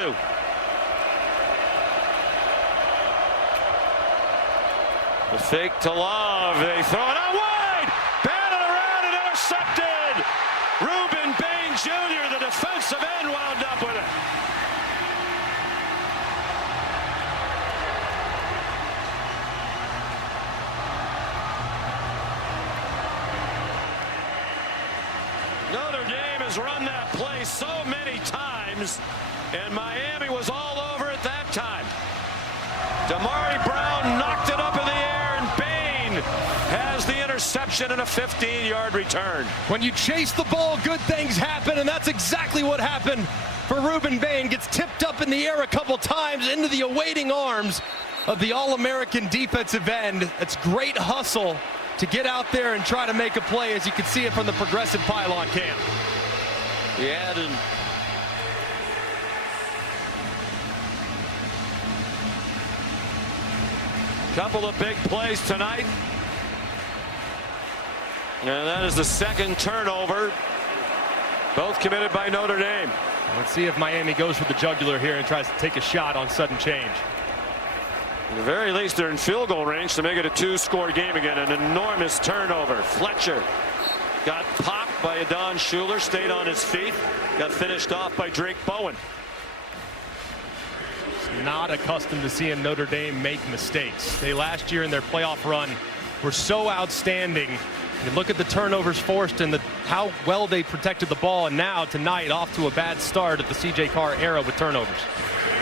The fake to Love. They throw it out wide. Batted around and intercepted. Ruben Bain Jr., the defensive end, wound up with it. Notre Dame has run that play so many times, and Miami was all over it that time. Damari Brown knocked it up in the air, and Bain has the interception and a 15-yard return. When you chase the ball, good things happen, and that's exactly what happened for Ruben Bain. Gets tipped up in the air a couple times into the awaiting arms of the All-American defensive end. It's great hustle to get out there and try to make a play, as you can see it from the Progressive Pylon cam. Yeah, and couple of big plays tonight. And that is the second turnover, both committed by Notre Dame. Let's see if Miami goes for the jugular here and tries to take a shot on sudden change. At the very least, they're in field goal range to make it a 2-score game again. An enormous turnover. Fletcher got popped by Adon Schuler, stayed on his feet, got finished off by Drake Bowen. Not accustomed to seeing Notre Dame make mistakes. They last year in their playoff run were so outstanding. You look at the turnovers forced and how well they protected the ball, and now tonight off to a bad start at the C.J. Carr era with turnovers.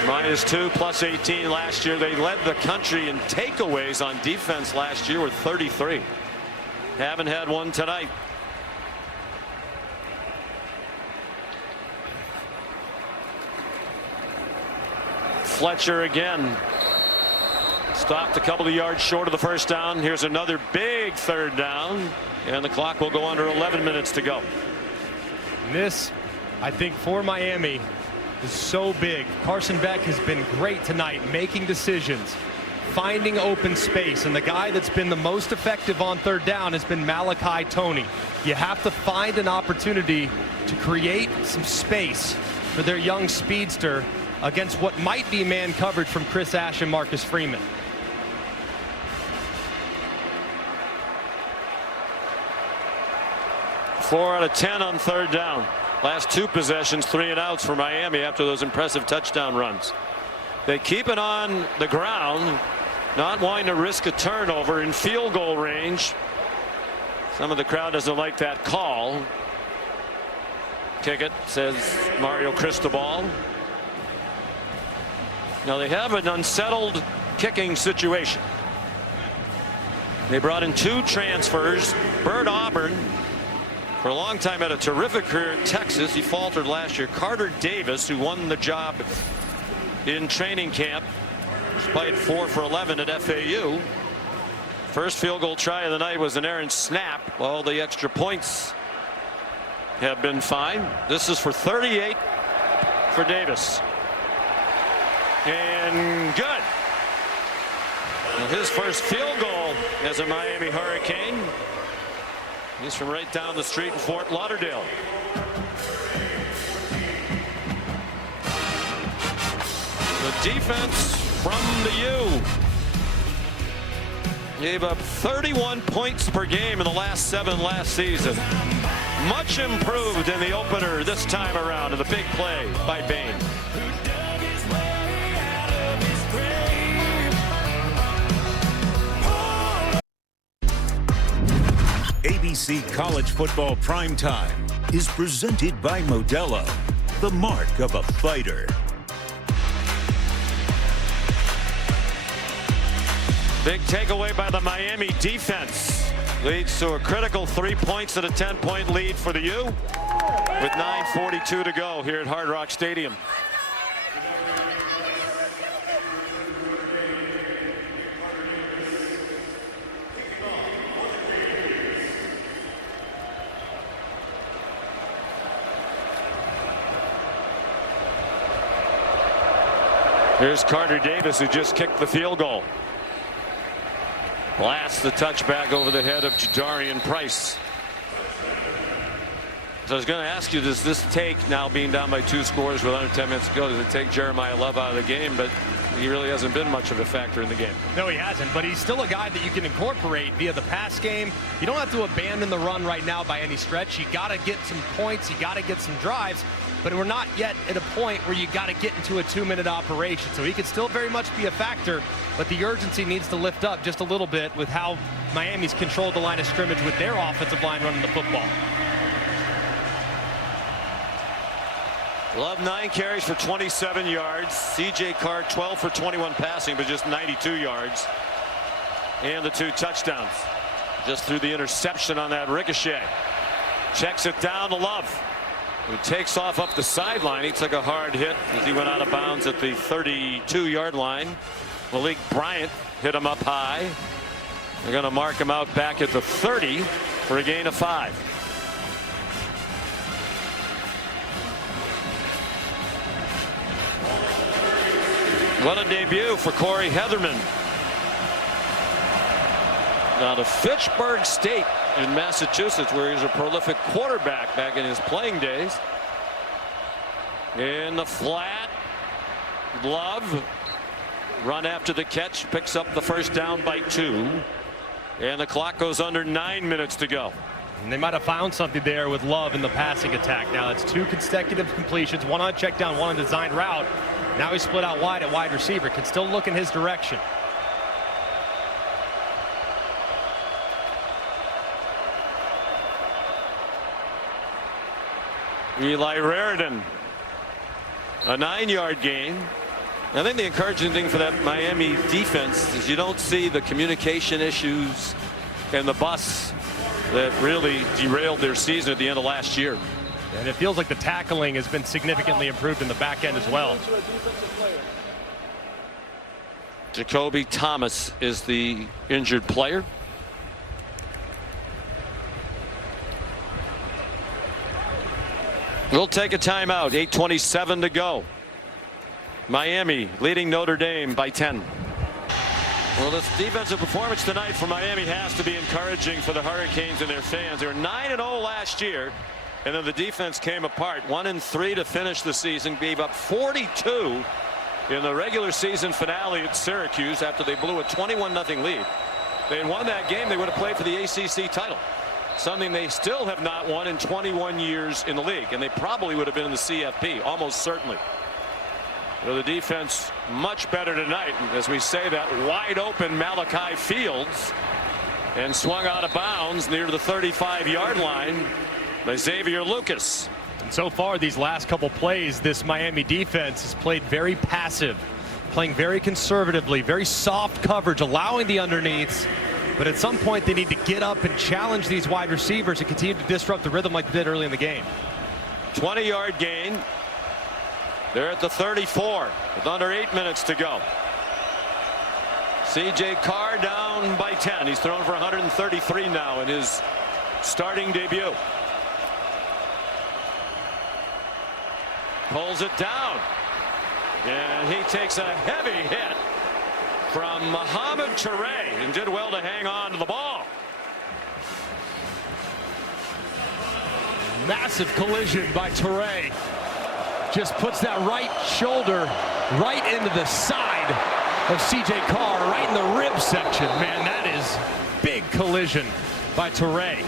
-2 plus 18 last year. They led the country in takeaways on defense last year with 33. Haven't had one tonight. Fletcher again. Stopped a couple of yards short of the first down. Here's another big third down. And the clock will go under 11 minutes to go. This, I think, for Miami is so big. Carson Beck has been great tonight, making decisions, finding open space. And the guy that's been the most effective on third down has been Malachi Toney. You have to find an opportunity to create some space for their young speedster against what might be man coverage from Chris Ash and Marcus Freeman. Four out of 10 on third down. Last two possessions, 3 and outs for Miami after those impressive touchdown runs. They keep it on the ground, not wanting to risk a turnover in field goal range. Some of the crowd doesn't like that call. Kick it, says Mario Cristobal. Now they have an unsettled kicking situation. They brought in 2 transfers. Bert Auburn, for a long time, had a terrific career in Texas. He faltered last year. Carter Davis, who won the job in training camp, despite 4 for 11 at FAU. First field goal try of the night was an errant snap. All the extra points have been fine. This is for 38 for Davis. And good. Well, his first field goal as a Miami Hurricane. He's from right down the street in Fort Lauderdale. The defense from the U gave up 31 points per game in the last 7 last season. Much improved in the opener this time around in the big play by Bain. ABC College Football Primetime is presented by Modelo, the mark of a fighter. Big takeaway by the Miami defense. Leads to a critical 3 points and a 10-point lead for the U with 9:42 to go here at Hard Rock Stadium. Here's Carter Davis, who just kicked the field goal. Blasts the touchback over the head of Jadarian Price. So I was going to ask you, does this take, now being down by 2 scores with under 10 minutes to go, does it take Jeremiah Love out of the game? But he really hasn't been much of a factor in the game. No, he hasn't, but he's still a guy that you can incorporate via the pass game. You don't have to abandon the run right now by any stretch. You got to get some points, you got to get some drives, but we're not yet at a point where you got to get into a 2-minute operation. So he could still very much be a factor, but the urgency needs to lift up just a little bit with how Miami's controlled the line of scrimmage with their offensive line running the football. Love 9 carries for 27 yards. CJ Carr 12 for 21 passing, but just 92 yards. And the 2 touchdowns. Just through the interception on that ricochet. Checks it down to Love, who takes off up the sideline. He took a hard hit as he went out of bounds at the 32-yard line. Malik Bryant hit him up high. They're going to mark him out back at the 30 for a gain of 5. What a debut for Corey Heatherman. Now to Fitchburg State in Massachusetts, where he was a prolific quarterback back in his playing days. In the flat, Love, run after the catch, picks up the first down by 2. And the clock goes under 9 minutes to go. And they might have found something there with Love in the passing attack. Now it's 2 consecutive completions, 1 on check down, 1 on designed route. Now he's split out wide at wide receiver. Can still look in his direction. Eli Raridan, a 9-yard gain. I think the encouraging thing for that Miami defense is you don't see the communication issues and the bus that really derailed their season at the end of last year. And it feels like the tackling has been significantly improved in the back end as well. Jacoby Thomas is the injured player. We'll take a timeout. 8:27 to go. Miami leading Notre Dame by 10. Well, this defensive performance tonight for Miami has to be encouraging for the Hurricanes and their fans. They were 9-0 last year, and then the defense came apart. 1-3 to finish the season. Gave up 42 in the regular season finale at Syracuse after they blew a 21-0 lead. If they had won that game, they would have played for the ACC title. Something they still have not won in 21 years in the league, and they probably would have been in the CFB, almost certainly. So the defense much better tonight, as we say that wide open Malachi Fields, and swung out of bounds near the 35-yard line by Xavier Lucas. And so far, these last couple plays, this Miami defense has played very passive, playing very conservatively, very soft coverage, allowing the underneaths. But at some point, they need to get up and challenge these wide receivers and continue to disrupt the rhythm like they did early in the game. 20-yard gain. They're at the 34 with under 8 minutes to go. C.J. Carr down by 10. He's thrown for 133 now in his starting debut. Pulls it down. And he takes a heavy hit from Mohamed Touré and did well to hang on to the ball. Massive collision by Touré. Just puts that right shoulder right into the side of C.J. Carr, right in the rib section. Man, that is big collision by Touré.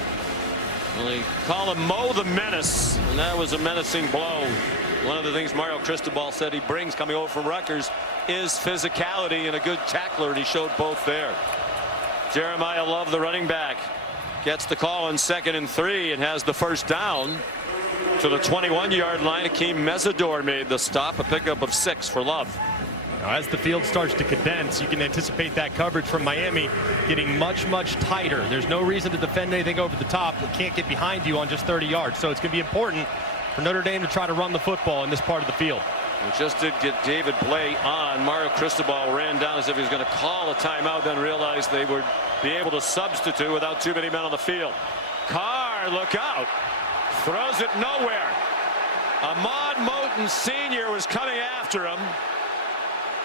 Well, they call him Mo the Menace, and that was a menacing blow. One of the things Mario Cristobal said he brings coming over from Rutgers is physicality and a good tackler, and he showed both there. Jeremiah Love, the running back, gets the call on 2nd and 3 and has the first down to the 21-yard line. Akeem Mesidor made the stop, a pickup of 6 for Love. Now, as the field starts to condense, you can anticipate that coverage from Miami getting much, much tighter. There's no reason to defend anything over the top. It can't get behind you on just 30 yards. So it's going to be important for Notre Dame to try to run the football in this part of the field. We just did get David Blay on. Mario Cristobal ran down as if he was going to call a timeout, then realized they would be able to substitute without too many men on the field. Carr, look out. Throws it nowhere. Ahmad Moten Sr. was coming after him.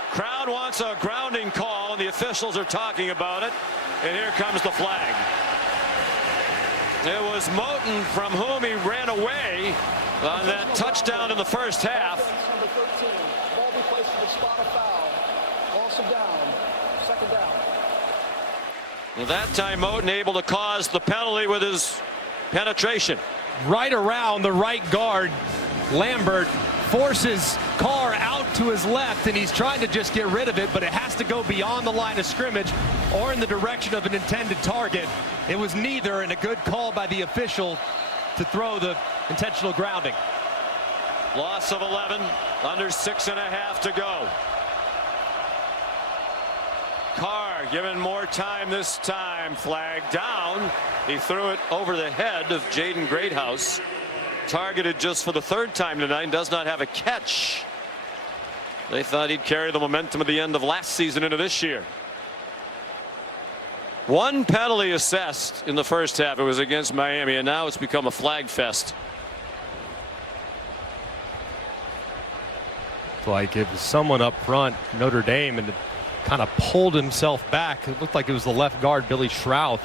Crowd wants a grounding call, and the officials are talking about it. And here comes the flag. It was Moten from whom he ran away on that touchdown in the first half. Number 13. Ball be placed in the spot of foul. Loss of down. 2nd down. Well, that time Moten able to cause the penalty with his penetration. Right around the right guard, Lambert forces Carr out to his left, and he's trying to just get rid of it, but it has to go beyond the line of scrimmage or in the direction of an intended target. It was neither, and a good call by the official to throw the intentional grounding. Loss of 11, under 6.5 to go. Carr given more time this time. Flag down. He threw it over the head of Jaden Greathouse. Targeted just for the 3rd time tonight and does not have a catch. They thought he'd carry the momentum at the end of last season into this year. 1 penalty assessed in the first half. It was against Miami, and now it's become a flag fest. It's like it was someone up front, Notre Dame, and kind of pulled himself back. It looked like it was the left guard, Billy Schrouth.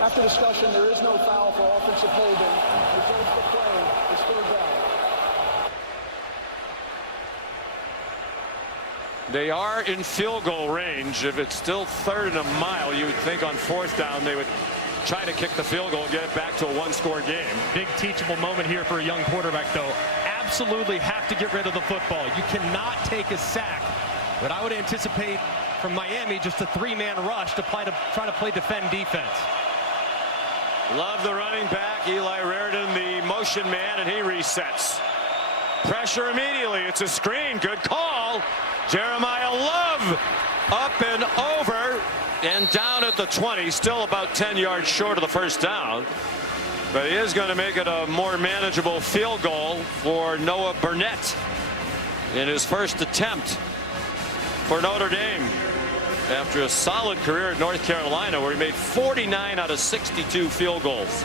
After discussion, there is no foul for offensive holding. The judge the play is 3rd down. They are in field goal range. If it's still 3rd and a mile, you would think on 4th down they would try to kick the field goal and get it back to a 1-score game. Big teachable moment here for a young quarterback, though. Absolutely have to get rid of the football. You cannot take a sack. But I would anticipate from Miami just a 3-man rush to try to play defend defense. Love the running back. Eli Raridan, the motion man, and he resets. Pressure immediately. It's a screen. Good call. Jeremiah Love up and over And down at the 20, still about 10 yards short of the first down. But he is going to make it a more manageable field goal for Noah Burnett in his first attempt for Notre Dame after a solid career at North Carolina, where he made 49 out of 62 field goals,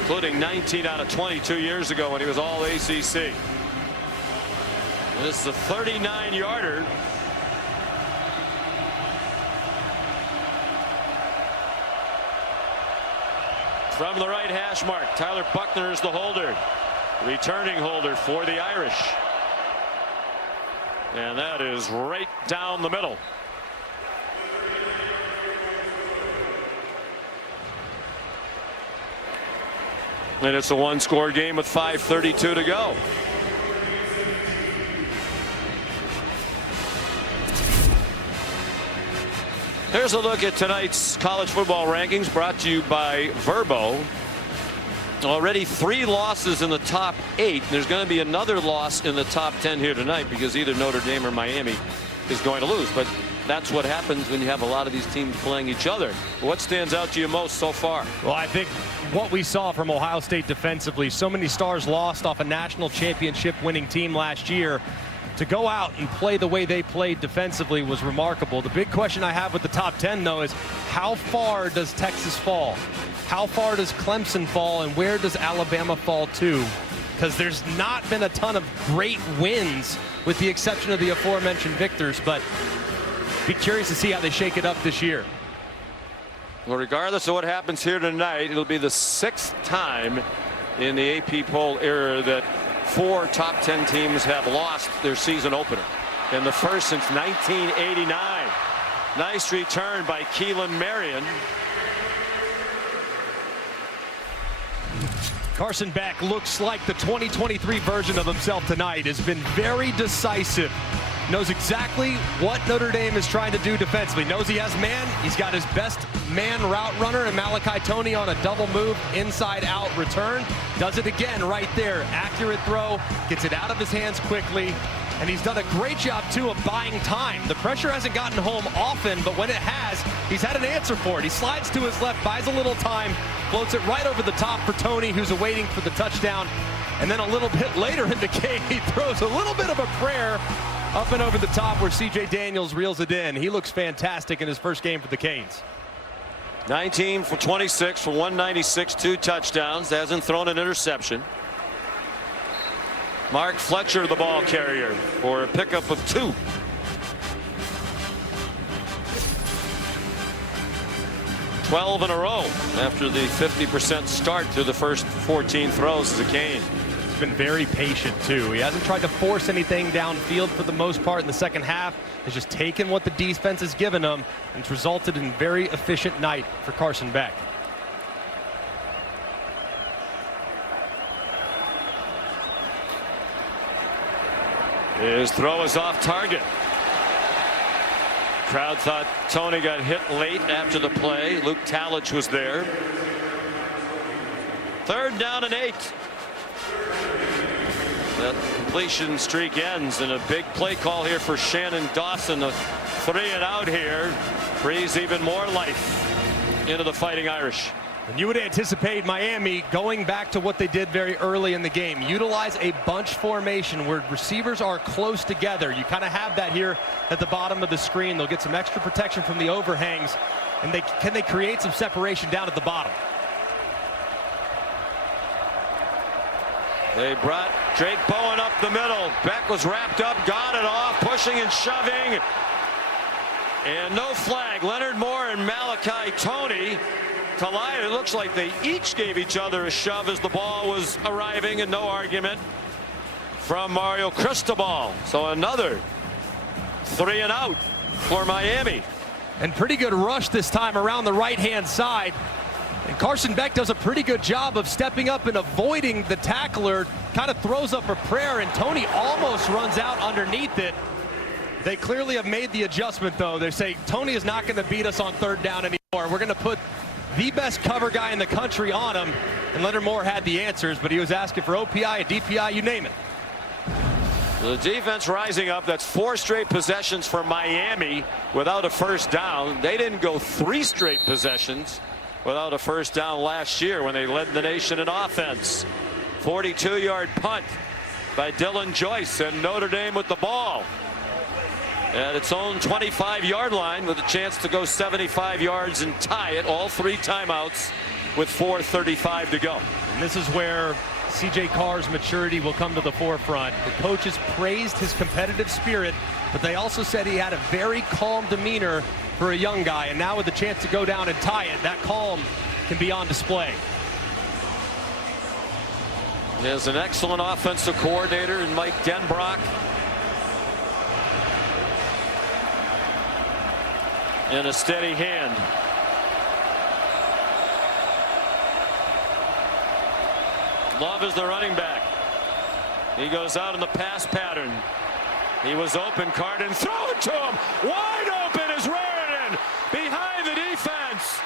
including 19 out of 22 years ago when he was all ACC. And this is a 39-yarder. From the right hash mark, Tyler Buckner is the holder, returning holder for the Irish. And that is right down the middle. And it's a one-score game with 5:32 to go. Here's a look at tonight's college football rankings, brought to you by Verbo. Already 3 losses in the top 8. There's going to be another loss in the top 10 here tonight, because either Notre Dame or Miami is going to lose. But that's what happens when you have a lot of these teams playing each other. What stands out to you most so far? Well, I think what we saw from Ohio State defensively, so many stars lost off a national championship winning team last year. To go out and play the way they played defensively was remarkable. The big question I have with the top 10, though, is how far does Texas fall? How far does Clemson fall, and where does Alabama fall to? Because there's not been a ton of great wins, with the exception of the aforementioned victors, but be curious to see how they shake it up this year. Well, regardless of what happens here tonight, it'll be the 6th time in the AP poll era that 4 top 10 teams have lost their season opener, and the first since 1989. Nice return by Keelan Marion. Carson Beck looks like the 2023 version of himself tonight. Has been very decisive. Knows exactly what Notre Dame is trying to do defensively. Knows he has man. He's got his best man route runner in Malachi Toney on a double move inside out return. Does it again right there. Accurate throw. Gets it out of his hands quickly. And he's done a great job, too, of buying time. The pressure hasn't gotten home often, but when it has, he's had an answer for it. He slides to his left, buys a little time, floats it right over the top for Toney, who's awaiting for the touchdown. And then a little bit later in the game, he throws a little bit of a prayer up and over the top where C.J. Daniels reels it in. He looks fantastic in his first game for the Canes. 19 for 26 for 196, 2 touchdowns. Hasn't thrown an interception. Mark Fletcher, the ball carrier, for a pickup of 2. $12 in a row after the 50% start through the first 14 throws as a Cane. He's been very patient, too. He hasn't tried to force anything downfield for the most part in the second half. He's just taken what the defense has given him, and it's resulted in a very efficient night for Carson Beck. His throw is off target. Crowd thought Toney got hit late after the play. Luke Talich was there. 3rd down and 8. That completion streak ends, and a big play call here for Shannon Dawson. A 3 and out here breathes even more life into the Fighting Irish. And you would anticipate Miami going back to what they did very early in the game. Utilize a bunch formation where receivers are close together. You kind of have that here at the bottom of the screen. They'll get some extra protection from the overhangs. And can they create some separation down at the bottom? They brought Drake Bowen up the middle. Beck was wrapped up, got it off, pushing and shoving. And no flag. Leonard Moore and Malachi Toney collided. It looks like they each gave each other a shove as the ball was arriving, and no argument from Mario Cristobal. So another 3 and out for Miami. And pretty good rush this time around the right-hand side. And Carson Beck does a pretty good job of stepping up and avoiding the tackler. Kind of throws up a prayer, and Toney almost runs out underneath it. They clearly have made the adjustment, though. They say Toney is not going to beat us on 3rd down anymore. We're going to put the best cover guy in the country on him. And Leonard Moore had the answers, but he was asking for OPI, a DPI, you name it. The defense rising up. That's 4 straight possessions for Miami without a first down. They didn't go 3 straight possessions without a first down last year when they led the nation in offense. 42-yard punt by Dylan Joyce, and Notre Dame with the ball at its own 25-yard line with a chance to go 75 yards and tie it. All 3 timeouts with 4:35 to go. And this is where C.J. Carr's maturity will come to the forefront. The coaches praised his competitive spirit, but they also said he had a very calm demeanor for a young guy. And now with the chance to go down and tie it, that calm can be on display. He has an excellent offensive coordinator in Mike Denbrock. And a steady hand. Love is the running back. He goes out in the pass pattern. He was open. Carden throw it to him. Wide open is Raritan behind the defense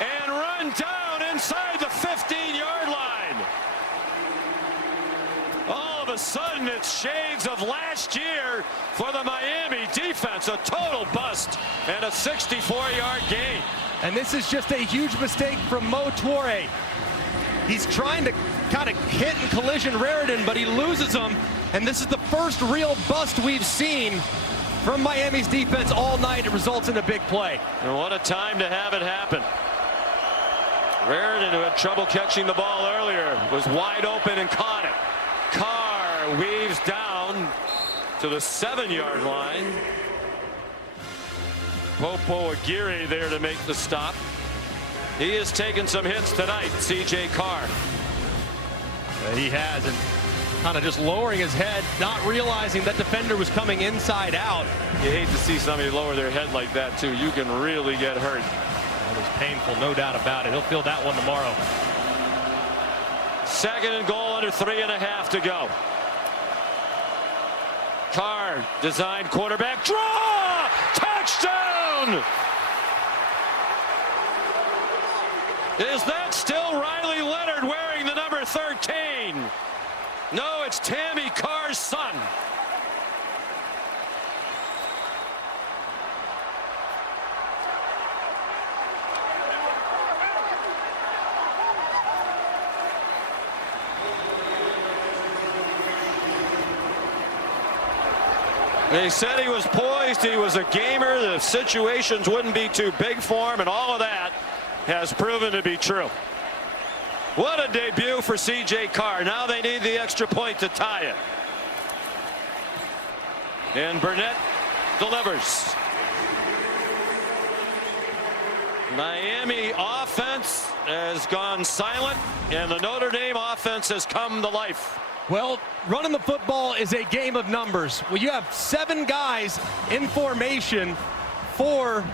and run down inside the 15-yard line. All of a sudden it's shades of last year for the Miami defense. A total bust and a 64-yard gain. And this is just a huge mistake from Notre. He's trying to kind of hit and collision Raritan, but he loses him. And this is the first real bust we've seen from Miami's defense all night. It results in a big play. And what a time to have it happen. Raritan, who had trouble catching the ball earlier, was wide open and caught it. Carr weaves down to the 7-yard line. Popo Aguirre there to make the stop. He has taken some hits tonight, C.J. Carr. He has, and kind of just lowering his head, not realizing that defender was coming inside out. You hate to see somebody lower their head like that, too. You can really get hurt. That was painful, no doubt about it. He'll feel that one tomorrow. 2nd and goal, under 3.5 to go. Carr, designed quarterback draw! Touchdown! Is that still Riley Leonard wearing the number 13? No, it's Tammy Carr's son. They said he was poised, he was a gamer, the situations wouldn't be too big for him, and all of that has proven to be true. What a debut for C.J. Carr. Now they need the extra point to tie it. And Burnett delivers. Miami offense has gone silent, and the Notre Dame offense has come to life. Well, running the football is a game of numbers. Well, you have 7 guys in formation for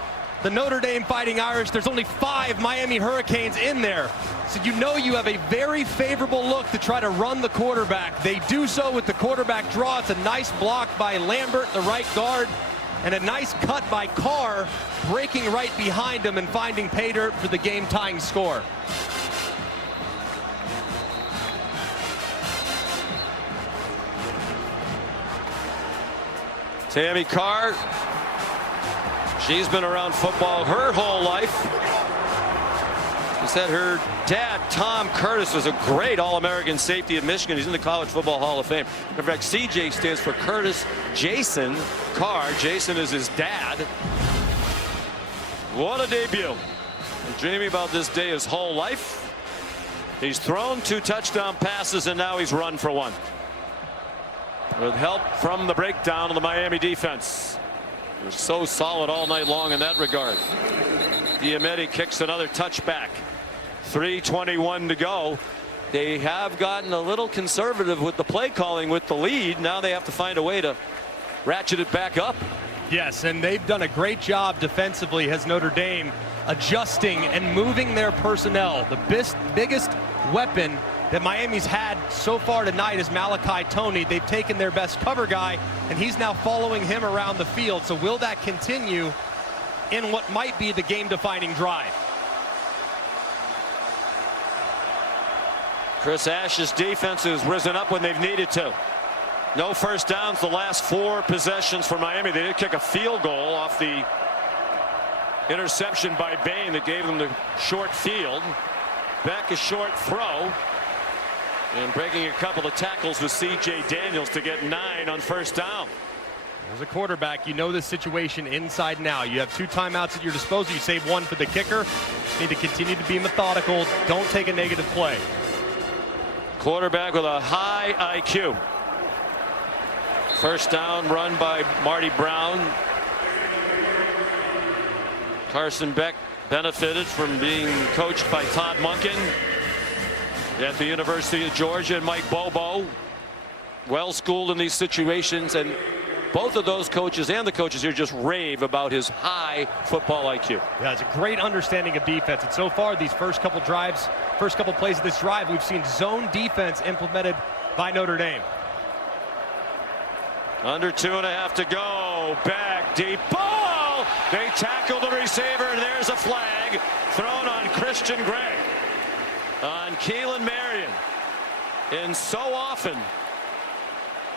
the Notre Dame Fighting Irish. There's only 5 Miami Hurricanes in there. So you know you have a very favorable look to try to run the quarterback. They do so with the quarterback draw. It's a nice block by Lambert, the right guard, and a nice cut by Carr, breaking right behind him and finding pay dirt for the game-tying score. Tammy Carr, she's been around football her whole life. She said her dad, Tom Curtis, was a great All-American safety at Michigan. He's in the College Football Hall of Fame. In fact, CJ stands for Curtis Jason Carr. Jason is his dad. What a debut. Been dreaming about this day his whole life. He's thrown 2 touchdown passes, and now he's run for 1. With help from the breakdown of the Miami defense. They're so solid all night long in that regard. Diamete kicks another touchback. 3:21 to go. They have gotten a little conservative with the play calling with the lead. Now they have to find a way to ratchet it back up. Yes, and they've done a great job defensively, has Notre Dame, adjusting and moving their personnel. The biggest weapon that Miami's had so far tonight is Malachi Toney. They've taken their best cover guy, and he's now following him around the field. So will that continue in what might be the game-defining drive? Chris Ash's defense has risen up when they've needed to. No first downs the last 4 possessions for Miami. They did kick a field goal off the interception by Bain that gave them the short field. Beck a short throw. And breaking a couple of tackles with C.J. Daniels to get 9 on first down. As a quarterback, you know this situation inside and out. You have 2 timeouts at your disposal. You save 1 for the kicker. You need to continue to be methodical. Don't take a negative play. Quarterback with a high IQ. First down run by Marty Brown. Carson Beck benefited from being coached by Todd Monken at the University of Georgia, and Mike Bobo, well schooled in these situations, and both of those coaches and the coaches here just rave about his high football IQ. Yeah, it's a great understanding of defense, and so far these first couple drives, first couple plays of this drive, we've seen zone defense implemented by Notre Dame. Under 2.5 to go. Back deep ball. They tackle the receiver, and there's a flag thrown on Christian Gray. On Keelan Marion. And so often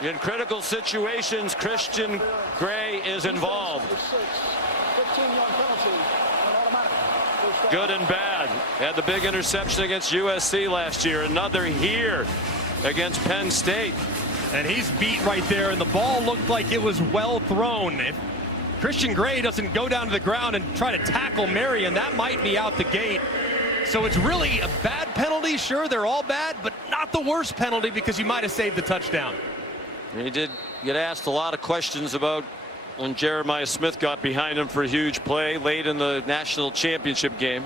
in critical situations, Christian Gray is involved. Good and bad. Had the big interception against USC last year. Another here against Penn State. And he's beat right there, and the ball looked like it was well thrown. If Christian Gray doesn't go down to the ground and try to tackle Marion, that might be out the gate. So it's really a bad penalty. Sure, they're all bad, but not the worst penalty because you might have saved the touchdown. He did get asked a lot of questions about when Jeremiah Smith got behind him for a huge play late in the national championship game.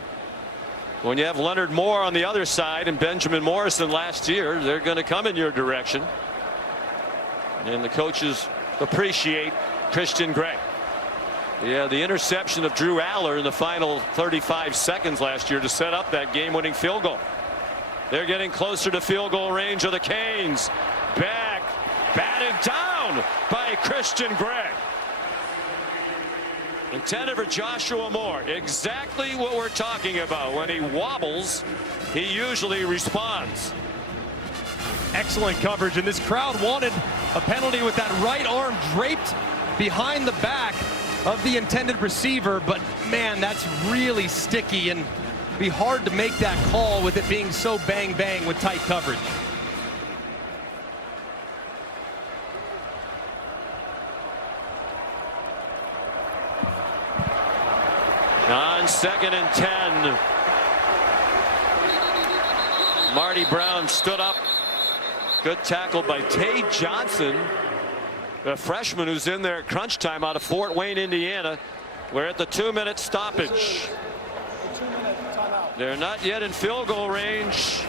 When you have Leonard Moore on the other side and Benjamin Morrison last year, they're going to come in your direction. And the coaches appreciate Christian Gray. Yeah, the interception of Drew Aller in the final 35 seconds last year to set up that game-winning field goal. They're getting closer to field goal range of the Canes. Back, batted down by Christian Gray. Intended for Joshua Moore. Exactly what we're talking about. When he wobbles, he usually responds. Excellent coverage, and this crowd wanted a penalty with that right arm draped behind the back of the intended receiver, but man, that's really sticky and be hard to make that call with it being so bang bang with tight coverage. On 2nd and 10, Marty Brown stood up. Good tackle by Tay Johnson, a freshman who's in there at crunch time out of Fort Wayne, Indiana. We're at the 2-minute stoppage. They're not yet in field goal range,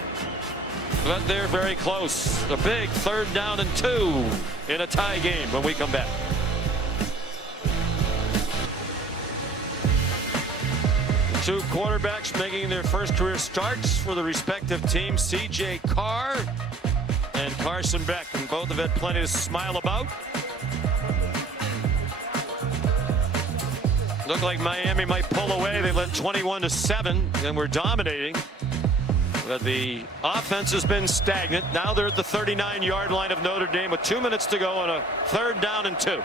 but they're very close. A big 3rd down and 2 in a tie game when we come back. Two quarterbacks making their first career starts for the respective teams, C.J. Carr and Carson Beck, and both have had plenty to smile about. Looked like Miami might pull away. They led 21-7 and were dominating. But the offense has been stagnant. Now they're at the 39-yard line of Notre Dame with 2 minutes to go on a 3rd down and 2. You'd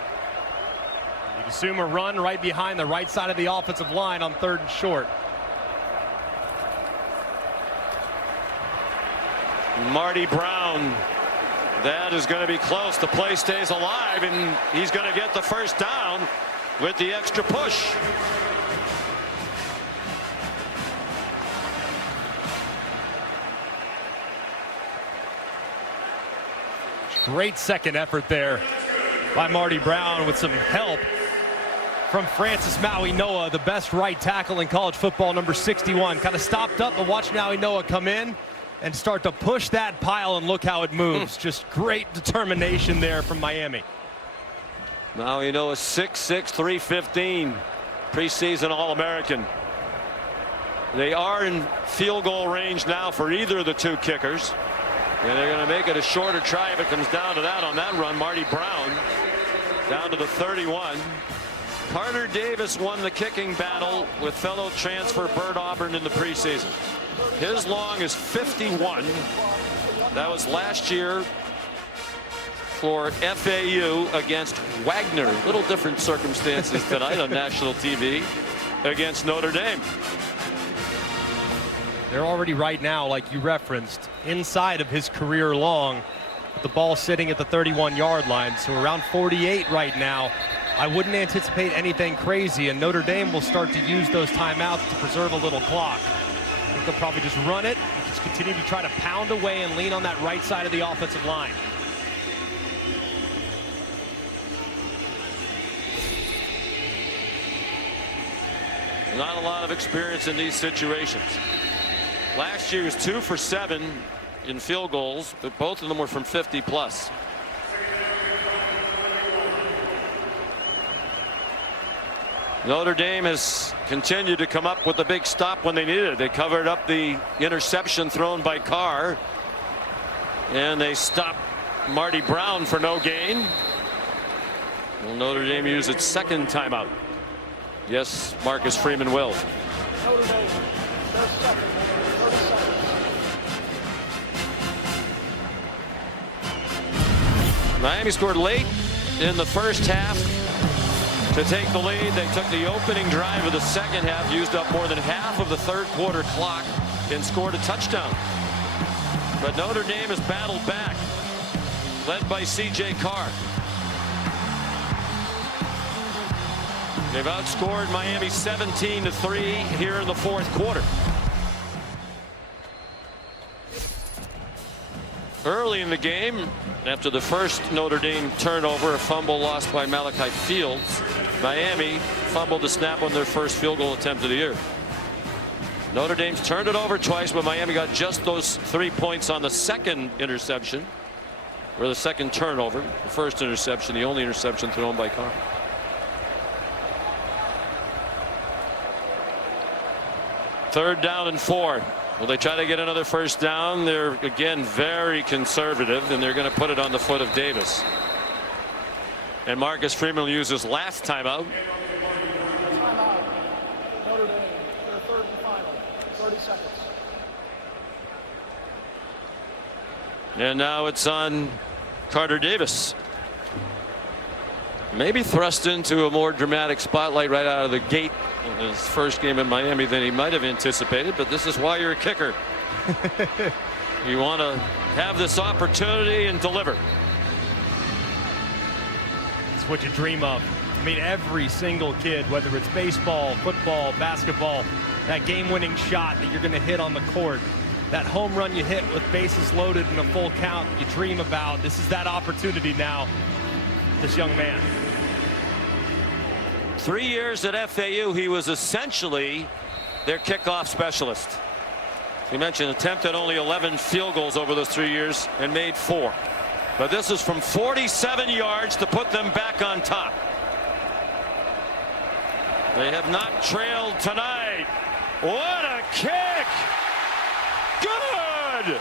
assume a run right behind the right side of the offensive line on 3rd and short. Marty Brown. That is going to be close. The play stays alive, and he's going to get the first down with the extra push. Great second effort there by Marty Brown with some help from Francis Maui Noah, the best right tackle in college football, number 61. Kind of stopped up, but watch Maui Noah come in and start to push that pile, and look how it moves. Just great determination there from Miami. Maui Noah 6'6", 315, preseason All-American. They are in field goal range now for either of the two kickers. And they're going to make it a shorter try if it comes down to that on that run. Marty Brown down to the 31. Carter Davis won the kicking battle with fellow transfer Bert Auburn in the preseason. His long is 51. That was last year for FAU against Wagner. A little different circumstances tonight on national TV against Notre Dame. They're already right now, like you referenced, inside of his career long. The ball sitting at the 31-yard line, so around 48 right now. I wouldn't anticipate anything crazy, and Notre Dame will start to use those timeouts to preserve a little clock. I think they'll probably just run it, and just continue to try to pound away and lean on that right side of the offensive line. Not a lot of experience in these situations. Last year was 2 for 7 in field goals, but both of them were from 50 plus. Notre Dame has continued to come up with a big stop when they needed it. They covered up the interception thrown by Carr, and they stopped Marty Brown for no gain. Will Notre Dame use its second timeout? Yes, Marcus Freeman will. Notre Dame, their second, 30 seconds. Miami scored late in the first half to take the lead. They took the opening drive of the second half, used up more than half of the third quarter clock, and scored a touchdown. But Notre Dame has battled back, led by C.J. Carr. They've outscored Miami 17-3 here in the fourth quarter. Early in the game, after the first Notre Dame turnover, a fumble lost by Malachi Fields, Miami fumbled the snap on their first field goal attempt of the year. Notre Dame's turned it over twice, but Miami got just those 3 points on the second interception, or the second turnover. The first interception, the only interception thrown by Carr. Third down and 4. Will they try to get another first down? They're again very conservative, and they're going to put it on the foot of Davis. And Marcus Freeman will use his last timeout. Timeout. Notre Dame, their third and final. 30 seconds. And now it's on Carter Davis. Maybe thrust into a more dramatic spotlight right out of the gate in his first game in Miami than he might have anticipated, but this is why you're a kicker. You want to have this opportunity and deliver. It's what you dream of. I mean, every single kid, whether it's baseball, football, basketball, that game-winning shot that you're going to hit on the court, that home run you hit with bases loaded in a full count, you dream about. This is that opportunity now, this young man. 3 years at FAU, he was essentially their kickoff specialist. He mentioned attempted only 11 field goals over those 3 years and made 4. But this is from 47 yards to put them back on top. They have not trailed tonight. What a kick! Good!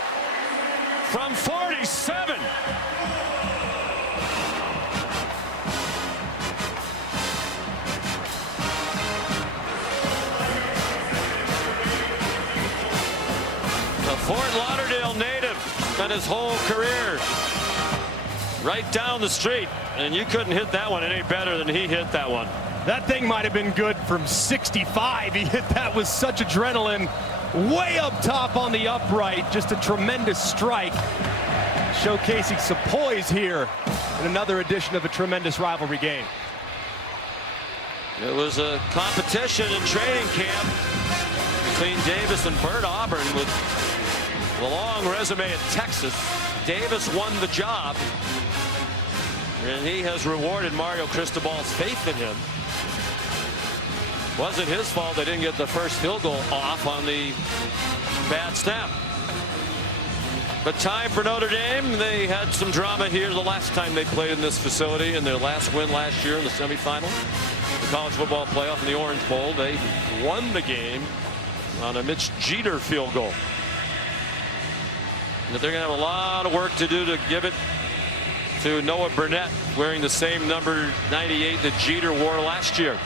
From 47. A Fort Lauderdale native spent his whole career right down the street, and you couldn't hit that one any better than he hit that one. That thing might have been good from 65. He hit that with such adrenaline, way up top on the upright. Just a tremendous strike, showcasing some poise here in another edition of a tremendous rivalry game. It was a competition in training camp between Davis and Bert Auburn. With the long resume at Texas, Davis won the job, and he has rewarded Mario Cristobal's faith in him. Wasn't his fault they didn't get the first field goal off on the bad snap. But time for Notre Dame. They had some drama here the last time they played in this facility in their last win last year in the semifinal, the college football playoff in the Orange Bowl. They won the game on a Mitch Jeter field goal. But they're going to have a lot of work to do to give it to Noah Burnett, wearing the same number 98 that Jeter wore last year.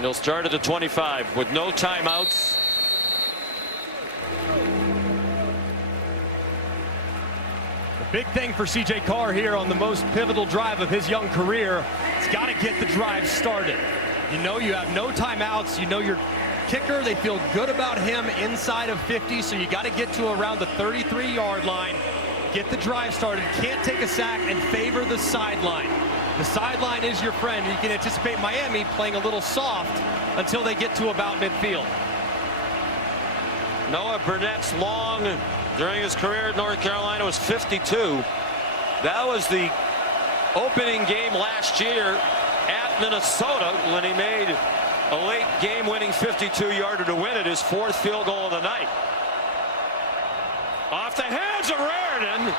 They'll start at the 25 with no timeouts. Big thing for C.J. Carr here on the most pivotal drive of his young career. He's got to get the drive started. You know you have no timeouts. You know your kicker, they feel good about him inside of 50, so you got to get to around the 33-yard line. Get the drive started. Can't take a sack and favor the sideline. The sideline is your friend. You can anticipate Miami playing a little soft until they get to about midfield. Noah Burnett's long during his career at North Carolina was 52. That was the opening game last year at Minnesota when he made a late game-winning 52-yarder to win it, his 4th field goal of the night. Off the hands of Raridan,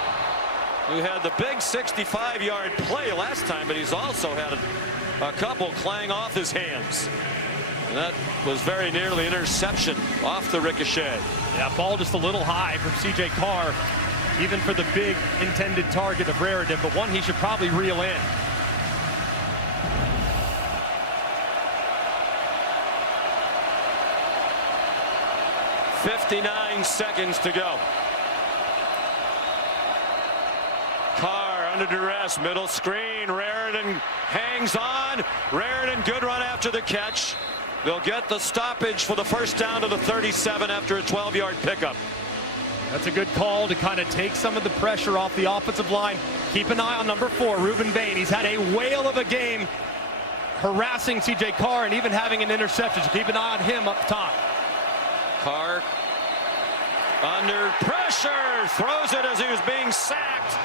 who had the big 65-yard play last time, but he's also had a couple clang off his hands. And that was very nearly interception off the ricochet. Yeah, ball just a little high from C.J. Carr, even for the big intended target of Raridan, but one he should probably reel in. .59 seconds to go. Carr under duress, middle screen. Raridan hangs on. Raridan, good run after the catch. They'll get the stoppage for the first down to the 37 after a 12-yard pickup. That's a good call to kind of take some of the pressure off the offensive line. Keep an eye on number 4, Ruben Bain. He's had a whale of a game harassing C.J. Carr and even having an interception. So keep an eye on him up top. Carr under pressure, throws it as he was being sacked.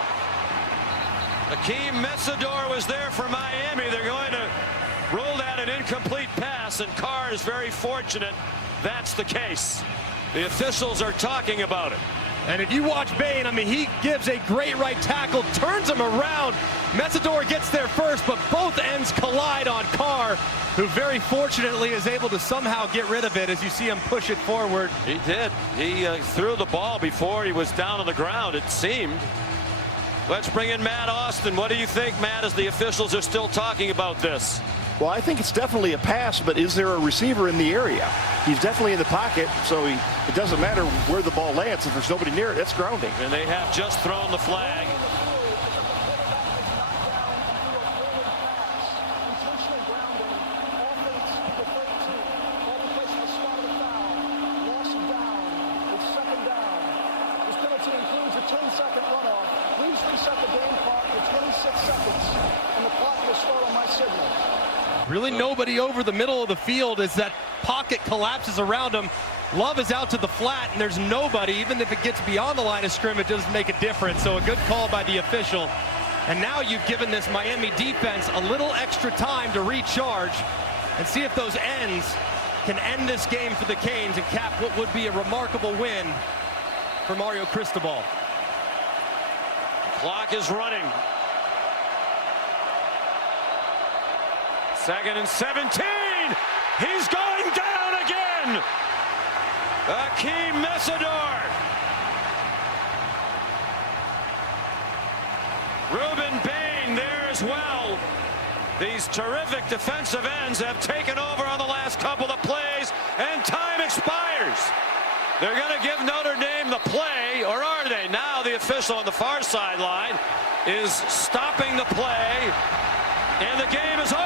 Akeem Messidor was there for Miami. They're going to rule that an incomplete pass, and Carr is very fortunate that's the case. The officials are talking about it. And if you watch Bain, I mean, he gives a great right tackle, turns him around. Messidor gets there first, but both ends collide on Carr, who very fortunately is able to somehow get rid of it as you see him push it forward. He did. He threw the ball before he was down on the ground, it seemed. Let's bring in Matt Austin. What do you think, Matt, as the officials are still talking about this? Well, I think it's definitely a pass, but is there a receiver in the area? He's definitely in the pocket, so it doesn't matter where the ball lands. If there's nobody near it, that's grounding. And they have just thrown the flag. Really nobody over the middle of the field as that pocket collapses around him. Love is out to the flat, and there's nobody. Even if it gets beyond the line of scrimmage, it doesn't make a difference. So a good call by the official. And now you've given this Miami defense a little extra time to recharge and see if those ends can end this game for the Canes and cap what would be a remarkable win for Mario Cristobal. Clock is running. 2nd and 17. He's going down again. Akeem Messidor. Ruben Bain there as well. These terrific defensive ends have taken over on the last couple of plays, and time expires. They're going to give Notre Dame the play, or are they? Now the official on the far sideline is stopping the play, and the game is over.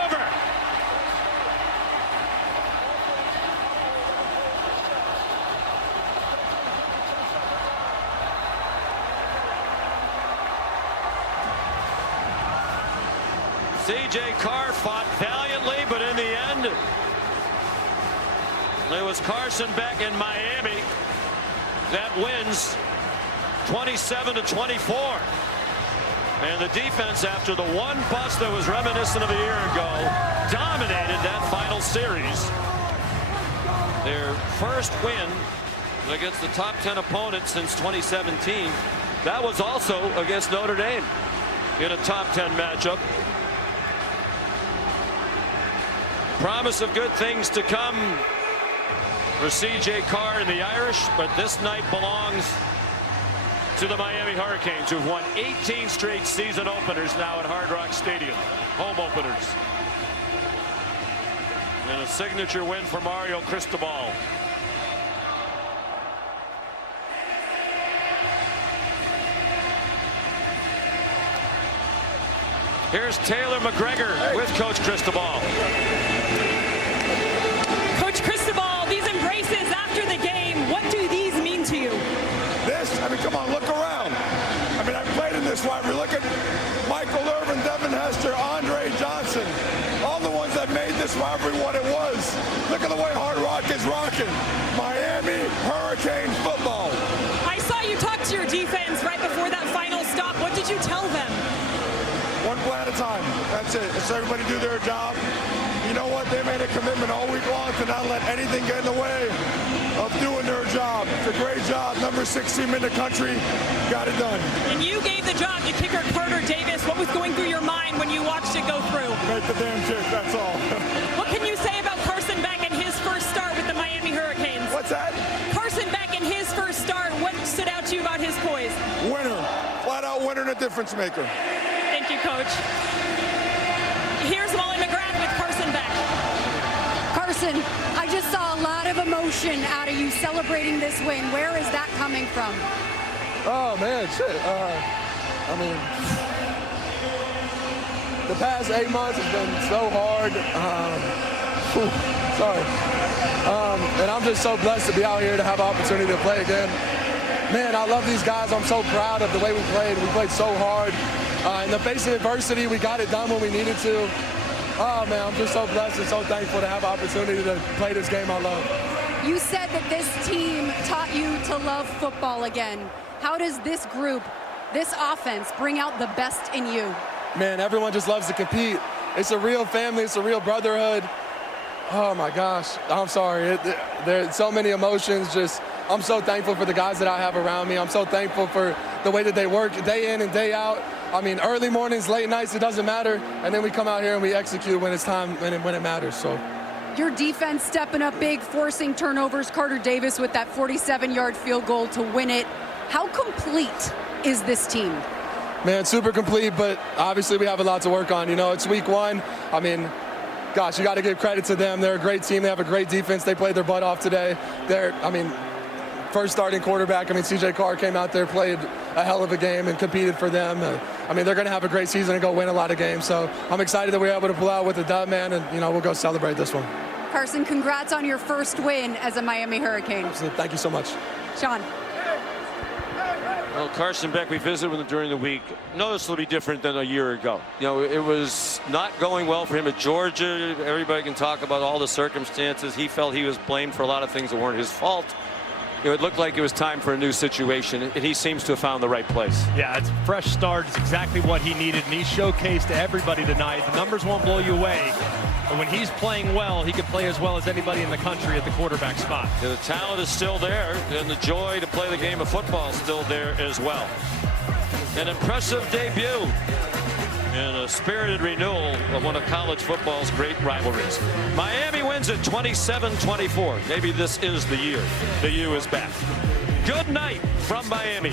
C.J. Carr fought valiantly, but in the end, it was Carson Beck in Miami that wins 27-24. And the defense, after the one bust that was reminiscent of a year ago, dominated that final series. Their first win against the top 10 opponent since 2017. That was also against Notre Dame in a top 10 matchup. Promise of good things to come for C.J. Carr and the Irish, but this night belongs to the Miami Hurricanes, who've won 18 straight season openers now at Hard Rock Stadium, home openers. And a signature win for Mario Cristobal. Here's Taylor McGregor with Coach Cristobal. Coach Cristobal, these embraces after the game, what do these mean to you? This, I mean, come on, look around. I mean, I played in this rivalry. Look at Michael Irvin, Devin Hester, Andre Johnson, all the ones that made this rivalry what it was. Look at the way Hard Rock is rocking. Miami Hurricane football. I saw you talk to your defense right before that final stop. What did you tell them? One play at a time. That's it. Let's everybody do their job. You know what? They made a commitment all week long to not let anything get in the way of doing their job. It's a great job. Number 6 team in the country got it done. And you gave the job to kicker Carter Davis. What was going through your mind when you watched it go through? Make the damn kick, that's all. What can you say about Carson Beck and his first start with the Miami Hurricanes? What's that? Carson Beck and his first start. What stood out to you about his poise? Winner. Flat out winner and a difference maker. Thank you, Coach. Here's Molly McGrath with Carson Beck. Carson, I just saw a lot of emotion out of you celebrating this win. Where is that coming from? Oh, man, shit. I mean, the past 8 months has been so hard. And I'm just so blessed to be out here to have an opportunity to play again. Man, I love these guys. I'm so proud of the way we played. We played so hard. In the face of adversity, we got it done when we needed to. Oh, man, I'm just so blessed and so thankful to have an opportunity to play this game I love. You said that this team taught you to love football again. How does this group, this offense, bring out the best in you? Man, everyone just loves to compete. It's a real family. It's a real brotherhood. Oh, my gosh. I'm sorry. There's so many emotions. I'm so thankful for the guys that I have around me. I'm so thankful for the way that they work day in and day out. I mean, early mornings, late nights, it doesn't matter. And then we come out here and we execute when it's time, when it matters. So. Your defense stepping up big, forcing turnovers. Carter Davis with that 47-yard field goal to win it. How complete is this team? Man, super complete, but obviously we have a lot to work on. You know, it's week 1. I mean, gosh, you got to give credit to them. They're a great team. They have a great defense. They played their butt off today. First starting quarterback. CJ Carr came out there, played a hell of a game and competed for them. They're going to have a great season and go win a lot of games. So I'm excited that we're able to pull out with a dub, man, and, we'll go celebrate this one. Carson, congrats on your first win as a Miami Hurricane. Absolutely. Thank you so much. Sean. Well, Carson Beck, we visited with him during the week. Noticeably different than a year ago. It was not going well for him at Georgia. Everybody can talk about all the circumstances. He felt he was blamed for a lot of things that weren't his fault. It looked like it was time for a new situation, and he seems to have found the right place. Yeah, it's a fresh start. It's exactly what he needed, and he showcased to everybody tonight. The numbers won't blow you away, but when he's playing well, he can play as well as anybody in the country at the quarterback spot. Yeah, the talent is still there, and the joy to play the game of football is still there as well. An impressive debut and a spirited renewal of one of college football's great rivalries. Miami wins it 27-24. Maybe this is the year. The U is back. Good night from Miami.